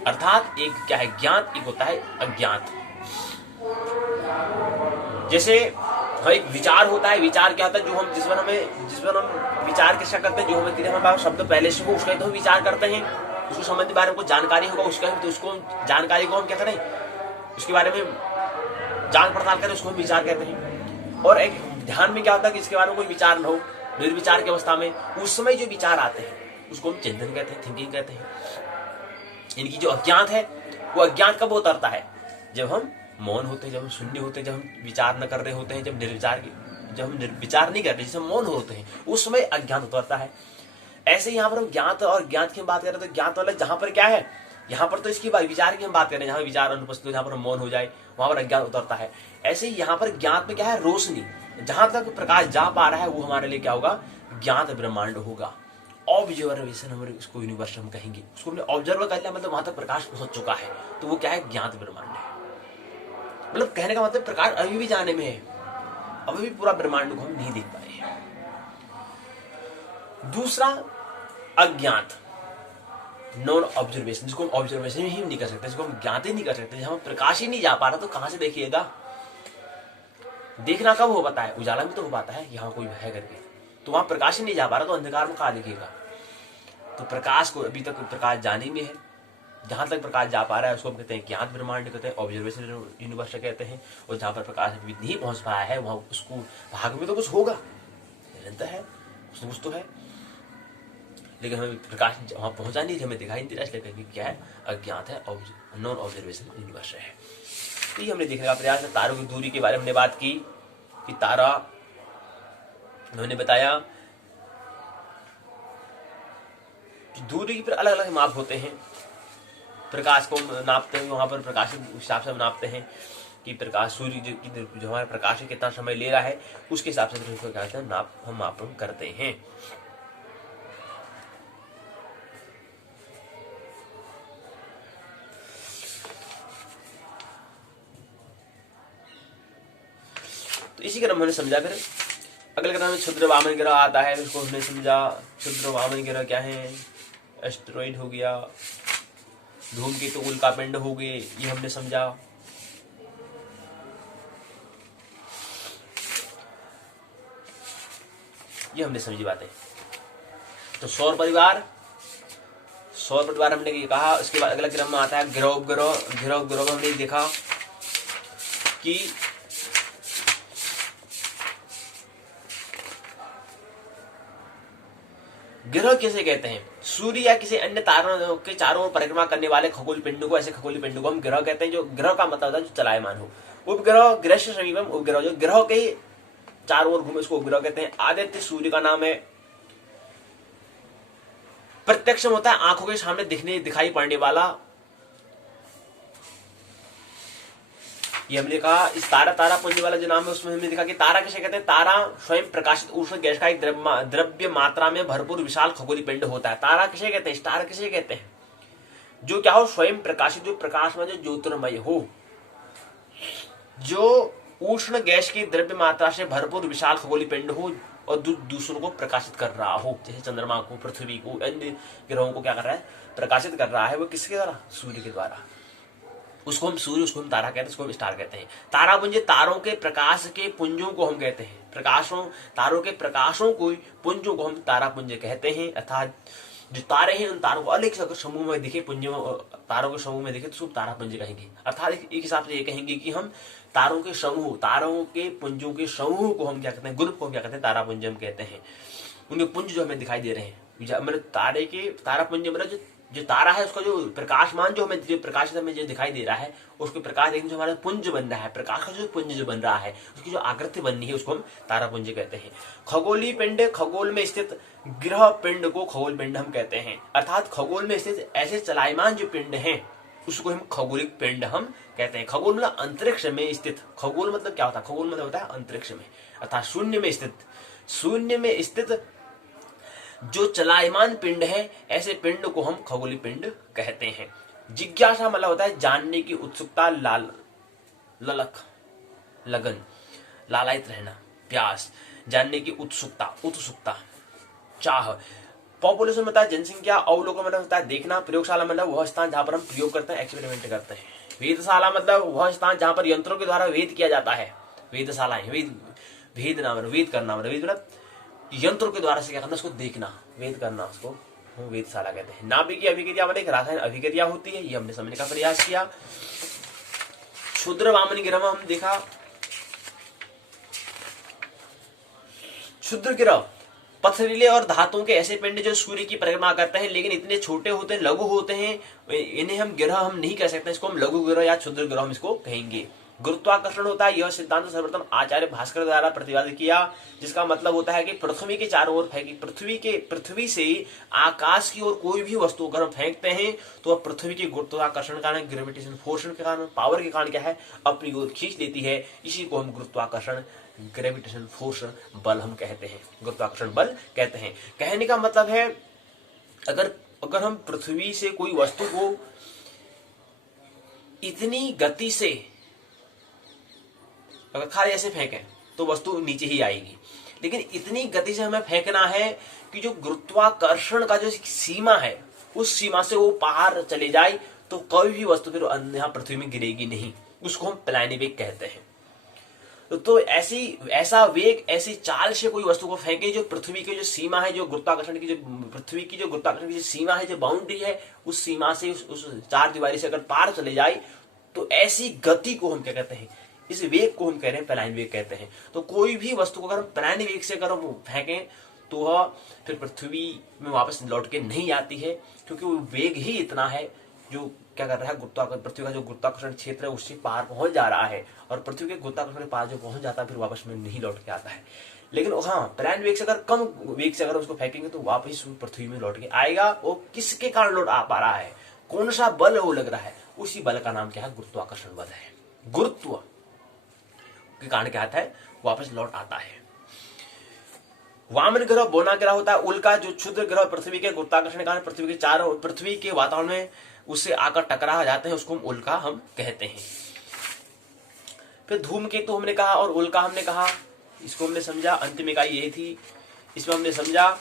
अर्थात एक क्या है, ज्ञात, एक होता है अज्ञात। जैसे एक विचार होता है, विचार क्या होता है, जो हम जिस पर हम विचार किसका करते हैं, जो हमें हमारे शब्द पहले से हो उसका तो हम विचार करते हैं, उसको संबंधी बारे में कुछ जानकारी होगा उसका, तो उसको जानकारी को हम क्या करें, उसके बारे में जांच पड़ताल करें, उसको हम विचार कहते हैं। और एक ध्यान में क्या होता है कि इसके बारे में कोई विचार न हो, निर्विचार की अवस्था में उस समय जो विचार आते हैं उसको हम चिंतन कहते हैं, थिंकिंग कहते हैं। इनकी जो अज्ञात है, वो अज्ञात कब उतरता है, जब हम मौन होते हैं, जब हम शून्य होते हैं, जब हम विचार न कर रहे होते हैं, जब हम विचार नहीं कर रहे, जैसे मौन होते हैं, उस समय अज्ञात उतरता है। ऐसे यहाँ पर हम ज्ञात और ज्ञात की बात कर रहे हैं, तो ज्ञात वाला जहां पर क्या है, यहाँ पर तो इसकी बात विचार की हम बात कर रहे हैं, जहां विचार अनुपस्थित हो, जहां पर मौन हो जाए वहां पर अज्ञात उतरता है। ऐसे ही यहाँ पर ज्ञात में क्या है, रोशनी, जहां तक प्रकाश जा पा रहा है वो हमारे लिए क्या होगा, ज्ञात ब्रह्मांड होगा। ऑब्जर्वेशन हम इसको यूनिवर्स हम कहेंगे, उसको हमने ऑब्जर्व कर लिया, मतलब वहां तक प्रकाश पहुंच चुका है, तो वो क्या है, ज्ञात ब्रह्मांड है। मतलब कहने का मतलब प्रकाश अभी भी जाने में है, अभी भी पूरा ब्रह्मांड को हम नहीं देख पाए हैं। दूसरा अज्ञात, नॉन ऑब्जर्वेशन, जिसको हम ऑब्जर्वेशन ही नहीं कर सकते, जिसको हम ज्ञात ही नहीं कर सकते, जहां प्रकाश ही नहीं जा पा रहा तो कहां से देखिएगा। देखना कब हो पाता है, उजाला में तो हो पाता है, यहाँ कोई है करके, तो वहां प्रकाश ही नहीं जा पा रहा तो अंधकार में कहाँ देखिएगा। तो प्रकाश को अभी तक प्रकाश जाने में है, जहां तक प्रकाश जा पा रहा है उसको हम कहते हैं ज्ञात ब्रह्मांड कहते हैं, ऑब्जर्वेशन यूनिवर्स कहते हैं। और जहां पर प्रकाश अभी नहीं पहुंच पाया है वहां उसको भाग में तो कुछ होगा, निरंतर है, कुछ तो है, लेकिन हमें प्रकाश वहां पहुंचा नहीं, हमें दिखाई नहीं दे रहा, इसलिए कहेंगे क्या है, अज्ञात है, नॉन ऑब्जर्वेशन यूनिवर्स है। तो ये हमने देखने का प्रयास है। तारों की दूरी के बारे में हमने बात की कि तारा, उन्होंने बताया कि दूरी के अलग अलग माप होते हैं, प्रकाश को नापते हैं, वहां पर प्रकाश के हिसाब से हम नापते हैं कि प्रकाश सूर्य जो हमारे प्रकाश कितना समय ले रहा है उसके हिसाब से क्या कहते हैं, नाप हम मापन करते हैं। तो इसी क्रम हमने समझा। फिर अगले क्रम में क्षुद्र वामन ग्रह आता है, उसको हमने समझा। क्षुद्र वामन ग्रह क्या है, एस्टेरॉइड हो गया, धूमकेतु उल्का पिंड हो गए, ये हमने समझा। ये हमने समझी बातें। तो सौर परिवार हमने ये कहा। उसके बाद अगला क्रम में आता है ग्रह उपग्रह। ग्रह उपग्रह में हमने देखा कि ग्रह किसे कहते हैं, सूर्य या किसी अन्य तारों के चारों ओर परिक्रमा करने वाले खगोल पिंड को, ऐसे खगोल पिंड को हम ग्रह कहते हैं। जो ग्रह का मतलब होता है जो चलायमान हो। उपग्रह ग्रह से समीपम उपग्रह, जो ग्रह के चारों ओर घूमे उसको उपग्रह कहते हैं। आदित्य सूर्य का नाम है, प्रत्यक्ष होता है, आंखों के सामने दिखाई पड़ने वाला। ये हमने कहा इस तारा पुंज वाला जो नाम है उसमें हमने देखा कि तारा किसे कहते हैं। तारा स्वयं प्रकाशित ऊष्ण गैस का एक द्रव्य मात्रा में भरपूर विशाल खगोलीय पिंड होता है। तारा किसे कहते हैं, स्टार किसे कहते हैं, जो क्या हो, स्वयं प्रकाशित, जो प्रकाश में जो ज्योतिर्मय हो, जो उष्ण गैस की द्रव्य मात्रा से भरपूर विशाल खगोलीय पिंड हो और दूसरों को प्रकाशित कर रहा हो, जैसे चंद्रमा को, पृथ्वी को, अन्य ग्रहों को क्या कर रहा है, प्रकाशित कर रहा है। वो किसके द्वारा, सूर्य के द्वारा। उसको हम सूर्य, उसको हम तारा कहते हैं, उसको हम स्टार कहते हैं। तारापुंज तारों के प्रकाश के पुंजों को हम कहते हैं। तारों के प्रकाशों को पुंजों को हम तारापुंज कहते हैं। अर्थात जो तारे हैं उन तारों को अलग से अगर समूह में दिखे, तारों के समूह में दिखे तो उसको तारापुंज कहेंगे। अर्थात एक हिसाब से ये कहेंगे कि हम तारों के समूह, तारों के पुंजों के समूह को हम क्या कहते हैं, ग्रुप को हम क्या कहते हैं, तारापुंज हम कहते हैं। उनके पुंज जो हमें दिखाई दे रहे हैं, मतलब तारापुंज मतलब जो तारा है उसका जो प्रकाशमान जो हमें, जो प्रकाश हमें जो दिखाई दे रहा है, उसके प्रकाश जो हमारा पुंज बन रहा है, प्रकाश का जो पुंज जो बन रहा है, उसकी जो आकृति बननी है उसको हम तारापुंज कहते हैं। खगोलीय पिंड, खगोल में स्थित ग्रह पिंड को खगोल पिंड हम कहते हैं। अर्थात खगोल में स्थित ऐसे चलायमान जो पिंड हैं उसको हम खगोलिक पिंड हम कहते हैं। खगोल मतलब अंतरिक्ष में स्थित। खगोल मतलब क्या होता है, खगोल मतलब होता है अंतरिक्ष में, अर्थात शून्य में स्थित जो चलायमान पिंड है, ऐसे पिंड को हम खगोलीय पिंड कहते हैं। जिज्ञासा मतलब होता है जानने की उत्सुकता, ललक, लगन, लालायित रहना, प्यास, जानने की उत्सुकता, चाह। पॉपुलेशन मतलब जनसंख्या। अवलोकन मतलब होता है देखना। प्रयोगशाला मतलब वह स्थान जहां पर हम प्रयोग करते हैं, एक्सपेरिमेंट करते हैं। वेदशाला मतलब वह स्थान जहां पर यंत्रों के द्वारा वेद किया जाता है। वेदशालाएं, वेद करना मतलब यंत्रों के द्वारा से क्या करना, उसको देखना, वेद करना, उसको हम वेदशाला कहते हैं। नाभिकीय अभिक्रिया मतलब एक रासायनिक अभिक्रिया होती है, ये हमने समझने का प्रयास किया। क्षुद्र वामन ग्रह हम देखा। क्षुद्र ग्रह पथरीले और धातुओं के ऐसे पिंड जो सूर्य की परिक्रमा करते हैं लेकिन इतने छोटे होते हैं, लघु होते हैं, इन्हें हम ग्रह हम नहीं कह सकते, इसको हम लघु ग्रह या क्षुद्र ग्रह हम इसको कहेंगे। गुरुत्वाकर्षण होता है, यह सिद्धांत सर्वप्रथम आचार्य भास्कर द्वारा प्रतिपादित किया, जिसका मतलब होता है कि पृथ्वी के चारों ओर पृथ्वी से आकाश की ओर कोई भी वस्तु अगर हम फेंकते हैं तो वह पृथ्वी के गुरुत्वाकर्षण के कारण, ग्रेविटेशन फोर्स के कारण, पावर के कारण क्या है, अपनी ओर खींच लेती है। इसी को हम गुरुत्वाकर्षण, ग्रेविटेशन फोर्स बल हम कहते हैं, गुरुत्वाकर्षण बल कहते हैं। कहने का मतलब है अगर हम पृथ्वी से कोई वस्तु को इतनी गति से अगर खाली ऐसे फेंकें तो वस्तु नीचे ही आएगी, लेकिन इतनी गति से हमें फेंकना है कि जो गुरुत्वाकर्षण का जो सीमा है उस सीमा से वो पार चले जाए तो कोई भी वस्तु फिर यहाँ पृथ्वी में गिरेगी नहीं, उसको हम पलायनी वेग कहते हैं। तो ऐसा वेग, ऐसी चाल से कोई वस्तु को फेंके जो पृथ्वी की जो सीमा है, जो गुरुत्वाकर्षण की जो पृथ्वी की जो गुरुत्वाकर्षण की जो सीमा है, जो बाउंड्री है, उस सीमा से उस चार दीवारी से अगर पार चले जाए तो ऐसी गति को हम क्या कहते हैं, इस वेग को हम कह रहे हैं पलायन वेग कहते हैं। तो कोई भी वस्तु को अगर हम पलायन वेग से अगर हम फेंकें तो वह फिर पृथ्वी में वापस लौट के नहीं आती है, क्योंकि वो वेग ही इतना है जो क्या कर रहा है, गुरुत्वाकर्षण, पृथ्वी का जो गुरुत्वाकर्षण क्षेत्र है उससे पार पहुंच जा रहा है, और पृथ्वी के गुरुत्वाकर्षण के पार जो पहुंच जाता है फिर वापस में नहीं लौट के आता है। लेकिन हाँ, पलायन वेग से अगर कम वेग से अगर उसको फेंकेंगे तो वापस पृथ्वी में लौट के आएगा। वो किसके कारण लौट आ पा रहा है, कौन सा बल वो लग रहा है, उसी बल का नाम क्या है, गुरुत्वाकर्षण बल है। गुरुत्व के कारण क्या आता है, वापस लौट आता है। वामन ग्रह बोना ग्रह होता है, उल्का जो क्षुद्र ग्रह पृथ्वी के गुरुत्वाकर्षण के कारण पृथ्वी के चारों, पृथ्वी के वातावरण में उससे आकर टकरा जाते हैं, उसको हम उल्का हम कहते हैं। फिर धूमकेतु हमने कहा और उल्का हमने कहा, इसको हमने समझा। अंतिम इकाई यही थी, इसमें हमने समझा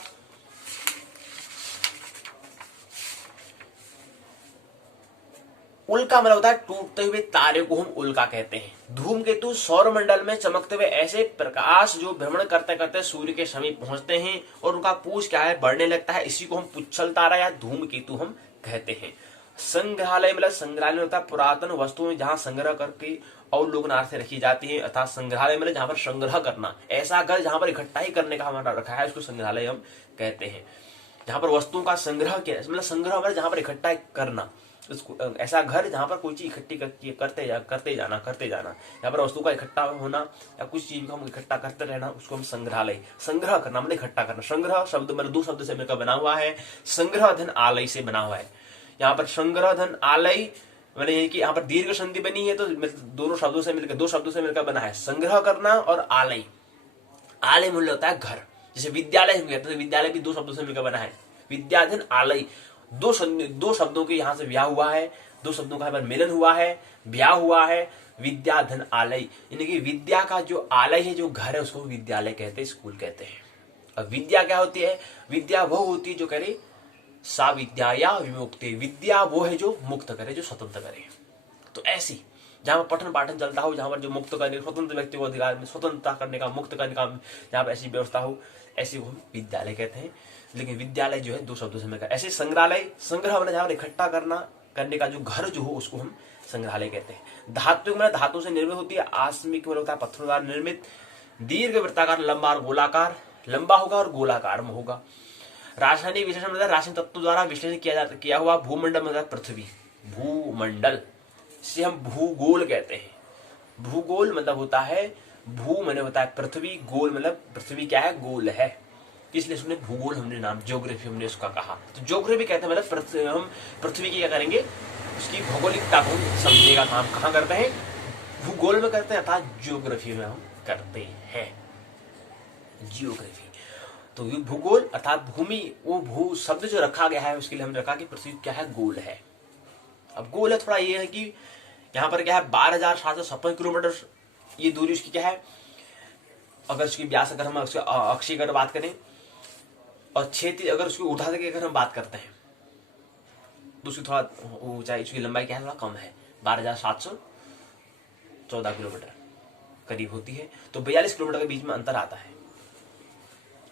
उल्का मतलब होता है टूटते हुए तारे को हम उल्का कहते हैं। धूमकेतु सौरमंडल में चमकते हुए ऐसे प्रकाश जो भ्रमण करते करते सूर्य के समीप पहुंचते हैं और उनका पूछ क्या है, बढ़ने लगता है, इसी को हम पुच्छल तारा या धूमकेतु हम कहते हैं। संग्रहालय मतलब संग्रहालय होता है पुरातन वस्तुएं जहां संग्रह करके अवलोकनार्थ से रखी जाती है, अर्थात संग्रहालय मतलब जहां पर संग्रह करना, ऐसा घर जहां पर इकट्ठा ही करने का हमारा रखा है, उसको संग्रहालय हम कहते हैं। जहां पर वस्तुओं का संग्रह किया, मतलब संग्रह मतलब जहां पर इकट्ठा करना, उसको ऐसा घर जहां पर कोई चीज इकट्ठी करते जाना, यहाँ पर वस्तु का इकट्ठा होना या कुछ चीज को हम इकट्ठा करते रहना, उसको हम संग्रहालय, संग्रह करना मतलब इकट्ठा करना। संग्रह शब्द मतलब दो शब्द से मिलकर बना हुआ है, संग्रह धन आलय से बना हुआ है। यहाँ पर संग्रह धन आलय मतलब ये कि यहाँ पर दीर्घ संधि बनी है, तो दोनों शब्दों से मिलकर, दो शब्दों से मिलकर बना है, संग्रह करना और आलय। आलय मूल्य होता है घर, जैसे विद्यालय हम कहते हैं, विद्यालय भी दो शब्दों से मिलकर बना है, विद्याधन आलय। दो शब्दों के यहाँ से ब्याह हुआ है, दो शब्दों का यहाँ पर मिलन हुआ है, ब्याह हुआ है, विद्याधन आलय। यानी कि विद्या का जो आलय है, जो घर है, उसको विद्यालय कहते हैं, स्कूल कहते हैं। अब विद्या क्या होती है, विद्या वो होती है जो करे सा विद्या या विमुक्ति, विद्या वो है जो मुक्त करे, जो स्वतंत्र करे। तो ऐसी जहां पर पठन पाठन चलता हो, जहां पर जो मुक्त करने, स्वतंत्र व्यक्ति को अधिकार में स्वतंत्रता करने का, मुक्त करने का जहां पर ऐसी व्यवस्था हो, ऐसी को हम विद्यालय कहते हैं। लेकिन विद्यालय जो है दो शब्दों से मिलकर, ऐसे संग्रहालय, संग्रह मतलब जहां पर इकट्ठा करने का जो घर जो हो उसको हम संग्रहालय कहते हैं। धातु मतलब धातु से निर्मित होती है, आसमिक मतलब होता है पत्थरों द्वारा निर्मित, दीर्घ वृत्ताकार, लंबा और गोलाकार, लंबा होगा और गोलाकार में होगा। रासायनिक विश्लेषण मतलब रासायनिक तत्व द्वारा विश्लेषण किया हुआ। भूमंडल मतलब पृथ्वी, भूमंडल से हम भूगोल कहते हैं। भूगोल मतलब होता है, भू मतलब होता है पृथ्वी, गोल मतलब पृथ्वी क्या है, गोल है, इसलिए उसने भूगोल हमने नाम, ज्योग्राफी हमने उसका कहा। तो ज्योग्राफी कहते हैं मतलब हम पृथ्वी की क्या करेंगे, उसकी भौगोलिकता को समझने का काम कहाँ करते हैं, भूगोल में करते हैं, अर्थात ज्योग्राफी में हम करते हैं, जियोग्राफी। तो भूगोल अर्थात भूमि, वो भू शब्द जो रखा गया है उसके लिए हमने रखा कि पृथ्वी क्या है, गोल है। अब गोल है, थोड़ा ये है कि यहाँ पर क्या है 12,756 किलोमीटर ये दूरी उसकी क्या है, अगर उसकी व्यास अगर हम उसके अक्षीय अगर बात करें, और क्षेत्र अगर उसकी ऊर्ध्वाधर की अगर हम बात करते हैं तो उसकी थोड़ा ऊंचाई, उसकी लंबाई क्या है, थोड़ा कम है, 12,714 किलोमीटर करीब होती है। तो 42 किलोमीटर के बीच में अंतर आता है,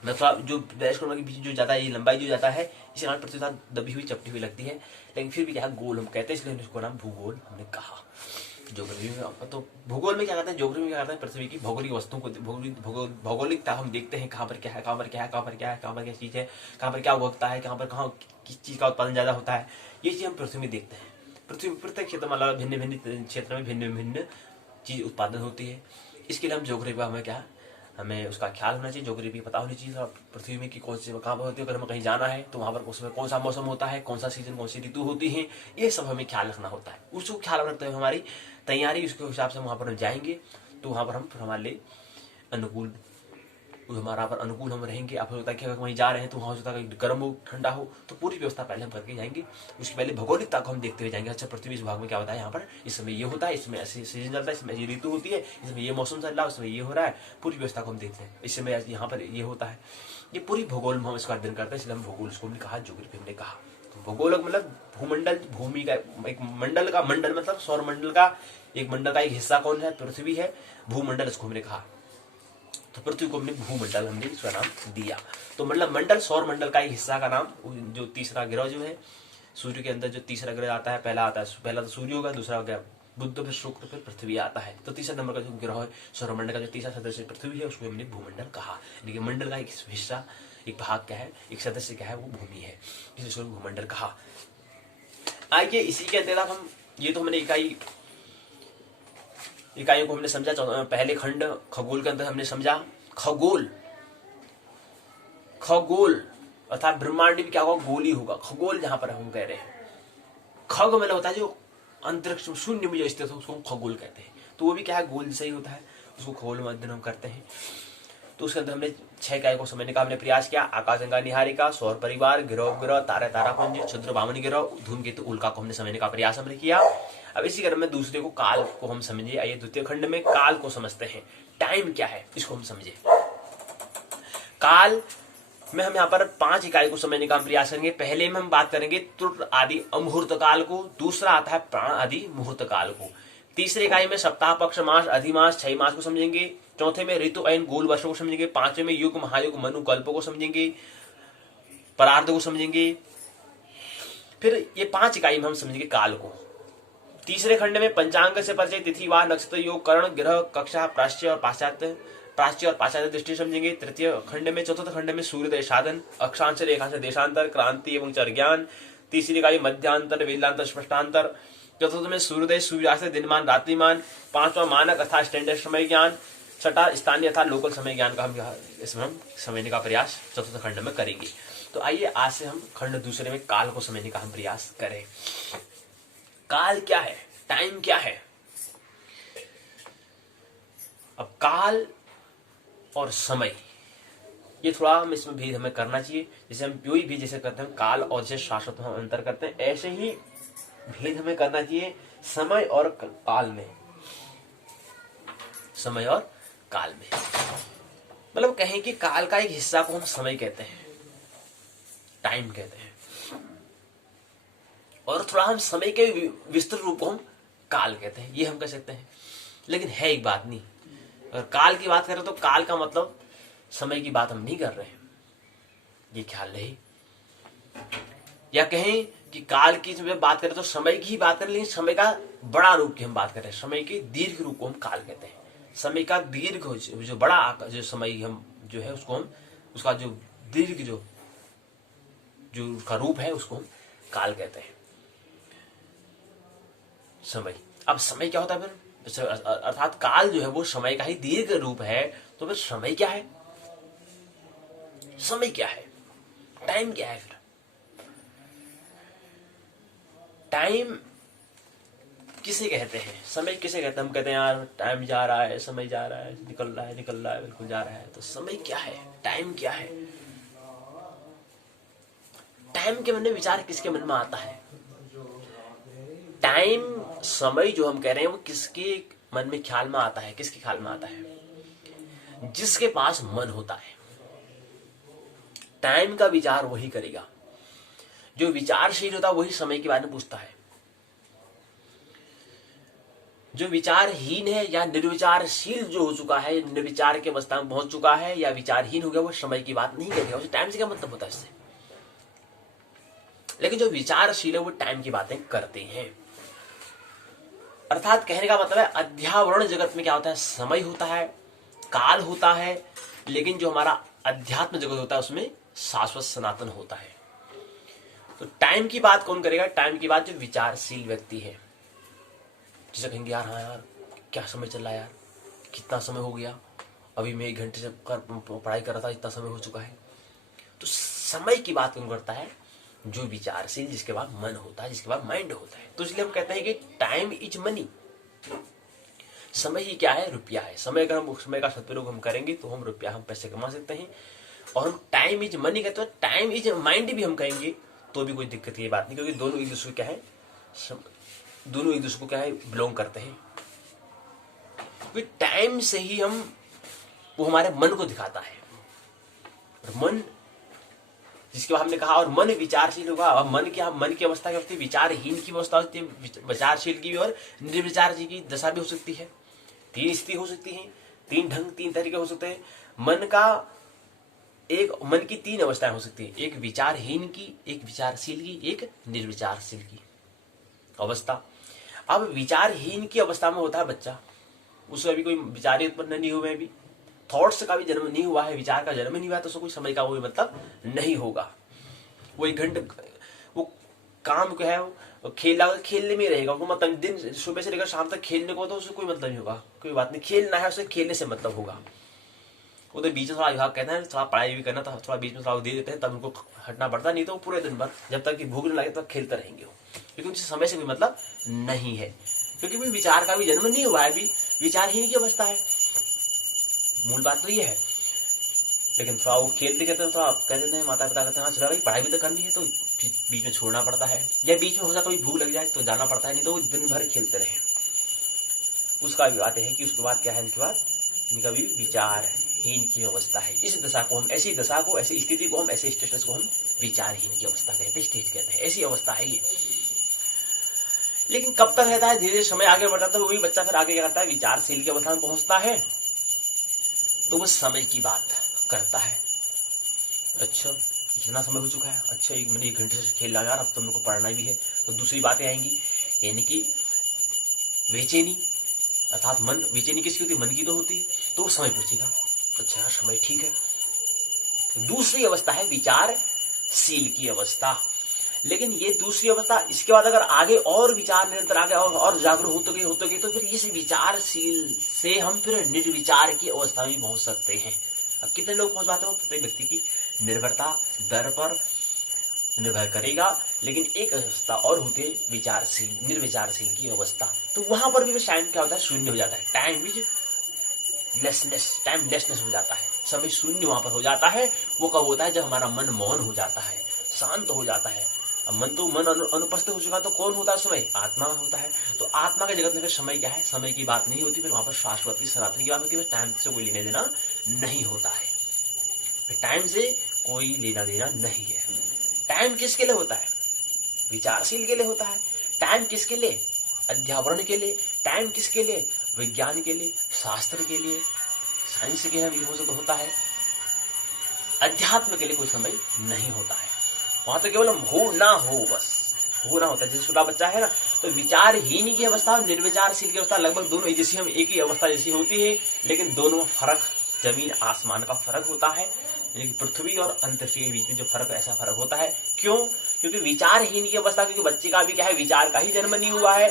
मतलब जो 42 किलोमीटर के बीच जो जाता है, ये लंबाई जो जाता है, इसी कारण पृथ्वी दबी हुई चपटी हुई लगती है, लेकिन फिर भी क्या है, गोल हम कहते हैं, इसलिए उसको नाम भूगोल हमने कहा। ज्योग्राफी में तो भूगोल में क्या करते हैं, ज्योग्राफी में क्या करते हैं, पृथ्वी की भौगोलिक वस्तुओं को, भौगोलिकता हम देखते हैं, कहाँ पर क्या है, कहाँ पर क्या है, कहाँ पर क्या है, कहाँ पर क्या चीज है, कहाँ पर क्या उगता है, कहाँ पर कहाँ किस चीज का उत्पादन ज्यादा होता है, ये चीज हम पृथ्वी में देखते हैं। पृथ्वी प्रत्येक क्षेत्र में अलग भिन्न भिन्न क्षेत्र में भिन्न भिन्न चीज उत्पादन होती है, इसके लिए हम ज्योग्राफी हमें क्या, हमें उसका ख्याल होना चाहिए, ज्योग्राफी पता होनी चाहिए पृथ्वी में कि कौन सी कहाँ पर होती है, अगर हमें कहीं जाना है तो वहाँ पर उसमें कौन सा मौसम होता है, कौन सा सीजन, कौन सी ऋतु होती है, ये सब हमें ख्याल रखना होता है। उसको ख्याल रखते हुए हमारी तैयारी, उसके हिसाब से वहाँ पर हम जाएंगे तो वहाँ पर हम हमारे लिए अनुकूल, हमारा पर अनुकूल हम रहेंगे। आप होता है कि अगर वहीं जा रहे हैं तो वहाँ हो सकता है गर्म हो, ठंडा हो, तो पूरी व्यवस्था पहले हम करके जाएंगे। उसके पहले भौगोलिकता को हम देखते हुए जाएंगे, अच्छा पृथ्वी इस भाग में क्या होता है, यहाँ पर इस समय ये होता है, इसमें ऐसे सीजन चलता है, इसमें ये ऋतु होती है, इसमें ये मौसम चल रहा है, उसमें ये हो रहा है, पूरी व्यवस्था को हम देखते हैं, इस समय यहाँ पर ये होता है, ये पूरी भूगोल में हम इसका अध्ययन करते हैं, इसलिए हम भूगोल इसको हमने कहा, ज्योग्राफी हमने कहा। भूगोलक मतलब भूमंडल, भूमि का एक मंडल का, मंडल मतलब सौर मंडल का एक मंडल का एक हिस्सा कौन है, पृथ्वी है। भूमंडल इसको हमने कहा, तो पृथ्वी को हमने भूमंडल हमने इसका नाम दिया। तो मतलब मंडल सौर मंडल का एक हिस्सा का नाम, जो तीसरा ग्रह जो है सूर्य के अंदर जो तीसरा ग्रह आता है, पहला आता है, पहला तो सूर्य होगा, दूसरा हो गया बुध, फिर शुक्र, फिर पृथ्वी आता है। तो तीसरा नंबर का जो ग्रह है सौरमंडल का जो तीसरा सदस्य पृथ्वी है, उसको हमने भूमंडल कहा। लेकिन मंडल का एक हिस्सा, एक भाग क्या है, एक सदस्य क्या है, वो भूमि है, इसलिए भूमंडल कहा। आइए इसी के अंतर्गत हम, ये तो हमने इकाइयों को हमने समझा। पहले खंड खगोल के अंदर हमने समझा खगोल, खगोल अर्थात ब्रह्मांड भी क्या होगा, गोल ही होगा। खगोल जहां पर हम कह रहे हैं, खग मतलब होता है जो अंतरिक्ष में शून्य में जो स्थित हो, उसको हम खगोल कहते हैं। तो वो भी क्या है, गोल जैसा ही होता है, उसको खगोल में अध्ययन हम करते हैं। तो उसके अंदर हमने 6 इकाई को समझने का हमने प्रयास किया। आकाशगंगा निहारिका, सौर परिवार, ग्रह उपग्रह, तारा तारापुंज, क्षुद्र वामन ग्रह, धूमकेतु, उल्का को हमने समझने का प्रयास हमने किया। अब इसी क्रम में दूसरे को काल को हम समझे। आइए द्वितीय खंड में काल को समझते हैं। टाइम क्या है इसको हम समझे। काल में हम यहाँ पर 5 इकाई को समझने का हम प्रयास करेंगे। पहले में हम बात करेंगे त्रुट आदि अमुहूर्त काल को, दूसरा आता है प्राण आदि मुहूर्त काल को। तीसरी इकाई में सप्ताह, पक्ष, मास, अधिमास, 6 मास को समझेंगे। चौथे में ऋतु, अयन, गोल वर्षों को समझेंगे। 5वें में युग, महायुग, मनु, कल्प को समझेंगे, परार्ध को समझेंगे। फिर ये 5 इकाई में हम समझेंगे काल को। तीसरे खंड में पंचांग से परिचय, तिथि, वार, नक्षत्र, योग, करण, ग्रह, कक्षा, प्राच्य और पाश्चात्य दृष्टि समझेंगे। तृतीय खंड में, चतुर्थ खंड में सूर्योदय साधन, अक्षांश, रेखांश, देशांतर, क्रांति एवं चर ज्ञान। तीसरी इकाई मध्यांतर, वेदांतर, स्पष्टांतर। चतुर्थ में सूर्योदय, सूर्यास्त, दिनमान, रात्रिमान। 5वां मानक अर्थात स्टैंडर्ड समय ज्ञान। छठा स्थानीय अर्थात लोकल समय ज्ञान का हम इसमें हम समझने का प्रयास चतुर्थ खंड में करेंगे। तो आइए आज से हम खंड दूसरे में काल को समझने का हम प्रयास करें। काल क्या है, टाइम क्या है। अब काल और समय, ये थोड़ा हम इसमें भेद हमें करना चाहिए। जैसे हम कोई भी जैसे करते हैं काल और जैसे शाश्वत हम अंतर करते हैं, ऐसे ही भेद हमें करना चाहिए समय और काल में। समय और काल में मतलब कहें कि काल का एक हिस्सा को हम समय कहते हैं, टाइम कहते हैं, और थोड़ा हम समय के विस्तृत रूप को हम काल कहते हैं, ये हम कह सकते हैं। लेकिन है एक बात नहीं, अगर काल की बात करें तो काल का मतलब समय की बात हम नहीं कर रहे हैं, ये ख्याल रहे। या कहें कि काल की जब बात करें तो समय की ही बात करें, लेकिन समय का बड़ा रूप की हम बात कर रहे हैं। समय के दीर्घ रूप को हम काल कहते हैं। समय का दीर्घ जो बड़ा जो समय हम जो है उसको हम, उसका जो दीर्घ जो उसका रूप है उसको हम काल कहते हैं। समय, अब समय क्या होता है फिर, अर्थात काल जो है वो समय का ही दीर्घ रूप है। तो फिर समय क्या है, समय क्या है, टाइम क्या है। फिर टाइम किसे कहते हैं, समय किसे कहते हैं। हम कहते हैं यार टाइम जा रहा है, समय जा रहा है, निकल रहा है, बिल्कुल जा रहा है। तो समय क्या है, टाइम क्या है। टाइम के मन में विचार किसके मन में आता है। टाइम, समय जो हम कह रहे हैं वो किसके मन में ख्याल में आता है, किसके ख्याल में आता है, जिसके पास मन होता है। टाइम का विचार वही करेगा, जो विचारशील होता है वही समय के बारे में पूछता है। जो विचारहीन है या निर्विचारशील जो हो चुका है, निर्विचार के अवस्था में पहुंच चुका है या विचारहीन हो गया, वो समय की बात नहीं करेगा। उसे टाइम से क्या मतलब होता है इससे। लेकिन जो विचारशील है वो टाइम की बातें करते हैं। अर्थात कहने का मतलब है अध्यावरण जगत में क्या होता है, समय होता है, काल होता है, लेकिन जो हमारा अध्यात्म जगत होता है उसमें शाश्वत सनातन होता है। तो टाइम की बात कौन करेगा, टाइम की बात जो विचारशील व्यक्ति है। जैसे कहेंगे यार हाँ यार क्या समय चल रहा है यार, कितना समय हो गया, अभी मैं 1 घंटे से पढ़ाई कर रहा था, इतना समय हो चुका है। तो समय की बात कौन करता है, जो विचारशील, जिसके बाद मन होता है, जिसके बाद माइंड होता है। तो इसलिए हम कहते हैं कि टाइम इज मनी। समय ही क्या है, रुपया है। समय अगर हम समय का सदुपयोग हम करेंगे तो हम रुपया, हम पैसे कमा सकते हैं। और हम टाइम इज मनी कहते हैं, टाइम इज माइंड भी हम कहेंगे तो भी कोई दिक्कत की बात नहीं, क्योंकि दोनों एक दूसरे क्या है, दोनों एक दूसरे को क्या है, बिलोंग करते हैं। क्योंकि टाइम से ही हम, वो हमारे मन को दिखाता है। और मन जिसके बाद हमने कहा और मन विचारशील होगा। अब मन की अवस्था क्या होती है? विचारहीन की अवस्था होती है, विचारशील की भी और निर्विचारशील की दशा भी हो सकती है। 3 स्थिति हो सकती है, 3 ढंग 3 तरीके हो सकते हैं। मन की 3 अवस्थाएं हो सकती है, एक विचारहीन की, एक विचारशील की, एक निर्विचारशील की अवस्था। अब विचारहीन की अवस्था में होता है बच्चा, उससे अभी कोई विचार ही उत्पन्न नहीं हुए, अभी थॉट्स का भी जन्म नहीं हुआ है, विचार का जन्म ही नहीं हुआ, तो उसको कोई समय का कोई मतलब नहीं होगा। वो 1 घंटे वो काम क्या है, वो खेलने में रहेगा, वो मतलब दिन सुबह से लेकर शाम तक खेलने को, तो उससे कोई मतलब नहीं होगा। कोई बात नहीं, खेलना है, उसे खेलने से मतलब होगा। वो तो बीच में थोड़ा विभाग कहता है थोड़ा पढ़ाई भी करना, तो थोड़ा बीच में थोड़ा दे देते हैं, तब उनको हटना पड़ता, नहीं तो वो पूरे दिन भर जब तक कि भूख नहीं लगे तब खेलते रहेंगे वो, क्योंकि उनसे समय से कोई मतलब नहीं है, क्योंकि भी विचार का भी जन्म नहीं हुआ है, अभी विचारहीन की अवस्था है। मूल बात तो ये है। लेकिन थोड़ा वो खेलते कहते हैं, थोड़ा कह देते हैं माता पिता कहते हैं हाँ चलो भाई पढ़ाई भी तो करनी है, तो बीच में छोड़ना पड़ता है, या बीच में हो जाए कभी भूख लग जाए तो जाना पड़ता है, नहीं तो वो दिन भर खेलते रहे। उसका भी बात है कि उसके बाद क्या है, इनके बाद इनका भी विचारहीन की अवस्था है। इस दशा को हम, ऐसी दशा को, ऐसी स्थिति को हम, ऐसे स्टेटस को हम विचारहीन की अवस्था कहते हैं, स्टेज कहते हैं, ऐसी अवस्था है ये। लेकिन कब तक रहता है? धीरे धीरे समय आगे बढ़ता है, तो वही बच्चा फिर आगे क्या करता है, विचारशील की अवस्था में पहुंचता है, तो वो समय की बात करता है। अच्छा इतना समय हो चुका है, अच्छा 1 घंटे से खेल रहा यार, अब तो मेरे को पढ़ना भी है, तो दूसरी बातें आएंगी, यानी कि बेचैनी, अर्थात मन, बेचैनी किसकी होती है? मन की तो होती है, तो वो समय पूछेगा, अच्छा यार समय ठीक है। दूसरी अवस्था है विचारशील की अवस्था। लेकिन ये दूसरी अवस्था, इसके बाद अगर आगे और विचार निरंतर आगे और जागरूक होते गए तो फिर इस विचारशील से हम फिर निर्विचार की अवस्था में पहुंच सकते हैं। अब कितने लोग पहुंच पाते हैं, प्रत्येक व्यक्ति की निर्भरता दर पर निर्भर करेगा। लेकिन एक अवस्था और होती है विचारशील, निर्विचारशील की अवस्था, तो वहां पर भी टाइम क्या होता है? शून्य हो जाता है, टाइमलेसनेस हो जाता है, समय शून्य वहां पर हो जाता है। वो कब होता है? जब हमारा मन मौन हो जाता है, शांत हो जाता है। अब मन अनुपस्थित हो चुका, तो कौन होता है समय? आत्मा होता है। तो आत्मा के जगत में फिर समय क्या है? समय की बात नहीं होती, फिर वहां पर शाश्वती सनातन की बात होती है, टाइम से कोई लेना देना नहीं होता है, फिर टाइम से कोई लेना देना नहीं है। टाइम किसके लिए होता है? विचारशील के लिए होता है। टाइम किसके लिए? अध्यावरण के लिए। टाइम किसके लिए? विज्ञान के लिए, शास्त्र के लिए, साइंस के लिए हो होता है। अध्यात्म के लिए कोई समय नहीं होता है, वहां तो केवल हो ना हो, बस होना होता है। जैसे छोटा बच्चा है ना, तो विचारहीन की अवस्था और निर्विचारशील की अवस्था लगभग दोनों जैसी, हम एक ही अवस्था जैसी होती है, लेकिन दोनों में फर्क जमीन आसमान का फर्क होता है। यानी कि पृथ्वी और अंतरिक्ष के बीच में जो फर्क, ऐसा फर्क होता है। क्यों? क्योंकि विचारहीन की अवस्था, क्योंकि बच्चे का अभी क्या है, विचार का ही जन्म नहीं हुआ है,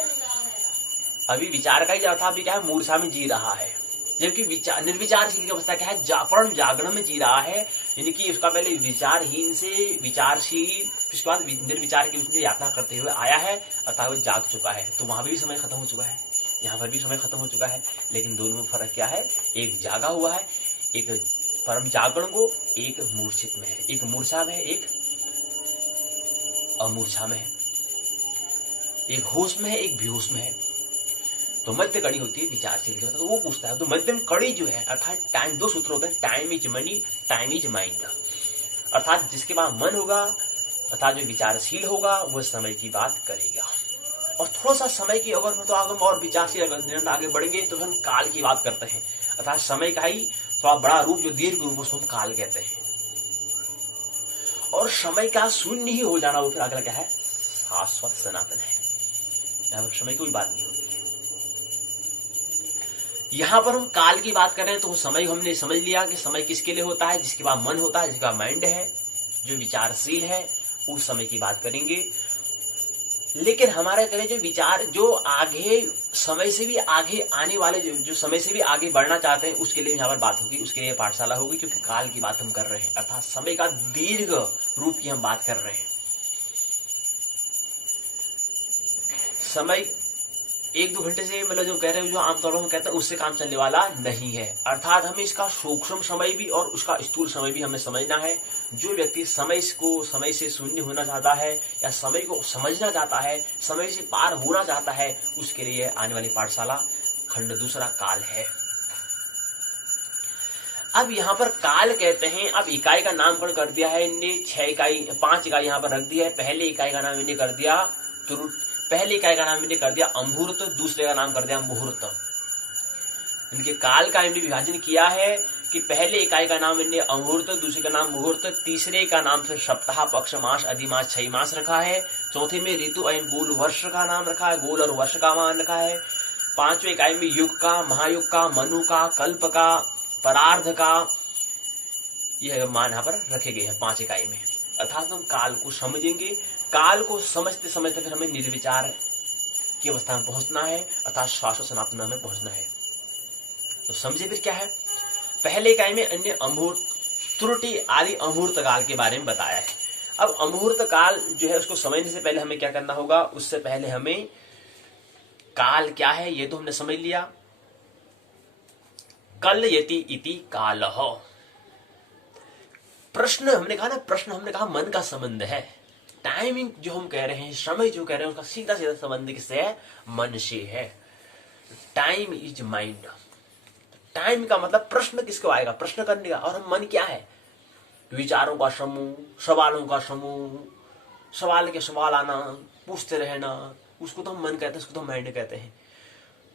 अभी विचार का ही अवस्था अभी क्या है, मूर्छा में जी रहा है। जबकि निर्विचारशील की अवस्था क्या है, परम जागरण में जी रहा है। यानी कि उसका पहले विचारहीन से विचारशील, उसके बाद निर्विचार की उसने यात्रा करते हुए आया है, अर्थात वो जाग चुका है। तो वहां भी समय खत्म हो चुका है, यहाँ पर भी समय खत्म हो चुका है। लेकिन दोनों में फर्क क्या है? एक जागा हुआ है, एक परम जागरण को, एक मूर्छित में है, एक मूर्छा में है, एक अमूर्छा में है, एक होश में है, एक बेहोश में है। तो मध्य कड़ी होती है विचारशील की, तो वो पूछता है, तो मध्यम कड़ी जो है, अर्थात टाइम, 2 सूत्र होते हैं, time is money, time is mind. अर्थात जिसके पास मन होगा, अर्थात जो विचारशील होगा, वह समय की बात करेगा। और थोड़ा सा समय की अगर तो आगे और विचारशील अगर निरंतर आगे बढ़ेंगे तो हम काल की बात करते हैं, अर्थात समय का ही थोड़ा बड़ा रूप जो दीर्घ रूप, उसको हम काल कहते हैं। और समय का शून्य ही हो जाना, वो फिर अगला क्या है? शाश्वत सनातन है। यहाँ पर समय की कोई बात नहीं होती है। यहां पर हम काल की बात कर रहे हैं, तो समय हमने समझ लिया कि समय किसके लिए होता है? जिसके पास मन होता है, जिसका माइंड है, जो विचारशील है, उस समय की बात करेंगे। लेकिन हमारे करें जो विचार, जो आगे समय से भी आगे आने वाले, जो समय से भी आगे बढ़ना चाहते हैं, उसके लिए यहाँ पर बात होगी, उसके लिए पाठशाला होगी, क्योंकि काल की बात हम कर रहे हैं, अर्थात समय का दीर्घ रूप की हम बात कर रहे हैं। समय 1-2 घंटे से मतलब जो कह रहे हैं, जो आमतौर पर हम कहते हैं, उससे काम चलने वाला नहीं है। अर्थात हमें इसका सूक्ष्म समय भी और उसका स्थूल समय भी हमें समझना है। जो व्यक्ति समय से शून्य होना चाहता है, या समय को समझना चाहता है, समय से पार होना चाहता है, उसके लिए आने वाली पाठशाला खंड दूसरा काल है। अब यहाँ पर काल कहते हैं, अब इकाई का नामकरण कर दिया है इनने, 5 इकाई यहाँ पर रख दिया है। पहले इकाई का नाम इन्हें कर दिया पहली इकाई का नाम इन्हें कर दिया अमूर्त, दूसरे का नाम कर दिया मुहूर्त। इनके काल का इन्हें विभाजन किया है कि पहले इकाई का नाम इन्हें अमूर्त, दूसरे का नाम मुहूर्त, तीसरे का नाम फिर सप्ताह, पक्ष, मास, अधिमास, 6 मास रखा है। चौथे में ऋतु एवं गोल वर्ष का नाम रखा है, गोल और वर्ष का मान रखा है। 5वें इकाई में युग का, महायुग का, मनु का, कल्प का, परार्ध का, यह मान यहाँ पर रखे गए हैं 5 इकाई में। अर्थात हम काल को समझेंगे, काल को समझते समझते फिर हमें निर्विचार की अवस्था में पहुंचना है, अर्थात शाश्वत सनातन में पहुंचना है। तो समझे फिर क्या है। पहले इकाई में अन्य अमूर्त, त्रुटि आदि अमूर्त काल के बारे में बताया है। अब अमूर्त काल जो है उसको समझने से पहले हमें क्या करना होगा, उससे पहले हमें काल क्या है ये तो हमने समझ लिया। कल यति इति कालः, प्रश्न हमने कहा ना, प्रश्न हमने कहा मन का संबंध है। टाइमिंग जो हम कह रहे हैं, समय जो कह रहे हैं, उसका सीधा सीधा संबंध किससे है, मन से है। Time is mind. टाइम का मतलब प्रश्न किसको आएगा, प्रश्न करने का। और हम मन क्या है, विचारों का समूह, सवालों का समूह, सवाल के सवाल आना, पूछते रहना, उसको तो हम मन कहते हैं, उसको तो हम माइंड कहते हैं।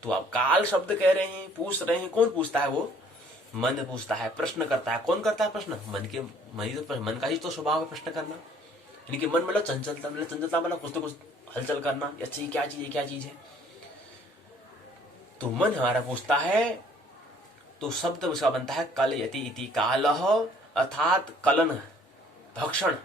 तो आप काल शब्द कह रहे हैं, पूछ रहे हैं, कौन पूछता है, वो मन पूछता है, प्रश्न करता है। कौन करता है प्रश्न, मन का ही तो स्वभाव है प्रश्न करना। यानी कि मन मतलब चंचलता, मतलब कुछ तो कुछ हलचल करना, अच्छा ये क्या चीज है, क्या चीज है। तो मन हमारा पूछता है, तो शब्द उसका बनता है कल यति इति कालः, अर्थात कलन, भक्षण,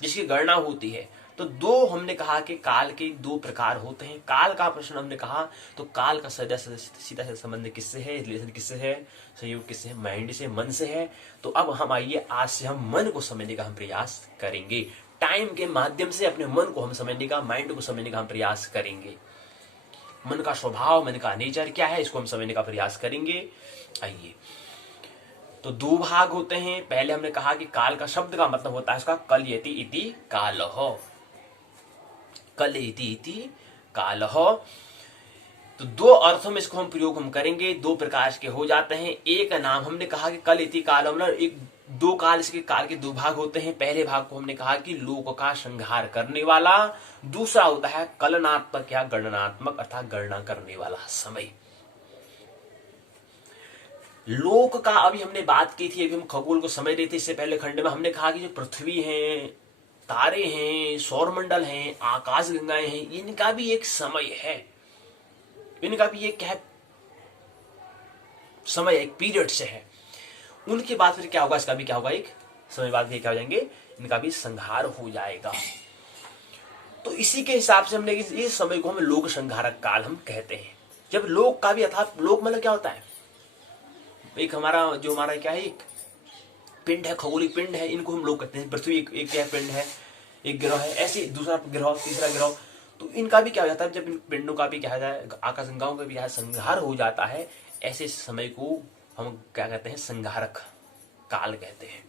जिसकी गणना होती है। तो दो हमने कहा कि काल के 2 प्रकार होते हैं। काल का प्रश्न हमने कहा, तो काल का सीधा सीधा संबंध किससे है, रिलेशन किससे है, सहयोग किससे है, माइंड से, मन से है। तो अब हम आइए, आज से हम मन को समझने का हम प्रयास करेंगे। टाइम के माध्यम से अपने मन को हम समझने का, माइंड को समझने का हम प्रयास करेंगे। मन का स्वभाव, मन का नेचर क्या है, इसको हम समझने का प्रयास करेंगे। आइए, तो 2 भाग होते हैं। पहले हमने कहा कि काल का शब्द का मतलब होता है इसका कल यति इति कालः, कल यति इति कालः। तो 2 अर्थों में इसको हम प्रयोग करेंगे, 2 प्रकार के हो जाते हैं। एक नाम हमने कहा कि कल इति कालः मतलब एक 2 काल, इसके काल के 2 भाग होते हैं। पहले भाग को हमने कहा कि लोक का संहार करने वाला, दूसरा होता है कलनात्मक या गणनात्मक, अर्थात गणना करने वाला समय। लोक का अभी हमने बात की थी, अभी हम खगोल को समझ रहे थे। इससे पहले खंड में हमने कहा कि जो पृथ्वी है, तारे हैं, सौरमंडल हैं, आकाश गंगाएं हैं, इनका भी एक समय है, इनका भी एक क्या है, समय, एक पीरियड से है। उनके बाद फिर क्या होगा, इसका भी क्या होगा, एक समय बाद क्या हो जाएंगे, इनका भी संहार हो जाएगा। तो इसी के हिसाब से हमने इस समय को हम लोक संहारक काल हम कहते हैं। जब लोक का भी, अर्थात लोक मतलब क्या होता है, एक हमारा क्या है, एक पिंड है, खगोलिक पिंड है, इनको हम लोग कहते हैं। पृथ्वी एक क्या पिंड है, एक ग्रह है, ऐसे दूसरा ग्रह, तीसरा ग्रह। तो इनका भी क्या हो जाता है, जब इन पिंडों का भी क्या है, आकाशगंगाओं का भी संहार हो जाता है, ऐसे समय को हम क्या कहते हैं, संहारक काल कहते हैं।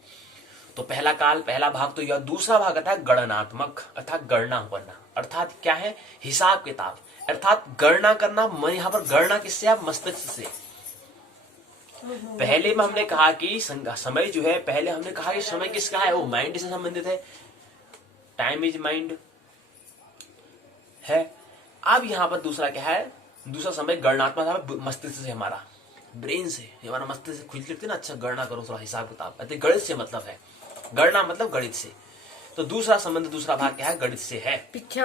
तो पहला काल, पहला भाग तो यह। दूसरा भाग आता है गणनात्मक, अर्थात गणना करना, अर्थात क्या है, हिसाब किताब, अर्थात गणना करना। मैं यहाँ पर गणना किससे, आप मस्तिष्क से। पहले में हमने कहा कि समय जो है, पहले हमने कहा कि समय किसका है, वो माइंड से संबंधित है, टाइम इज माइंड है। अब यहाँ पर दूसरा क्या है, दूसरा समय गणनात्मक मस्तिष्क से, हमारा ब्रेन से, हमारा मस्तिष्क खुद लिखते ना, अच्छा गणना करो, थोड़ा हिसाब किताब, गणित से मतलब है, गणना मतलब गणित से। तो दूसरा संबंध, दूसरा भाग क्या है, गणित से है। पीछे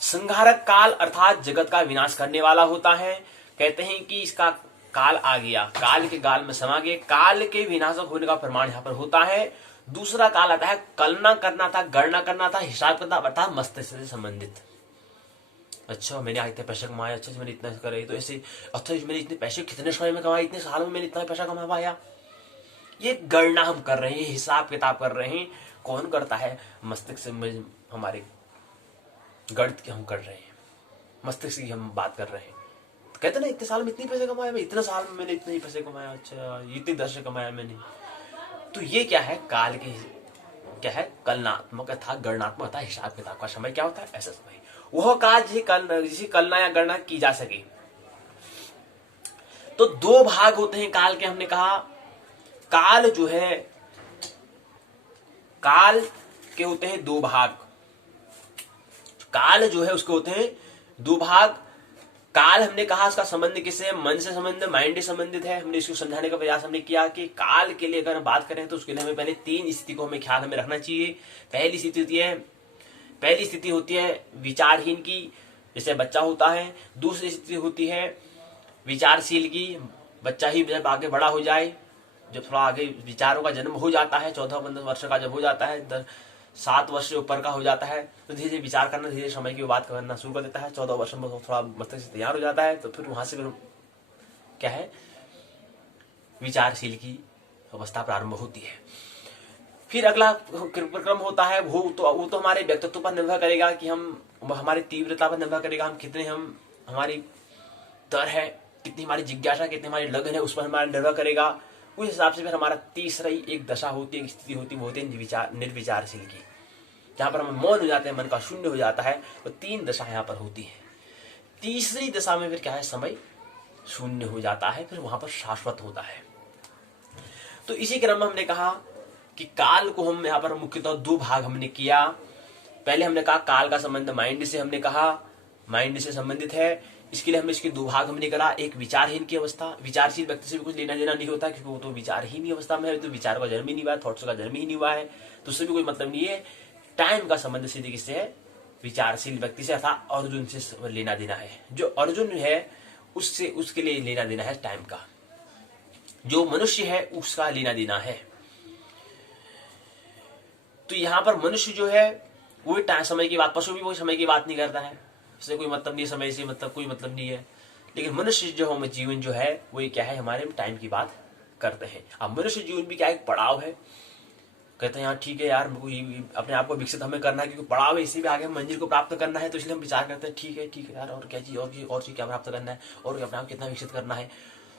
संहारक काल अर्थात जगत का विनाश करने वाला होता है। कहते हैं कि इसका काल आ गया, काल के गाल में समा गए, काल के विनाशक होने का प्रमाण यहाँ पर होता है। दूसरा काल आता है कलना करना था, गणना करना था, हिसाब किताब, अर्थात मस्तिष्क से संबंधित। अच्छा मैंने आज इतने पैसे कमाए, अच्छा मैंने इतना करे, तो ऐसे, अच्छा मैंने इतने पैसे कितने समय में कमाए, इतने सालों में मैंने इतना पैसा कमा पाया। ये गणना हम कर रहे हैं, हिसाब किताब कर रहे हैं। कौन करता है, मस्तिष्क से, हमारे गणित की हम कर रहे हैं, मस्तिष्क की हम बात कर रहे हैं। कहते ना इतने साल में इतने पैसे कमाए, इतने साल में मैंने इतने ही पैसे कमाया, अच्छा इतने दर्शक कमाया मैंने। तो ये क्या है, काल के क्या है, कलनात्मक था, गणनात्मक था, हिसाब किताब का समय क्या होता है, ऐसा समय। वह काल जिसे कलना या गणना की जा सके। तो 2 भाग होते हैं काल के, हमने कहा काल जो है, काल के होते हैं दो भाग। काल जो है उसके होते हैं दो भाग। काल हमने कहा उसका संबंध किससे है? मन से संबंध, माइंड से संबंधित है। हमने इसको समझाने का प्रयास हमने किया कि काल के लिए अगर हम बात करें तो उसके लिए हमें पहले तीन स्थिति को हमें ख्याल हमें रखना चाहिए। पहली स्थिति होती है विचारहीन की, जैसे बच्चा होता है। दूसरी स्थिति होती है विचारशील की, बच्चा ही जब आगे बड़ा हो जाए, जब थोड़ा आगे विचारों का जन्म हो जाता है, 14-15 वर्ष का जब हो जाता है, 7 वर्ष से ऊपर का हो जाता है, तो धीरे धीरे विचार करना, धीरे समय की बात करना शुरू कर देता है। 14 वर्ष में थोड़ा मस्तिष्क तैयार हो जाता है, तो फिर वहां से फिर क्या है, विचारशील की अवस्था प्रारंभ होती है। फिर अगला क्रम होता है वो तो हमारे व्यक्तित्व पर निर्भर करेगा कि हम, हमारी तीव्रता पर निर्भर करेगा, हम कितने, हमारी दर है, कितनी हमारी जिज्ञासा, कितनी हमारी लगन है, उस पर हमारा निर्भर करेगा। उस हिसाब से फिर हमारा तीसरा ही एक दशा होती है, एक स्थिति होती है, वो होती है निर्विचारशील की, जहां पर हम मौन हो जाते हैं, मन का शून्य हो जाता है। तो 3 दशा यहाँ पर होती है। तीसरी दशा में फिर क्या है, समय शून्य हो जाता है, फिर वहां पर शाश्वत होता है। तो इसी क्रम में हमने कहा कि काल को हम यहाँ पर मुख्यतः 2 भाग हमने किया। पहले हमने कहा काल का संबंध माइंड से, हमने कहा माइंड से संबंधित है। इसके लिए हमने इसके 2 भाग हमने करा। एक विचारहीन की अवस्था, विचारशील व्यक्ति से भी कुछ लेना देना नहीं होता, क्योंकि वो तो विचारहीन अवस्था में है, तो विचार का जन्म ही नहीं हुआ है, थॉट्स का जन्म ही नहीं हुआ है, तो उससे भी कोई मतलब नहीं है। टाइम का संबंध सीधे किससे है, विचारशील व्यक्ति से, अर्थात अर्जुन से लेना देना है। जो अर्जुन है उससे, उसके लिए लेना देना है टाइम का। जो मनुष्य है उसका लेना देना है। तो यहाँ पर मनुष्य जो है वो समय की बात, पशु भी वही समय की बात नहीं करता है, इससे कोई मतलब नहीं, समय से मतलब कोई मतलब नहीं है। लेकिन मनुष्य जो हम जीवन जो है वो क्या है, हमारे टाइम की बात करते हैं। अब मनुष्य जीवन भी क्या एक पड़ाव है। कहते हैं यार ठीक है यार, अपने आप को विकसित हमें करना है, क्योंकि पड़ाव है, इसी भी आगे मंजिल को प्राप्त करना है, तो इसलिए हम विचार करते हैं ठीक है यार, और क्या चीज, और चीज क्या प्राप्त करना है, और अपने आप कितना विकसित करना है।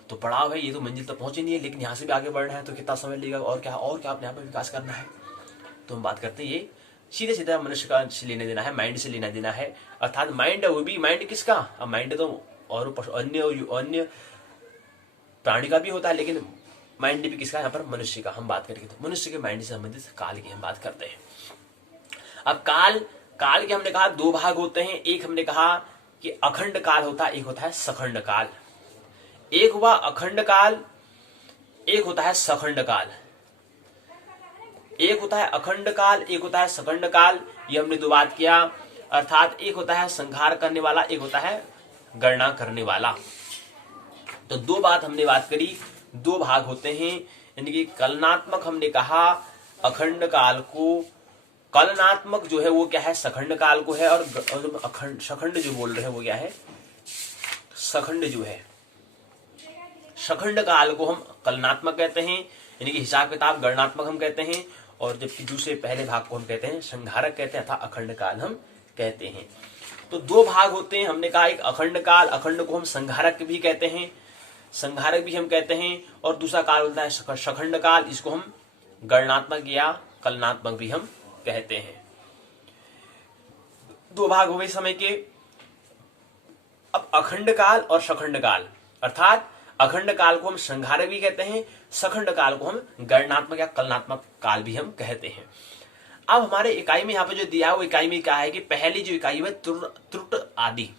तो पड़ाव है, ये तो मंजिल तक पहुंचे नहीं है, लेकिन यहाँ से भी आगे बढ़ना है, तो कितना समय लगेगा, और क्या अपने आप में विकास करना है। तो हम बात करते हैं ये सीधे सीधा मनुष्य का लेने देना है, माइंड से लेना देना है। अर्थात माइंड, वो भी माइंड किसका, अब माइंड तो और अन्य प्राणी का भी होता है, लेकिन माइंड भी किसका, यहाँ पर मनुष्य का हम बात करेंगे। तो मनुष्य के माइंड से संबंधित काल की हम बात करते हैं। अब काल के हमने कहा 2 भाग होते हैं। एक हमने कहा कि अखंड काल होता है, एक होता है सखंड काल। एक हुआ अखंड काल, एक होता है सखंड काल। एक होता है अखंड काल, एक होता है सखंड काल। ये हमने 2 बात किया। अर्थात एक होता है संहार करने वाला, एक होता है गणना करने वाला। तो 2 बात हमने बात करी, 2 भाग होते हैं। यानी कि कलनात्मक हमने कहा अखंड काल को, कलनात्मक जो है वो क्या है, सखंड काल को है, और अखंड सखंड जो बोल रहे हैं वो क्या है, सखंड जो है, सखंड काल को हम कलनात्मक कहते हैं, यानी कि हिसाब किताब गणनात्मक हम कहते हैं। और जबकि दूसरे पहले भाग को हम कहते हैं संहारक कहते हैं, अथवा अखंड काल हम कहते हैं। तो 2 भाग होते हैं। हमने कहा एक अखंड काल, अखंड को हम संहारक भी कहते हैं, संहारक भी हम कहते हैं। और दूसरा काल होता है सखंड काल, इसको हम गणनात्मक या कलनात्मक भी हम कहते हैं। 2 भाग हुए समय के। अब अखंड काल और सखंड काल, अर्थात अखंड काल को हम संहारक भी कहते हैं, सखंड काल को हम गणनात्मक या कलनात्मक काल भी हम कहते हैं। अब हमारे इकाई में यहाँ पे जो दिया है वो इकाई में क्या है कि पहली जो इकाई है त्रुट आदि,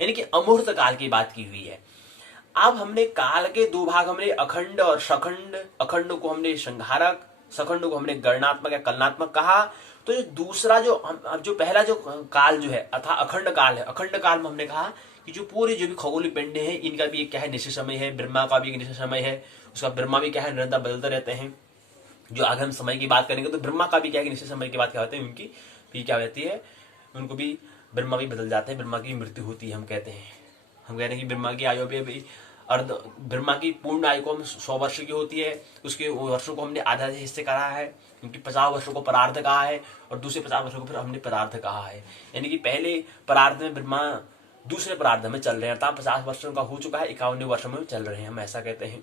यानी कि अमूर्त काल की बात की हुई है। अब हमने काल के 2 भाग, हमने अखंड और सखंड, अखंड को हमने संहारक, सखंड को हमने गणनात्मक या कलनात्मक कहा। तो जो दूसरा जो पहला जो काल जो है अर्थात अखंड काल है, अखंड काल में हमने कहा कि जो पूरे जो भी खगोलीय पिंड है इनका भी एक क्या है, निश्चित समय है। ब्रह्मा का भी एक निश्चित समय है, उसका ब्रह्मा भी क्या है, निरंतर बदलते रहते हैं। जो आगे हम समय की बात करेंगे तो ब्रह्मा का भी क्या है, निश्चित समय की बात क्या होती है, उनकी भी क्या होती है, उनको भी ब्रह्मा भी बदल जाते हैं, ब्रह्मा की मृत्यु होती है। हम कहते हैं कि ब्रह्मा की आयु भी ब्रह्मा की पूर्ण आयु को हम 100 वर्ष की होती है, उसके वर्षों को हमने आधा हिस्से कहा है, क्योंकि 50 वर्षों को परार्ध कहा है, और दूसरे 50 वर्षों को फिर हमने परार्ध कहा है। यानी कि पहले परार्ध में ब्रह्मा दूसरे परार्ध में चल रहे हैं, अर्थात 50 वर्षों का हो चुका है, 51वें वर्ष में चल रहे हैं, हम ऐसा कहते हैं।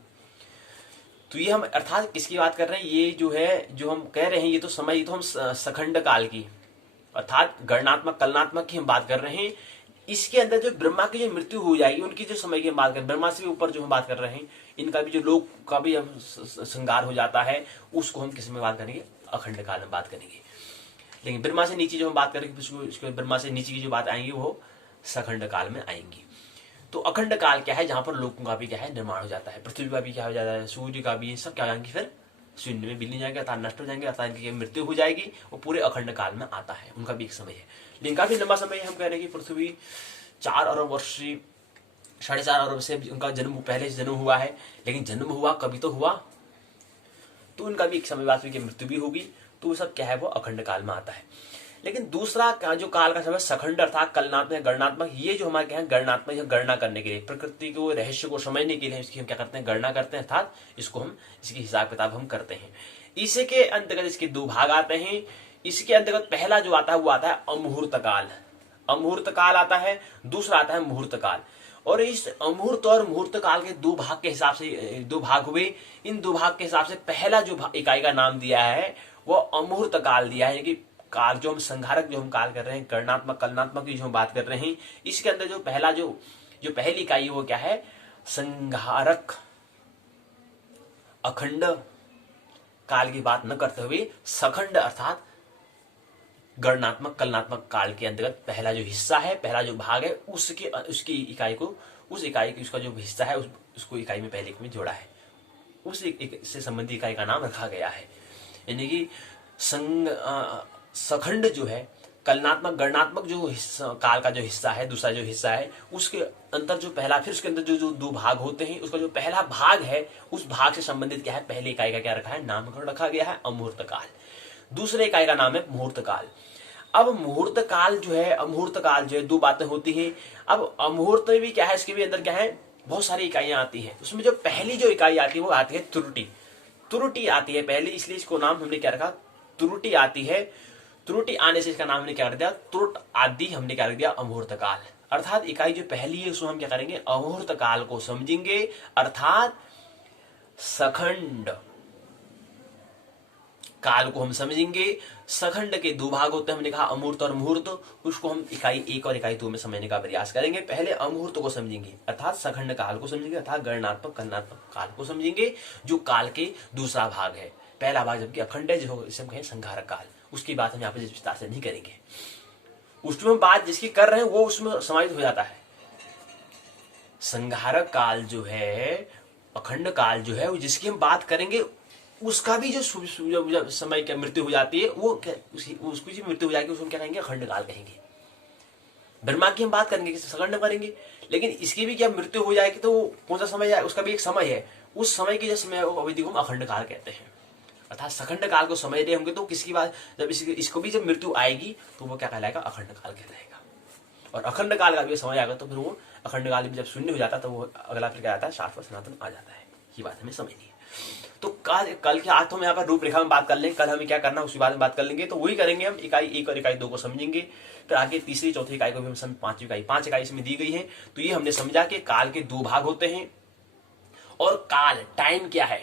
तो ये हम अर्थात किसकी बात कर रहे हैं, ये जो है जो हम कह रहे हैं ये तो समय, ये तो हम सखंड काल की अर्थात गणनात्मक कलनात्मक की हम बात कर रहे हैं। इसके अंदर जो ब्रह्मा की जो मृत्यु हो जाएगी उनकी जो समय की हम बात कर, ब्रह्मा से भी ऊपर जो हम बात कर रहे हैं, इनका भी जो लोक का भी श्रृंगार हो जाता है, उसको हम किस में बात करेंगे, अखंड काल में बात करेंगे। लेकिन ब्रह्मा से नीचे जो हम बात करेंगे, ब्रह्मा से नीचे की जो बात आएंगी वो सखंड काल में आएंगी। तो अखंड काल क्या है, जहां पर लोकों का भी क्या है निर्माण हो जाता है, पृथ्वी का भी क्या हो जाता है, सूर्य का भी, सब क्या हो जाएंगे फिर शून्य में विलीन जाएंगे, अर्थात नष्ट हो जाएंगे, अर्थात इनकी मृत्यु हो जाएगी। वो पूरे अखंड काल में आता है, उनका भी एक समय है। लेकिन काफी लंबा समय हम कह रहे हैं कि पृथ्वी 4 अरब वर्ष से 4.5 अरब से उनका जन्म पहले से जन्म हुआ है। लेकिन जन्म हुआ कभी तो हुआ, तो उनका भी एक समय बाद की मृत्यु भी होगी। तो वो सब क्या है, वो अखंड काल में आता है। लेकिन दूसरा जो काल का समय सखंड अर्थात कलनात्मक गणनात्मक, ये जो हमारे क्या है गणनात्मक, गणना करने के लिए, प्रकृति को रहस्य को समझने के लिए इसकी हम क्या करते हैं, गणना करते हैं, अर्थात इसको हम इसकी हिसाब किताब हम करते हैं। इसी के अंतर्गत इसके 2 भाग आते हैं। इसके अंतर्गत पहला जो आता है वो आता है अमुहूर्त काल, अमुहूर्त काल आता है। दूसरा आता है मुहूर्त काल। और इस अमुहूर्त और मुहूर्त काल के 2 भाग के हिसाब से 2 भाग हुए। इन 2 भाग के हिसाब से पहला जो इकाई का नाम दिया है वो अमुहूर्त काल दिया है, कि काल जो हम संहारक जो हम काल कर रहे हैं, गणनात्मक कलनात्मक की जो हम बात कर रहे हैं, इसके अंदर जो पहला जो पहली इकाई वो क्या है, संहारक अखंड काल की बात न करते हुए सखंड अर्थात गणनात्मक कलनात्मक काल के अंतर्गत पहला जो हिस्सा है, पहला जो भाग है, उसकी इकाई को, उस इकाई की उसका जो हिस्सा है उसको इकाई में पहले में जोड़ा है, उस से संबंधित इकाई का नाम रखा गया है। यानी कि सखंड जो है कलनात्मक गणनात्मक जो हिस्सा काल का जो हिस्सा है, दूसरा जो हिस्सा है, उसके अंदर जो पहला, फिर उसके अंदर जो 2 भाग होते हैं, उसका जो पहला भाग है उस भाग से संबंधित क्या है, पहले इकाई का क्या रखा है, नामकरण रखा गया है अमुहूर्त काल। दूसरे इकाई का नाम है मुहूर्त काल। अब मुहूर्त काल जो है, अमुहूर्त काल जो है, 2 बातें होती हैं। अब अमुहूर्त भी क्या है, इसके भी अंदर क्या है, बहुत सारी इकाइयां आती हैं। उसमें जो पहली जो इकाई आती है वो आती है त्रुटि। त्रुटि आती है पहले, इसलिए इसको नाम हमने क्या रखा, त्रुटि आती है। त्रुटि आने से इसका नाम हमने क्या कर दिया, त्रुट आदि हमने क्या कर दिया, अमुहूर्त काल। अर्थात इकाई जो पहली है उसको हम क्या करेंगे, अमुहूर्त काल को समझेंगे, अर्थात सखंड काल को हम समझेंगे। सखंड के 2 भाग होते हैं, हमने कहा अमूर्त और मुहूर्त, उसको हम इकाई 1 और इकाई 2 में समझने का प्रयास करेंगे। पहले अमुहूर्त को समझेंगे अर्थात सखंड काल को समझेंगे, अर्थात गणनात्मक कलनात्मक काल को समझेंगे, जो काल के दूसरा भाग है। पहला भाग जबकि अखंड है, जो इसे हम कहें संहारक काल, उसकी बात हम यहाँ पे विस्तार से नहीं करेंगे। उसमें बात जिसकी कर रहे हैं वो उसमें समाहित हो जाता है। संहारक काल जो है, अखंड काल जो है, जिसकी हम बात करेंगे, उसका भी जो समय क्या मृत्यु हो जाती है, वो उसकी जो मृत्यु हो जाएगी उसको क्या कहेंगे, अखंड काल कहेंगे। ब्रह्मा की हम बात करेंगे, सखंड करेंगे, लेकिन इसकी भी क्या मृत्यु हो जाएगी तो कौन सा समय है, उसका भी एक समय है। उस समय की जो समय अवधि को हम अखंड काल कहते हैं। अर्थात सखंड काल को समझ रहे होंगे तो किसकी बात, जब इसको भी जब मृत्यु आएगी तो वो क्या कहलाएगा, अखंड काल कहलाएगा। और अखंड काल का भी समय आएगा तो फिर वो अखंड काल भी जब शून्य हो जाता है तो वो अगला फिर क्या आता है, शाश्वत सनातन आ जाता है। ये बात हमें समझनी है। तो कल के आज तो हम यहाँ पर रूपरेखा में बात कर लेंगे, कल हमें क्या करना है उसी बारे में बात कर लेंगे। तो वही करेंगे हम, इकाई 1 और इकाई 2 को समझेंगे, फिर आगे तीसरी चौथी इकाई को भी हम 5 इकाई इसमें दी गई है। तो ये हमने समझा कि काल के 2 भाग होते हैं। और काल टाइम क्या है,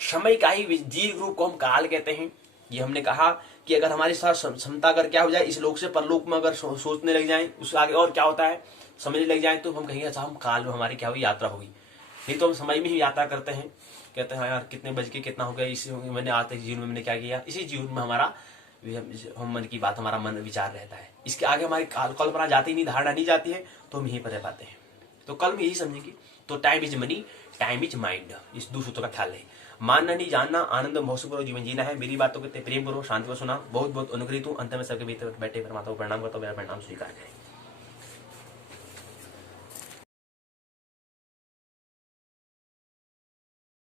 समय का ही दीर्घ रूप को हम काल कहते हैं। ये हमने कहा कि अगर हमारी साथ क्षमता अगर क्या हो जाए, इस लोक से परलोक में अगर सोचने लग जाए, उससे आगे और क्या होता है समझने लग जाए, तो हम कहेंगे अच्छा हम काल में हमारी क्या हुई, यात्रा होगी। नहीं तो हम समय में ही यात्रा करते हैं, कहते हैं यार कितने बज के कितना हो गया, इस मैंने आज तक जीवन में मैंने क्या किया, इसी जीवन में हमारा हम मन की बात, हमारा मन विचार रहता है। इसके आगे हमारी कल्पना जाती नहीं, धारणा नहीं जाती है, तो हम यहीं पर रह पाते हैं। तो कल में यही समझेंगे। तो time is money, time is mind, इस 2 सूत्रों का ख्याल रहे। मानना नहीं जानना, आनंद महोत्सव जीवन जीना है। मेरी बातों को प्रेम करो, शांति को सुना, बहुत बहुत अनुग्रहित हूँ। अंत में सबके भीतर बैठे परमात्मा को प्रणाम करता हूँ, मेरा प्रणाम स्वीकार करें।